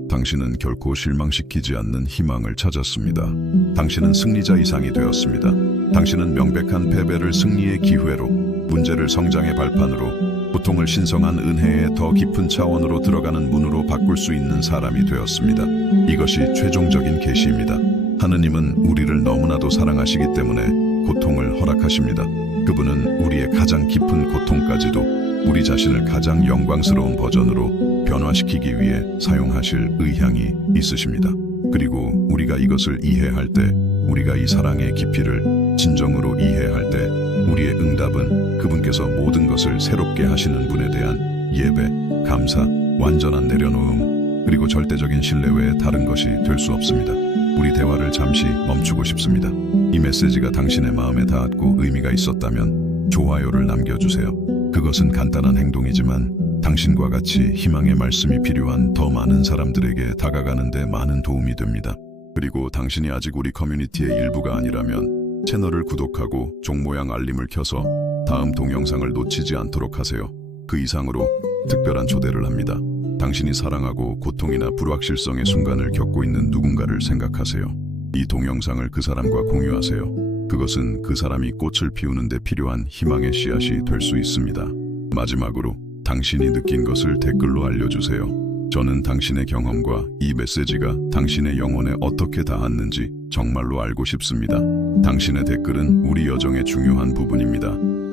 당신은 결코 실망시키지 않는 희망을 찾았습니다. 당신은 승리자 이상이 되었습니다. 당신은 명백한 패배를 승리의 기회로, 문제를 성장의 발판으로, 고통을 신성한 은혜의 더 깊은 차원으로 들어가는 문으로 바꿀 수 있는 사람이 되었습니다. 이것이 최종적인 계시입니다. 하느님은 우리를 너무나도 사랑하시기 때문에 고통을 허락하십니다. 그분은 우리의 가장 깊은 고통까지도 우리 자신을 가장 영광스러운 버전으로 변화시키기 위해 사용하실 의향이 있으십니다. 그리고 우리가 이것을 이해할 때, 우리가 이 사랑의 깊이를 진정으로 이해할 때 우리의 응답은 그분께서 모든 것을 새롭게 하시는 분에 대한 예배, 감사, 완전한 내려놓음, 그리고 절대적인 신뢰 외에 다른 것이 될 수 없습니다. 우리 대화를 잠시 멈추고 싶습니다. 이 메시지가 당신의 마음에 닿았고 의미가 있었다면 좋아요를 남겨주세요. 그것은 간단한 행동이지만 당신과 같이 희망의 말씀이 필요한 더 많은 사람들에게 다가가는 데 많은 도움이 됩니다. 그리고 당신이 아직 우리 커뮤니티의 일부가 아니라면 채널을 구독하고 종모양 알림을 켜서 다음 동영상을 놓치지 않도록 하세요. 그 이상으로 특별한 초대를 합니다. 당신이 사랑하고 고통이나 불확실성의 순간을 겪고 있는 누군가를 생각하세요. 이 동영상을 그 사람과 공유하세요. 그것은 그 사람이 꽃을 피우는 데 필요한 희망의 씨앗이 될 수 있습니다. 마지막으로 당신이 느낀 것을 댓글로 알려주세요. 저는 당신의 경험과 이 메시지가 당신의 영혼에 어떻게 닿았는지 정말로 알고 싶습니다. 당신의 댓글은 우리 여정의 중요한 부분입니다.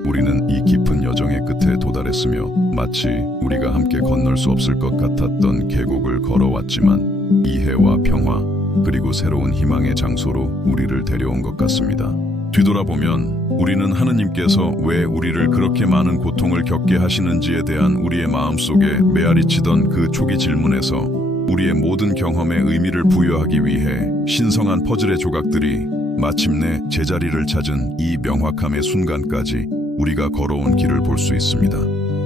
우리는 이 깊은 여정의 끝에 도달했으며 마치 우리가 함께 건널 수 없을 것 같았던 계곡을 걸어왔지만 이해와 평화 그리고 새로운 희망의 장소로 우리를 데려온 것 같습니다. 뒤돌아보면 우리는 하느님께서 왜 우리를 그렇게 많은 고통을 겪게 하시는지에 대한 우리의 마음속에 메아리치던 그 초기 질문에서 우리의 모든 경험에 의미를 부여하기 위해 신성한 퍼즐의 조각들이 마침내 제자리를 찾은 이 명확함의 순간까지 우리가 걸어온 길을 볼 수 있습니다.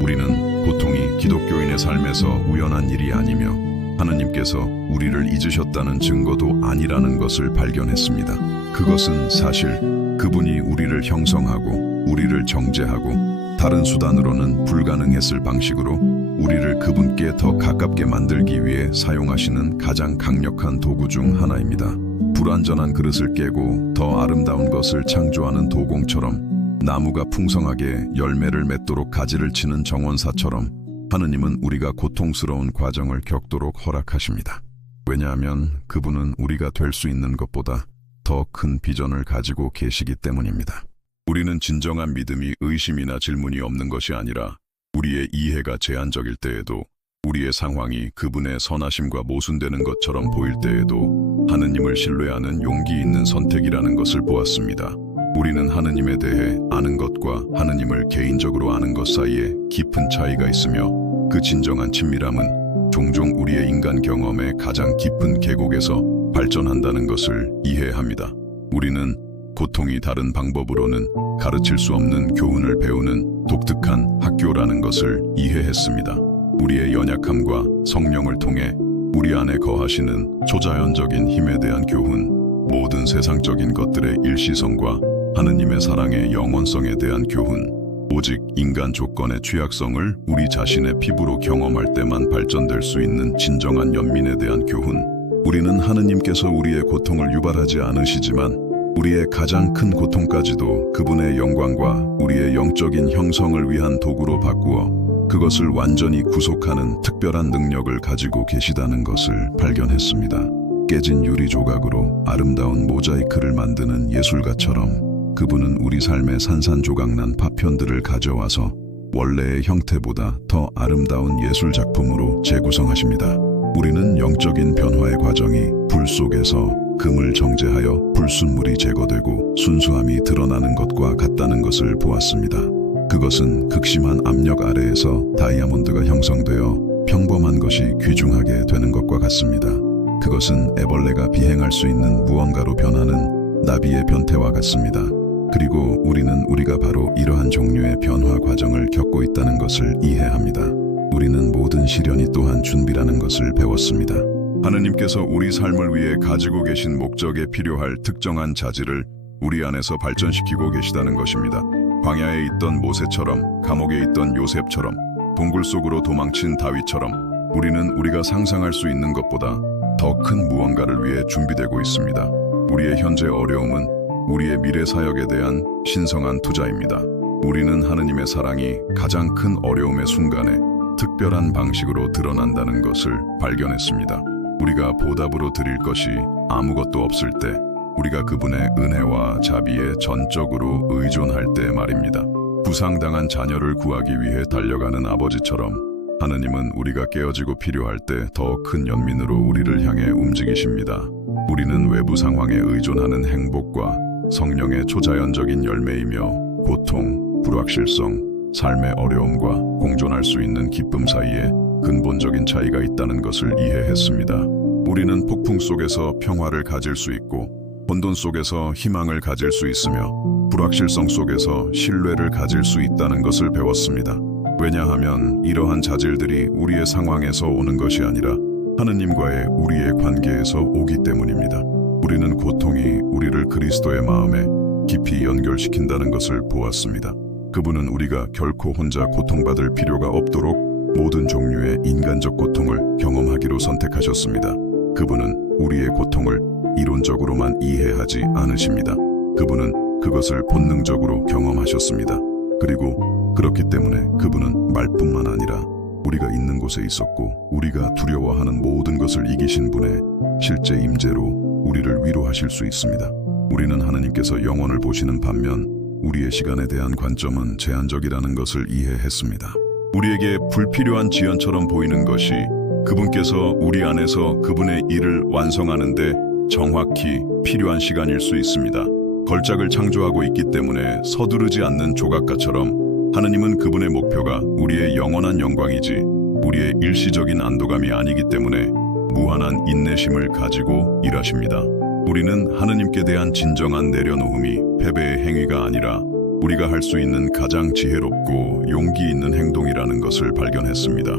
우리는 고통이 기독교인의 삶에서 우연한 일이 아니며 하느님께서 우리를 잊으셨다는 증거도 아니라는 것을 발견했습니다. 그것은 사실 그분이 우리를 형성하고 우리를 정죄하고 다른 수단으로는 불가능했을 방식으로 우리를 그분께 더 가깝게 만들기 위해 사용하시는 가장 강력한 도구 중 하나입니다. 불완전한 그릇을 깨고 더 아름다운 것을 창조하는 도공처럼 나무가 풍성하게 열매를 맺도록 가지를 치는 정원사처럼 하느님은 우리가 고통스러운 과정을 겪도록 허락하십니다. 왜냐하면 그분은 우리가 될 수 있는 것보다 더 큰 비전을 가지고 계시기 때문입니다. 우리는 진정한 믿음이 의심이나 질문이 없는 것이 아니라 우리의 이해가 제한적일 때에도 우리의 상황이 그분의 선하심과 모순되는 것처럼 보일 때에도 하느님을 신뢰하는 용기 있는 선택이라는 것을 보았습니다. 우리는 하느님에 대해 아는 것과 하느님을 개인적으로 아는 것 사이에 깊은 차이가 있으며 그 진정한 친밀함은 종종 우리의 인간 경험의 가장 깊은 계곡에서 발전한다는 것을 이해합니다. 우리는 고통이 다른 방법으로는 가르칠 수 없는 교훈을 배우는 독특한 학교라는 것을 이해했습니다. 우리의 연약함과 성령을 통해 우리 안에 거하시는 초자연적인 힘에 대한 교훈, 모든 세상적인 것들의 일시성과 하느님의 사랑의 영원성에 대한 교훈, 오직 인간 조건의 취약성을 우리 자신의 피부로 경험할 때만 발전될 수 있는 진정한 연민에 대한 교훈. 우리는 하느님께서 우리의 고통을 유발하지 않으시지만 우리의 가장 큰 고통까지도 그분의 영광과 우리의 영적인 형성을 위한 도구로 바꾸어 그것을 완전히 구속하는 특별한 능력을 가지고 계시다는 것을 발견했습니다. 깨진 유리 조각으로 아름다운 모자이크를 만드는 예술가처럼 그분은 우리 삶의 산산조각난 파편들을 가져와서 원래의 형태보다 더 아름다운 예술 작품으로 재구성하십니다. 우리는 영적인 변화의 과정이 불 속에서 금을 정제하여 불순물이 제거되고 순수함이 드러나는 것과 같다는 것을 보았습니다. 그것은 극심한 압력 아래에서 다이아몬드가 형성되어 평범한 것이 귀중하게 되는 것과 같습니다. 그것은 애벌레가 비행할 수 있는 무언가로 변하는 나비의 변태와 같습니다. 그리고 우리는 우리가 바로 이러한 종류의 변화 과정을 겪고 있다는 것을 이해합니다. 우리는 모든 시련이 또한 준비라는 것을 배웠습니다. 하느님께서 우리 삶을 위해 가지고 계신 목적에 필요할 특정한 자질을 우리 안에서 발전시키고 계시다는 것입니다. 광야에 있던 모세처럼, 감옥에 있던 요셉처럼, 동굴 속으로 도망친 다윗처럼 우리는 우리가 상상할 수 있는 것보다 더 큰 무언가를 위해 준비되고 있습니다. 우리의 현재 어려움은 우리의 미래 사역에 대한 신성한 투자입니다. 우리는 하느님의 사랑이 가장 큰 어려움의 순간에 특별한 방식으로 드러난다는 것을 발견했습니다. 우리가 보답으로 드릴 것이 아무것도 없을 때, 우리가 그분의 은혜와 자비에 전적으로 의존할 때 말입니다. 부상당한 자녀를 구하기 위해 달려가는 아버지처럼 하느님은 우리가 깨어지고 필요할 때 더 큰 연민으로 우리를 향해 움직이십니다. 우리는 외부 상황에 의존하는 행복과 성령의 초자연적인 열매이며 고통, 불확실성, 삶의 어려움과 공존할 수 있는 기쁨 사이에 근본적인 차이가 있다는 것을 이해했습니다. 우리는 폭풍 속에서 평화를 가질 수 있고 혼돈 속에서 희망을 가질 수 있으며 불확실성 속에서 신뢰를 가질 수 있다는 것을 배웠습니다. 왜냐하면 이러한 자질들이 우리의 상황에서 오는 것이 아니라 하느님과의 우리의 관계에서 오기 때문입니다. 우리는 고통이 우리를 그리스도의 마음에 깊이 연결시킨다는 것을 보았습니다. 그분은 우리가 결코 혼자 고통받을 필요가 없도록 모든 종류의 인간적 고통을 경험하기로 선택하셨습니다. 그분은 우리의 고통을 이론적으로만 이해하지 않으십니다. 그분은 그것을 본능적으로 경험하셨습니다. 그리고 그렇기 때문에 그분은 말뿐만 아니라 우리가 있는 곳에 있었고 우리가 두려워하는 모든 것을 이기신 분의 실제 임재로 우리를 위로하실 수 있습니다. 우리는 하느님께서 영혼을 보시는 반면 우리의 시간에 대한 관점은 제한적이라는 것을 이해했습니다. 우리에게 불필요한 지연처럼 보이는 것이 그분께서 우리 안에서 그분의 일을 완성하는데 정확히 필요한 시간일 수 있습니다. 걸작을 창조하고 있기 때문에 서두르지 않는 조각가처럼 하느님은 그분의 목표가 우리의 영원한 영광이지 우리의 일시적인 안도감이 아니기 때문에 무한한 인내심을 가지고 일하십니다. 우리는 하느님께 대한 진정한 내려놓음이 패배의 행위가 아니라 우리가 할 수 있는 가장 지혜롭고 용기 있는 행동이라는 것을 발견했습니다.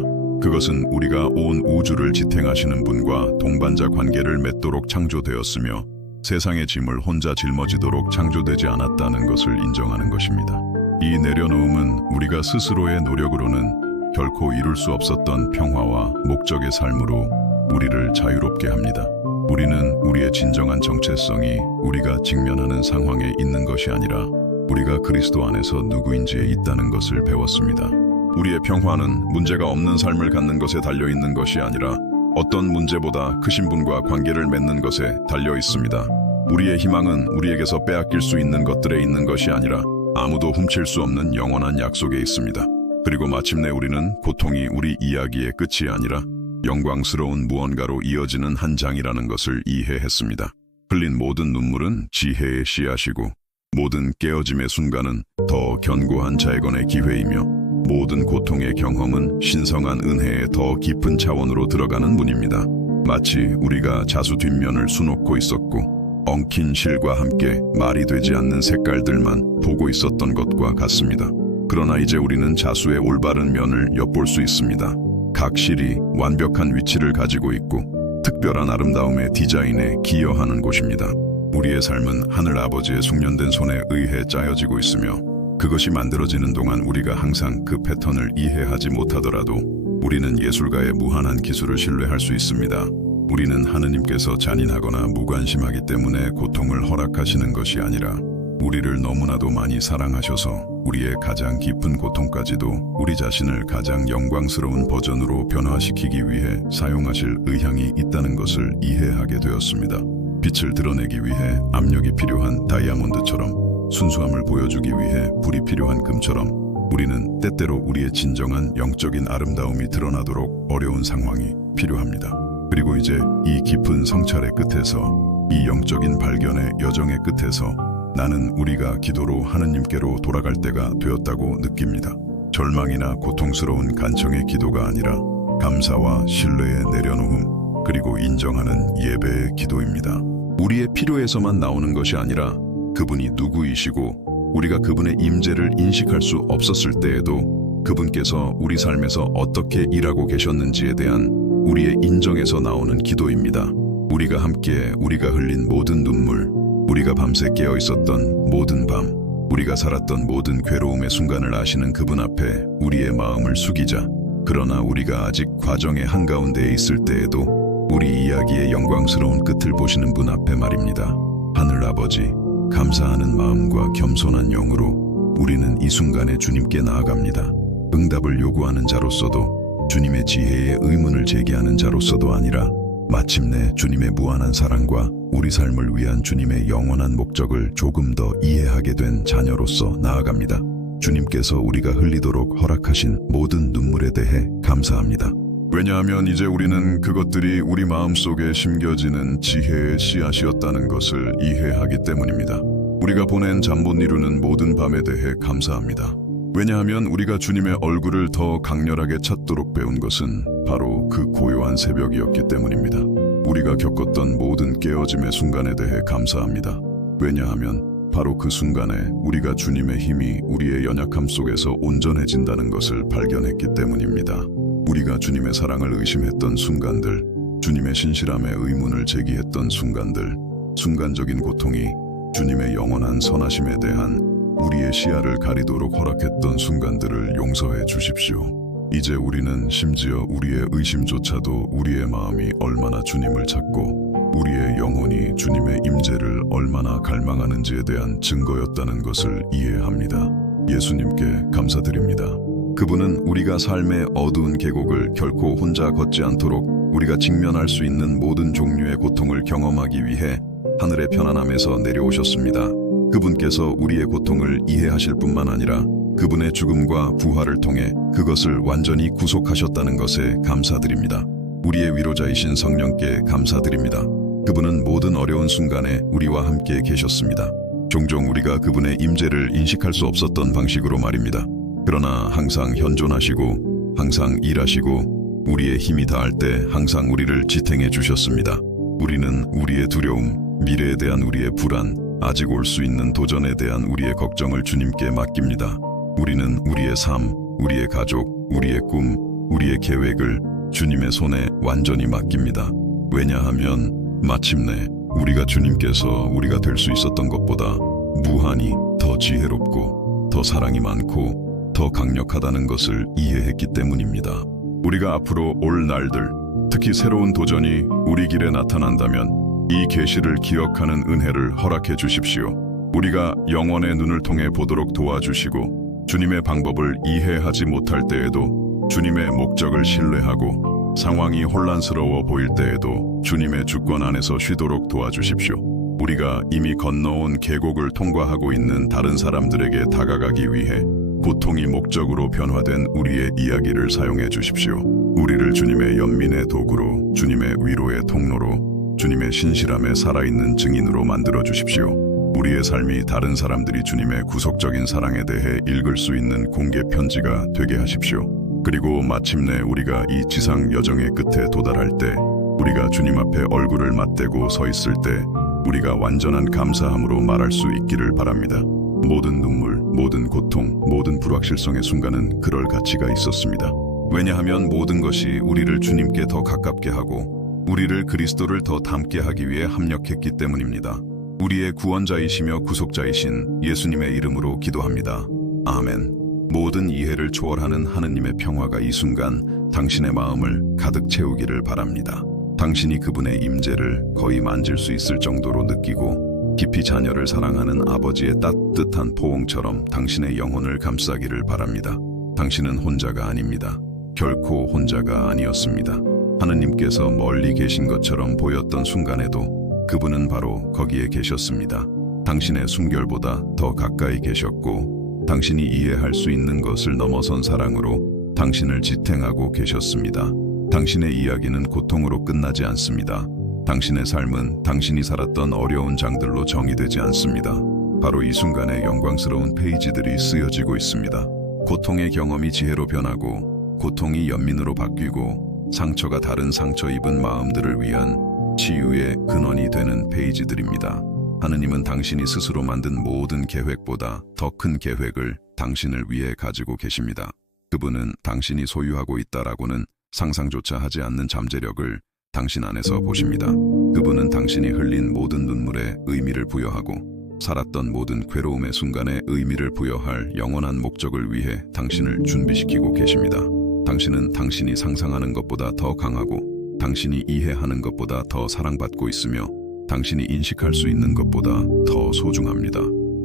그것은 우리가 온 우주를 지탱하시는 분과 동반자 관계를 맺도록 창조되었으며 세상의 짐을 혼자 짊어지도록 창조되지 않았다는 것을 인정하는 것입니다. 이 내려놓음은 우리가 스스로의 노력으로는 결코 이룰 수 없었던 평화와 목적의 삶으로 우리를 자유롭게 합니다. 우리는 우리의 진정한 정체성이 우리가 직면하는 상황에 있는 것이 아니라 우리가 그리스도 안에서 누구인지에 있다는 것을 배웠습니다. 우리의 평화는 문제가 없는 삶을 갖는 것에 달려 있는 것이 아니라 어떤 문제보다 크신 분과 관계를 맺는 것에 달려 있습니다. 우리의 희망은 우리에게서 빼앗길 수 있는 것들에 있는 것이 아니라 아무도 훔칠 수 없는 영원한 약속에 있습니다. 그리고 마침내 우리는 고통이 우리 이야기의 끝이 아니라 영광스러운 무언가로 이어지는 한 장이라는 것을 이해했습니다. 흘린 모든 눈물은 지혜의 씨앗이고 모든 깨어짐의 순간은 더 견고한 재건의 기회이며 모든 고통의 경험은 신성한 은혜의 더 깊은 차원으로 들어가는 문입니다. 마치 우리가 자수 뒷면을 수놓고 있었고 엉킨 실과 함께 말이 되지 않는 색깔들만 보고 있었던 것과 같습니다. 그러나 이제 우리는 자수의 올바른 면을 엿볼 수 있습니다. 각 실이 완벽한 위치를 가지고 있고 특별한 아름다움의 디자인에 기여하는 곳입니다. 우리의 삶은 하늘 아버지의 숙련된 손에 의해 짜여지고 있으며 그것이 만들어지는 동안 우리가 항상 그 패턴을 이해하지 못하더라도 우리는 예술가의 무한한 기술을 신뢰할 수 있습니다. 우리는 하느님께서 잔인하거나 무관심하기 때문에 고통을 허락하시는 것이 아니라 우리를 너무나도 많이 사랑하셔서 우리의 가장 깊은 고통까지도 우리 자신을 가장 영광스러운 버전으로 변화시키기 위해 사용하실 의향이 있다는 것을 이해하게 되었습니다. 빛을 드러내기 위해 압력이 필요한 다이아몬드처럼 순수함을 보여주기 위해 불이 필요한 금처럼 우리는 때때로 우리의 진정한 영적인 아름다움이 드러나도록 어려운 상황이 필요합니다. 그리고 이제 이 깊은 성찰의 끝에서 이 영적인 발견의 여정의 끝에서 나는 우리가 기도로 하느님께로 돌아갈 때가 되었다고 느낍니다. 절망이나 고통스러운 간청의 기도가 아니라 감사와 신뢰의 내려놓음 그리고 인정하는 예배의 기도입니다. 우리의 필요에서만 나오는 것이 아니라 그분이 누구이시고 우리가 그분의 임재를 인식할 수 없었을 때에도 그분께서 우리 삶에서 어떻게 일하고 계셨는지에 대한 우리의 인정에서 나오는 기도입니다. 우리가 함께 우리가 흘린 모든 눈물 우리가 밤새 깨어 있었던 모든 밤, 우리가 살았던 모든 괴로움의 순간을 아시는 그분 앞에 우리의 마음을 숙이자. 그러나 우리가 아직 과정의 한가운데에 있을 때에도 우리 이야기의 영광스러운 끝을 보시는 분 앞에 말입니다. 하늘 아버지, 감사하는 마음과 겸손한 영으로 우리는 이 순간에 주님께 나아갑니다. 응답을 요구하는 자로서도 주님의 지혜에 의문을 제기하는 자로서도 아니라 마침내 주님의 무한한 사랑과 우리 삶을 위한 주님의 영원한 목적을 조금 더 이해하게 된 자녀로서 나아갑니다. 주님께서 우리가 흘리도록 허락하신 모든 눈물에 대해 감사합니다. 왜냐하면 이제 우리는 그것들이 우리 마음속에 심겨지는 지혜의 씨앗이었다는 것을 이해하기 때문입니다. 우리가 보낸 잠 못 이루는 모든 밤에 대해 감사합니다. 왜냐하면 우리가 주님의 얼굴을 더 강렬하게 찾도록 배운 것은 바로 그 고요한 새벽이었기 때문입니다. 우리가 겪었던 모든 깨어짐의 순간에 대해 감사합니다. 왜냐하면 바로 그 순간에 우리가 주님의 힘이 우리의 연약함 속에서 온전해진다는 것을 발견했기 때문입니다. 우리가 주님의 사랑을 의심했던 순간들, 주님의 신실함에 의문을 제기했던 순간들, 순간적인 고통이 주님의 영원한 선하심에 대한 우리의 시야를 가리도록 허락했던 순간들을 용서해 주십시오. 이제 우리는 심지어 우리의 의심조차도 우리의 마음이 얼마나 주님을 찾고 우리의 영혼이 주님의 임재를 얼마나 갈망하는지에 대한 증거였다는 것을 이해합니다. 예수님께 감사드립니다. 그분은 우리가 삶의 어두운 계곡을 결코 혼자 걷지 않도록 우리가 직면할 수 있는 모든 종류의 고통을 경험하기 위해 하늘의 편안함에서 내려오셨습니다. 그분께서 우리의 고통을 이해하실 뿐만 아니라 그분의 죽음과 부활을 통해 그것을 완전히 구속하셨다는 것에 감사드립니다. 우리의 위로자이신 성령께 감사드립니다. 그분은 모든 어려운 순간에 우리와 함께 계셨습니다. 종종 우리가 그분의 임재를 인식할 수 없었던 방식으로 말입니다. 그러나 항상 현존하시고 항상 일하시고 우리의 힘이 다할 때 항상 우리를 지탱해 주셨습니다. 우리는 우리의 두려움, 미래에 대한 우리의 불안, 아직 올 수 있는 도전에 대한 우리의 걱정을 주님께 맡깁니다. 우리는 우리의 삶, 우리의 가족, 우리의 꿈, 우리의 계획을 주님의 손에 완전히 맡깁니다. 왜냐하면 마침내 우리가 주님께서 우리가 될 수 있었던 것보다 무한히 더 지혜롭고 더 사랑이 많고 더 강력하다는 것을 이해했기 때문입니다. 우리가 앞으로 올 날들, 특히 새로운 도전이 우리 길에 나타난다면 이 계시를 기억하는 은혜를 허락해 주십시오. 우리가 영혼의 눈을 통해 보도록 도와주시고 주님의 방법을 이해하지 못할 때에도 주님의 목적을 신뢰하고 상황이 혼란스러워 보일 때에도 주님의 주권 안에서 쉬도록 도와주십시오. 우리가 이미 건너온 계곡을 통과하고 있는 다른 사람들에게 다가가기 위해 고통이 목적으로 변화된 우리의 이야기를 사용해 주십시오. 우리를 주님의 연민의 도구로, 주님의 위로의 통로로, 주님의 신실함에 살아있는 증인으로 만들어 주십시오. 우리의 삶이 다른 사람들이 주님의 구속적인 사랑에 대해 읽을 수 있는 공개 편지가 되게 하십시오. 그리고 마침내 우리가 이 지상 여정의 끝에 도달할 때, 우리가 주님 앞에 얼굴을 맞대고 서 있을 때 우리가 완전한 감사함으로 말할 수 있기를 바랍니다. 모든 눈물, 모든 고통, 모든 불확실성의 순간은 그럴 가치가 있었습니다. 왜냐하면 모든 것이 우리를 주님께 더 가깝게 하고 우리를 그리스도를 더 닮게 하기 위해 합력했기 때문입니다. 우리의 구원자이시며 구속자이신 예수님의 이름으로 기도합니다. 아멘. 모든 이해를 초월하는 하느님의 평화가 이 순간 당신의 마음을 가득 채우기를 바랍니다. 당신이 그분의 임재를 거의 만질 수 있을 정도로 느끼고 깊이 자녀를 사랑하는 아버지의 따뜻한 포옹처럼 당신의 영혼을 감싸기를 바랍니다. 당신은 혼자가 아닙니다. 결코 혼자가 아니었습니다. 하느님께서 멀리 계신 것처럼 보였던 순간에도 그분은 바로 거기에 계셨습니다. 당신의 숨결보다 더 가까이 계셨고 당신이 이해할 수 있는 것을 넘어선 사랑으로 당신을 지탱하고 계셨습니다. 당신의 이야기는 고통으로 끝나지 않습니다. 당신의 삶은 당신이 살았던 어려운 장들로 정의되지 않습니다. 바로 이 순간에 영광스러운 페이지들이 쓰여지고 있습니다. 고통의 경험이 지혜로 변하고 고통이 연민으로 바뀌고 상처가 다른 상처 입은 마음들을 위한 치유의 근원이 되는 페이지들입니다. 하느님은 당신이 스스로 만든 모든 계획보다 더 큰 계획을 당신을 위해 가지고 계십니다. 그분은 당신이 소유하고 있다라고는 상상조차 하지 않는 잠재력을 당신 안에서 보십니다. 그분은 당신이 흘린 모든 눈물에 의미를 부여하고 살았던 모든 괴로움의 순간에 의미를 부여할 영원한 목적을 위해 당신을 준비시키고 계십니다. 당신은 당신이 상상하는 것보다 더 강하고 당신이 이해하는 것보다 더 사랑받고 있으며 당신이 인식할 수 있는 것보다 더 소중합니다.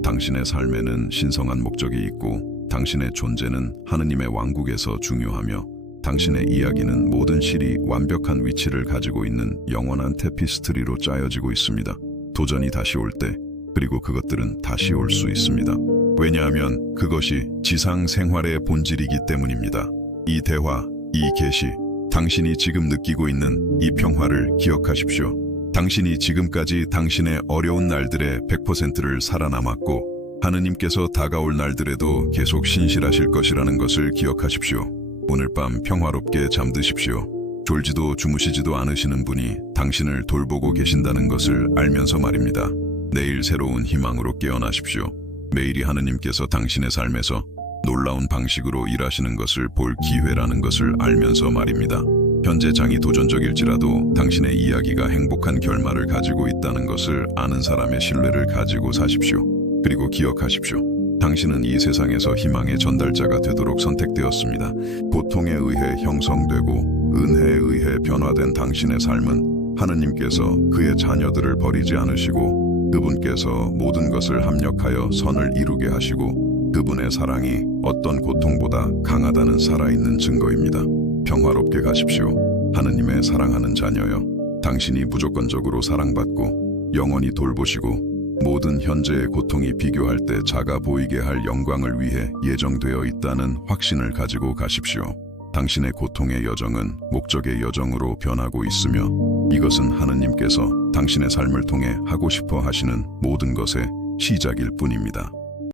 당신의 삶에는 신성한 목적이 있고 당신의 존재는 하느님의 왕국에서 중요하며 당신의 이야기는 모든 실이 완벽한 위치를 가지고 있는 영원한 테피스트리로 짜여지고 있습니다. 도전이 다시 올 때, 그리고 그것들은 다시 올 수 있습니다. 왜냐하면 그것이 지상 생활의 본질이기 때문입니다. 이 대화, 이 계시, 당신이 지금 느끼고 있는 이 평화를 기억하십시오. 당신이 지금까지 당신의 어려운 날들의 100%를 살아남았고 하느님께서 다가올 날들에도 계속 신실하실 것이라는 것을 기억하십시오. 오늘 밤 평화롭게 잠드십시오. 졸지도 주무시지도 않으시는 분이 당신을 돌보고 계신다는 것을 알면서 말입니다. 내일 새로운 희망으로 깨어나십시오. 매일이 하느님께서 당신의 삶에서 놀라운 방식으로 일하시는 것을 볼 기회라는 것을 알면서 말입니다. 현재 장이 도전적일지라도 당신의 이야기가 행복한 결말을 가지고 있다는 것을 아는 사람의 신뢰를 가지고 사십시오. 그리고 기억하십시오. 당신은 이 세상에서 희망의 전달자가 되도록 선택되었습니다. 고통에 의해 형성되고 은혜에 의해 변화된 당신의 삶은 하느님께서 그의 자녀들을 버리지 않으시고 그분께서 모든 것을 합력하여 선을 이루게 하시고 그분의 사랑이 어떤 고통보다 강하다는 살아있는 증거입니다. 평화롭게 가십시오. 하느님의 사랑하는 자녀여, 당신이 무조건적으로 사랑받고 영원히 돌보시고 모든 현재의 고통이 비교할 때 작아 보이게 할 영광을 위해 예정되어 있다는 확신을 가지고 가십시오. 당신의 고통의 여정은 목적의 여정으로 변하고 있으며 이것은 하느님께서 당신의 삶을 통해 하고 싶어 하시는 모든 것의 시작일 뿐입니다.